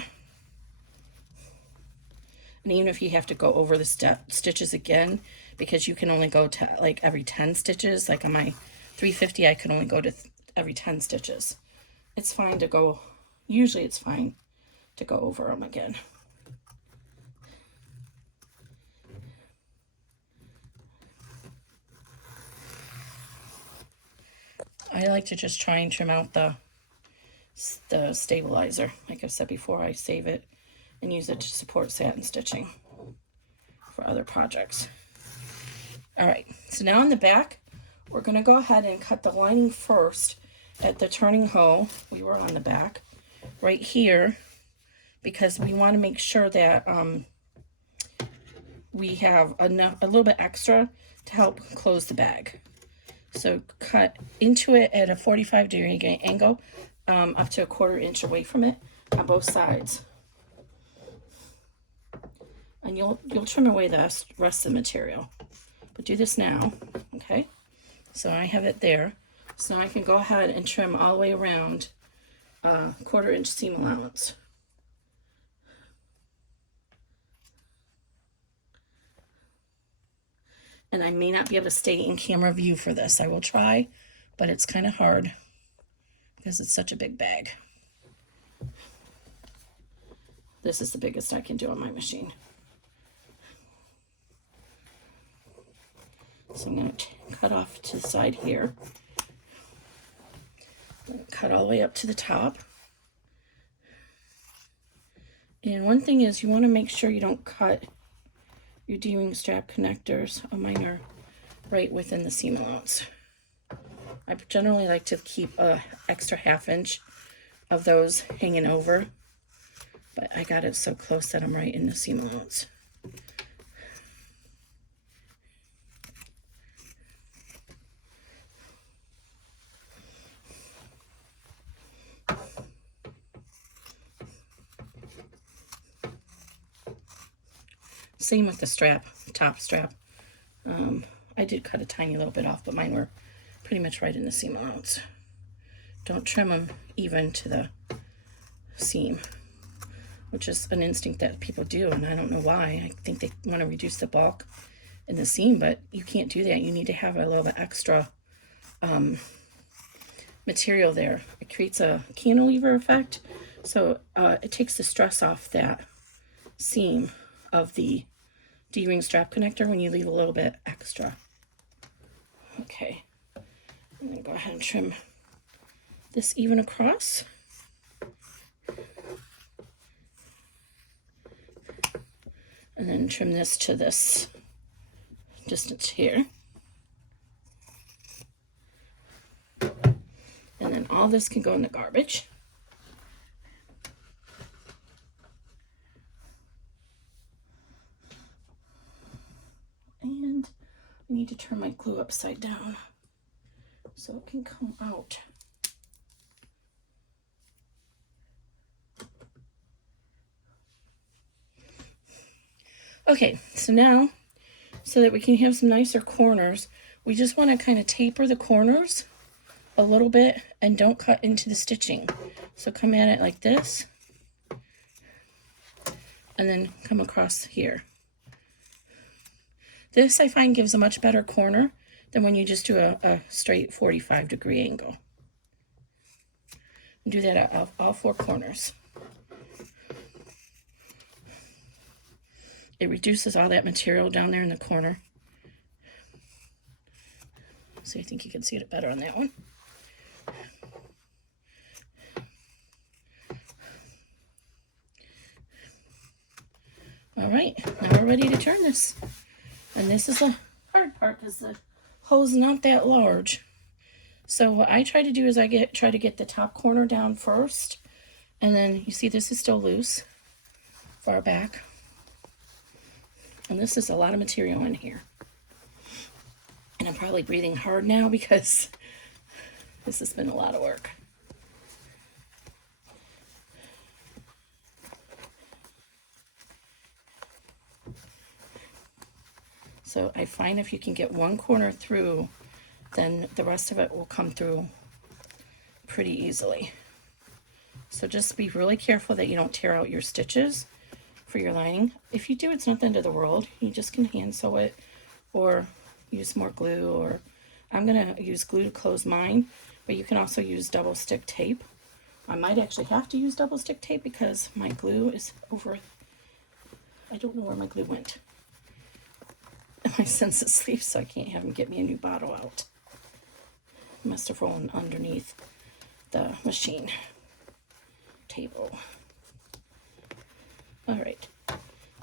And even if you have to go over the stitches again, because you can only go to like every 10 stitches, like on my 350, I can only go to every 10 stitches. It's fine to go, usually it's fine to go over them again. I like to just try and trim out the stabilizer. Like I've said before, I save it and use it to support satin stitching for other projects. All right, so now on the back, we're going to go ahead and cut the lining first at the turning hoe. We were on the back right here because we want to make sure that we have a little bit extra to help close the bag. So cut into it at a 45-degree angle, up to a 1/4 inch away from it on both sides. And you'll trim away the rest of the material. But do this now, okay? So I have it there. So I can go ahead and trim all the way around 1/4 inch seam allowance. And I may not be able to stay in camera view for this. I will try, but it's kind of hard because it's such a big bag. This is the biggest I can do on my machine. So I'm going to cut off to the side here. Cut all the way up to the top. And one thing is you want to make sure you don't cut your D-ring strap connectors. Oh, mine are right within the seam allowance. I generally like to keep a extra 1/2 inch of those hanging over, but I got it so close that I'm right in the seam allowance. Same with the strap, top strap. I did cut a tiny little bit off, but mine were pretty much right in the seam allowance. Don't trim them even to the seam, which is an instinct that people do, and I don't know why. I think they want to reduce the bulk in the seam, but you can't do that. You need to have a little bit extra material there. It creates a cantilever effect, so it takes the stress off that seam of the D-ring strap connector when you leave a little bit extra. Okay, I'm going to go ahead and trim this even across. And then trim this to this distance here. And then all this can go in the garbage. And I need to turn my glue upside down so it can come out. Okay, so now, so that we can have some nicer corners, we just want to kind of taper the corners a little bit and don't cut into the stitching. So come at it like this, and then come across here. This I find gives a much better corner than when you just do a straight 45-degree angle. And do that at all 4 corners. It reduces all that material down there in the corner. So I think you can see it better on that one. All right, now we're ready to turn this. And this is the hard part. because the hole's not that large. So what I try to do is try to get the top corner down first, and then you see this is still loose, far back. And this is a lot of material in here. And I'm probably breathing hard now because this has been a lot of work. So I find if you can get one corner through, then the rest of it will come through pretty easily. So just be really careful that you don't tear out your stitches for your lining. If you do, it's not the end of the world. You just can hand sew it or use more glue, or I'm gonna use glue to close mine, but you can also use double stick tape. I might actually have to use double stick tape because my glue is over, I don't know where my glue went. My son's asleep, so I can't have him get me a new bottle out. Must have rolled underneath the machine table. All right,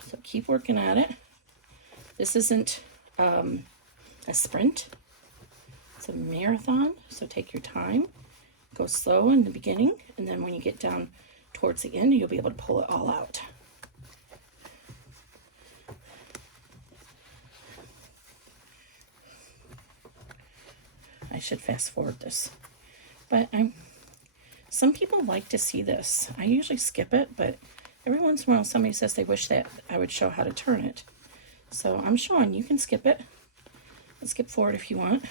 so keep working at it. This isn't a sprint, it's a marathon, so take your time. Go slow in the beginning, and then when you get down towards the end, you'll be able to pull it all out. I should fast forward this, but some people like to see this. I usually skip it, but every once in a while somebody says they wish that I would show how to turn it. So I'm showing you can skip it. Let's skip forward if you want.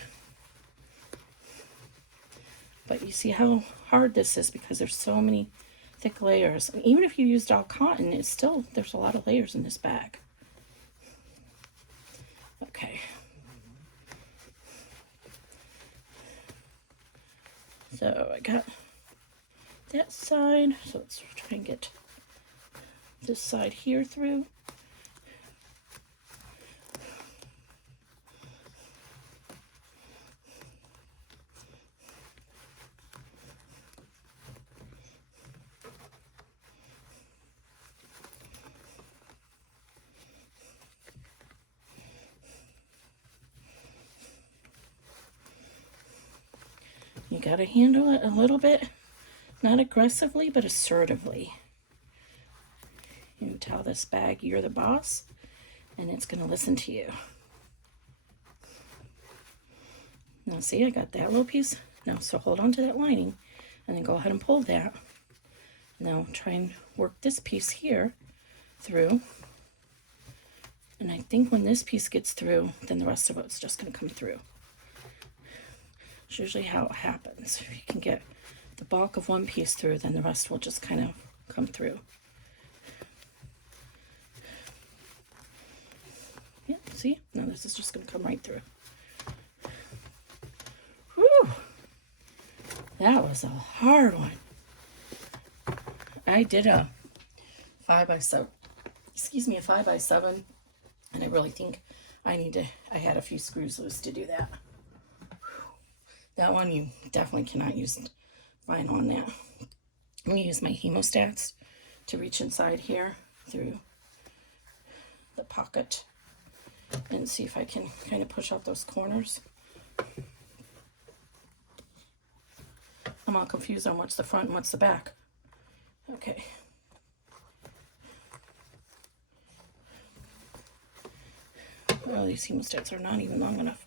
But you see how hard this is because there's so many thick layers. And even if you used all cotton, it's still, there's a lot of layers in this bag. Okay. So I got that side, so let's try and get this side here through. You gotta handle it a little bit, not aggressively, but assertively. You tell this bag you're the boss, and it's gonna listen to you. Now see, I got that little piece. Now, so hold on to that lining, and then go ahead and pull that. Now try and work this piece here through. And I think when this piece gets through, then the rest of it's just gonna come through. It's usually how it happens. If you can get the bulk of one piece through, then the rest will just kind of come through. Yeah, see? Now this is just going to come right through. Whew! That was a hard one. I did a 5x7, a 5x7, and I really think I had a few screws loose to do that. That one, you definitely cannot use vinyl on that. I'm going to use my hemostats to reach inside here through the pocket and see if I can kind of push out those corners. I'm all confused on what's the front and what's the back. Okay. Well, these hemostats are not even long enough.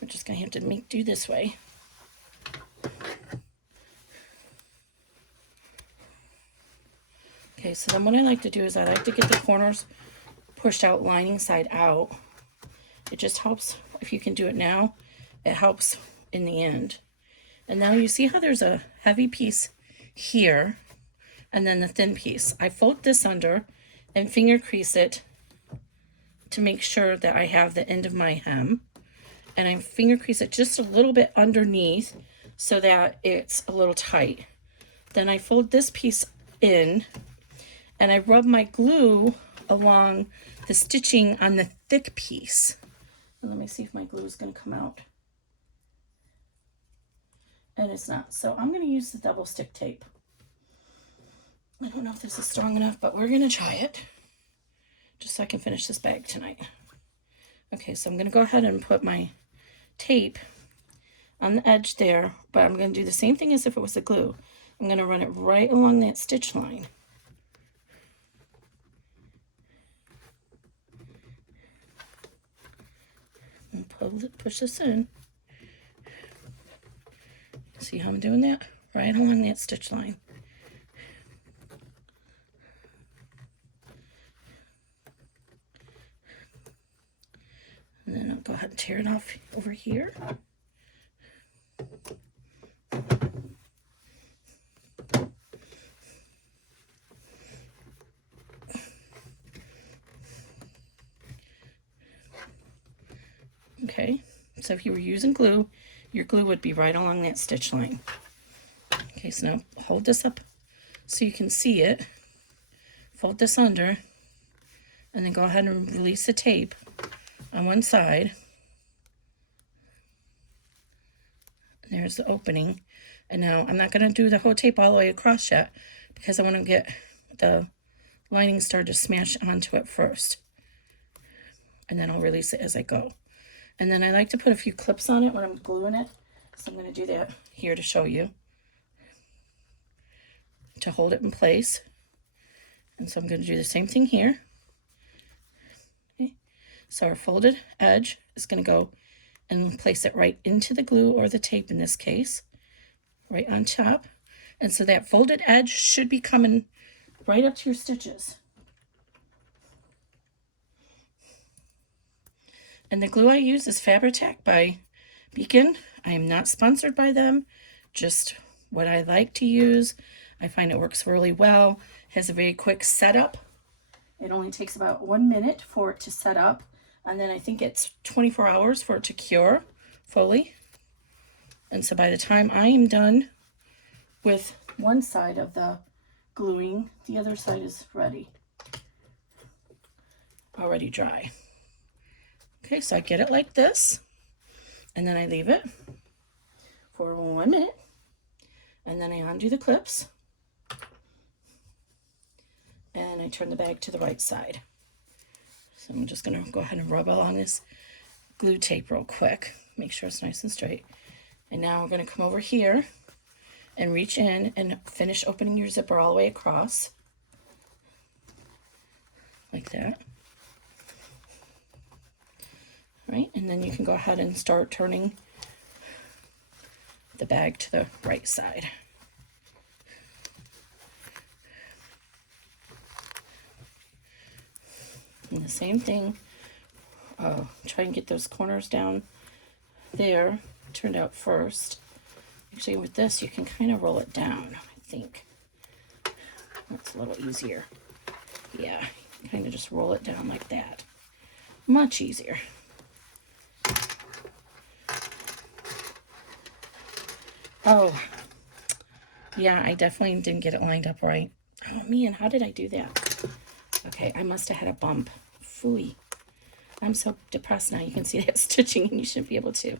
We're just going to have to do this way. Okay, so then what I like to do is I like to get the corners pushed out, lining side out. It just helps if you can do it now. It helps in the end. And now you see how there's a heavy piece here and then the thin piece. I fold this under and finger crease it to make sure that I have the end of my hem. And I finger crease it just a little bit underneath so that it's a little tight. Then I fold this piece in and I rub my glue along the stitching on the thick piece. And let me see if my glue is going to come out. And it's not. So I'm going to use the double stick tape. I don't know if this is strong enough, but we're going to try it. just so I can finish this bag tonight. Okay, so I'm going to go ahead and put my tape on the edge there, but I'm going to do the same thing as if it was the glue. I'm going to run it right along that stitch line. And push this in. See how I'm doing that? Right along that stitch line. And then I'll go ahead and tear it off over here. Okay, so if you were using glue, your glue would be right along that stitch line. Okay, so now hold this up so you can see it. Fold this under, and then go ahead and release the tape on one side. There's the opening. And now I'm not going to do the whole tape all the way across yet because I want to get the lining started to smash onto it first. And then I'll release it as I go. And then I like to put a few clips on it when I'm gluing it. So I'm going to do that here to show you. To hold it in place. And so I'm going to do the same thing here. Okay. So our folded edge is going to go and place it right into the glue or the tape in this case. Right on top. And so that folded edge should be coming right up to your stitches. And the glue I use is Fabri-Tac by Beacon. I am not sponsored by them, just what I like to use. I find it works really well. It has a very quick setup. It only takes about 1 minute for it to set up. And then I think it's 24 hours for it to cure fully. And so by the time I am done with one side of the gluing, the other side is ready. Already dry. Okay, so I get it like this, and then I leave it for 1 minute, and then I undo the clips, and I turn the bag to the right side. So I'm just going to go ahead and rub along this glue tape real quick, make sure it's nice and straight. And now we're going to come over here and reach in and finish opening your zipper all the way across, like that. Right, and then you can go ahead and start turning the bag to the right side. And the same thing, try and get those corners down there, turned out first. Actually, with this, you can kind of roll it down, I think. That's a little easier. Yeah, kind of just roll it down like that. Much easier. Oh, yeah, I definitely didn't get it lined up right. Oh, man, how did I do that? Okay, I must have had a bump. Phooey. I'm so depressed now. You can see that stitching, and you shouldn't be able to.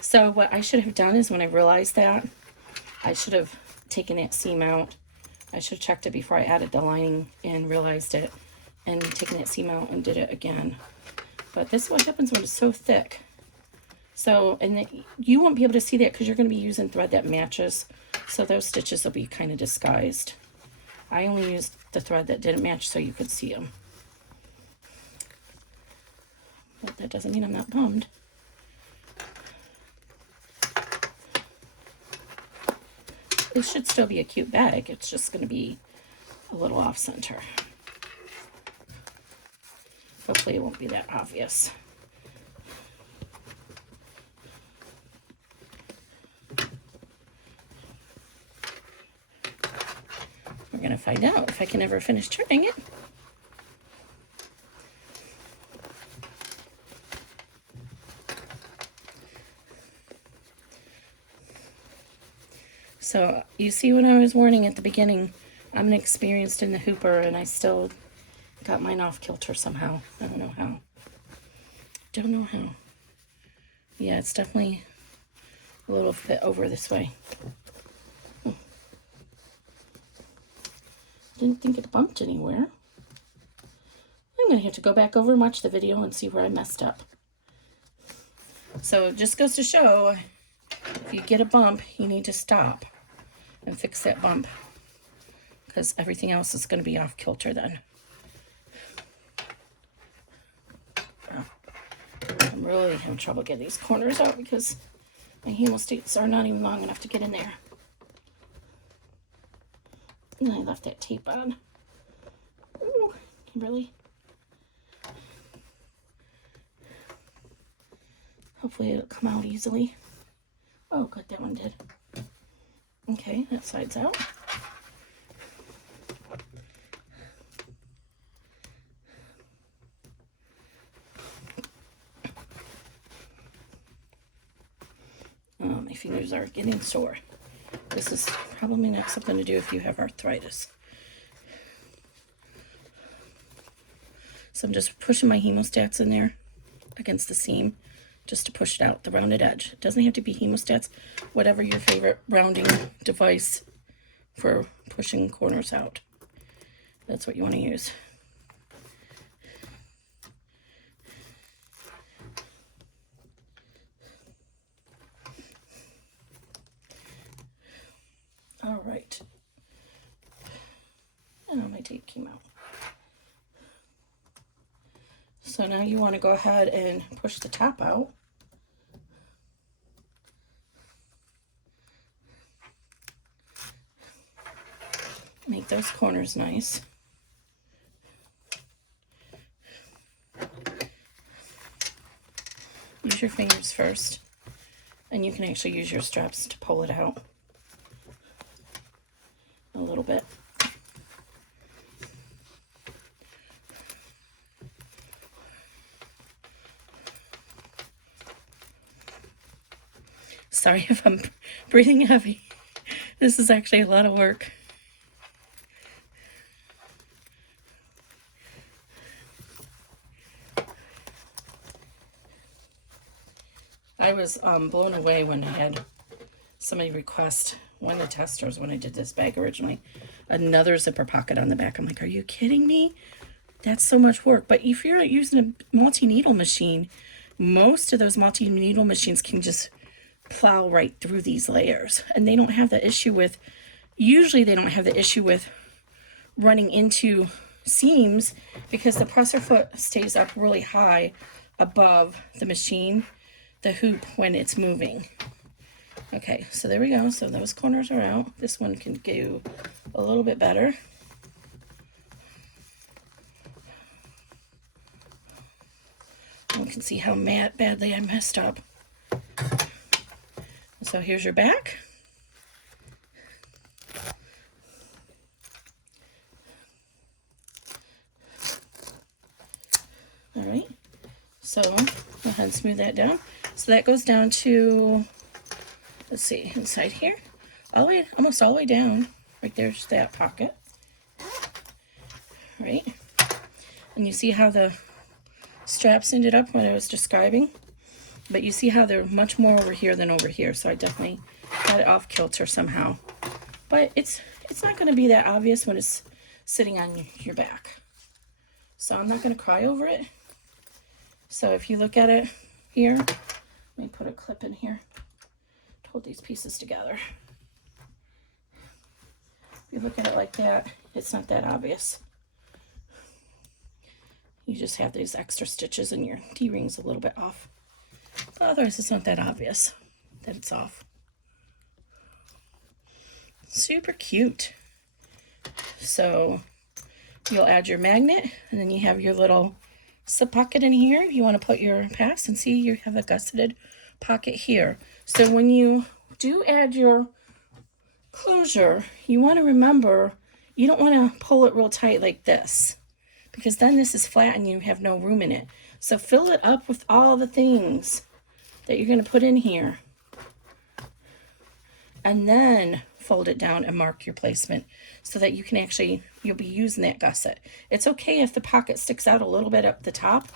So what I should have done is when I realized that, I should have taken that seam out. I should have checked it before I added the lining and realized it, and taken that seam out and did it again. But this is what happens when it's so thick. So, and you won't be able to see that because you're going to be using thread that matches. So those stitches will be kind of disguised. I only used the thread that didn't match so you could see them. But that doesn't mean I'm not bummed. It should still be a cute bag. It's just going to be a little off center. Hopefully it won't be that obvious. We're going to find out if I can ever finish turning it. So you see when I was warning at the beginning, I'm inexperienced in the hooper and I still got mine off kilter somehow. I don't know how. Don't know how. Yeah, it's definitely a little bit over this way. Didn't think it bumped anywhere. I'm going to have to go back over and watch the video and see where I messed up. So it just goes to show, if you get a bump, you need to stop and fix that bump, because everything else is going to be off kilter then. I'm really having trouble getting these corners out because my hemostates are not even long enough to get in there. And I left that tape on. Ooh, Kimberly. Hopefully it'll come out easily. Oh, good, that one did. Okay, that side's out. Oh, my fingers are getting sore. This is probably not something to do if you have arthritis. So I'm just pushing my hemostats in there against the seam just to push it out, the rounded edge. It doesn't have to be hemostats, whatever your favorite rounding device for pushing corners out. That's what you want to use. All right. And my tape came out. So now you want to go ahead and push the top out. Make those corners nice. Use your fingers first, and you can actually use your straps to pull it out a little bit. Sorry if I'm breathing heavy. This is actually a lot of work. I was blown away when I had somebody request, one of the testers, when I did this bag originally, another zipper pocket on the back. I'm like, are you kidding me? That's so much work. But if you're using a multi-needle machine, most of those multi-needle machines can just plow right through these layers. And they don't have the issue with, usually they don't have the issue with running into seams because the presser foot stays up really high above the machine, the hoop, when it's moving. Okay, so there we go. So those corners are out. This one can do a little bit better. You can see how badly I messed up. So here's your back. All right, so go ahead and smooth that down. So that goes down to, let's see, inside here, all the way, almost all the way down. Right there's that pocket. Right, and you see how the straps ended up when I was describing, but you see how they're much more over here than over here. So I definitely got it off kilter somehow, but it's not going to be that obvious when it's sitting on your back. So I'm not going to cry over it. So if you look at it here, let me put a clip in here to hold these pieces together. If you look at it like that, it's not that obvious. You just have these extra stitches and your D-ring's a little bit off. But otherwise, it's not that obvious that it's off. Super cute. So you'll add your magnet, and then you have your little slip pocket in here if you want to put your pass, and see you have a gusseted pocket here. So when you do add your closure, you want to remember you don't want to pull it real tight like this, because then this is flat and you have no room in it. So fill it up with all the things that you're going to put in here, and then fold it down and mark your placement so that you can actually, you'll be using that gusset. It's okay if the pocket sticks out a little bit up the top,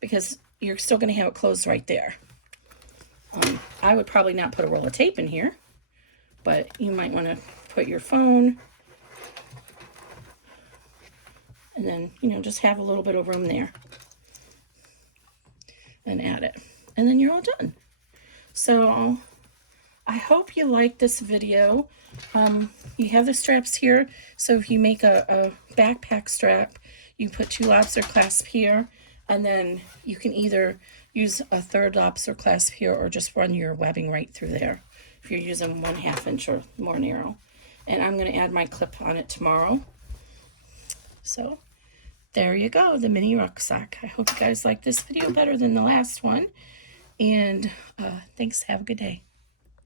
because you're still going to have it closed right there. I would probably not put a roll of tape in here, but you might want to put your phone And then, you know, just have a little bit of room there. And add it. And then you're all done. So I hope you like this video. You have the straps here. So if you make a backpack strap, you put 2 lobster clasps here, and then you can either use a 3rd lobster clasp here or just run your webbing right through there if you're using 1/2 inch or more narrow. And I'm going to add my clip on it tomorrow. So there you go, the mini rucksack. I hope you guys like this video better than the last one. And thanks. Have a good day.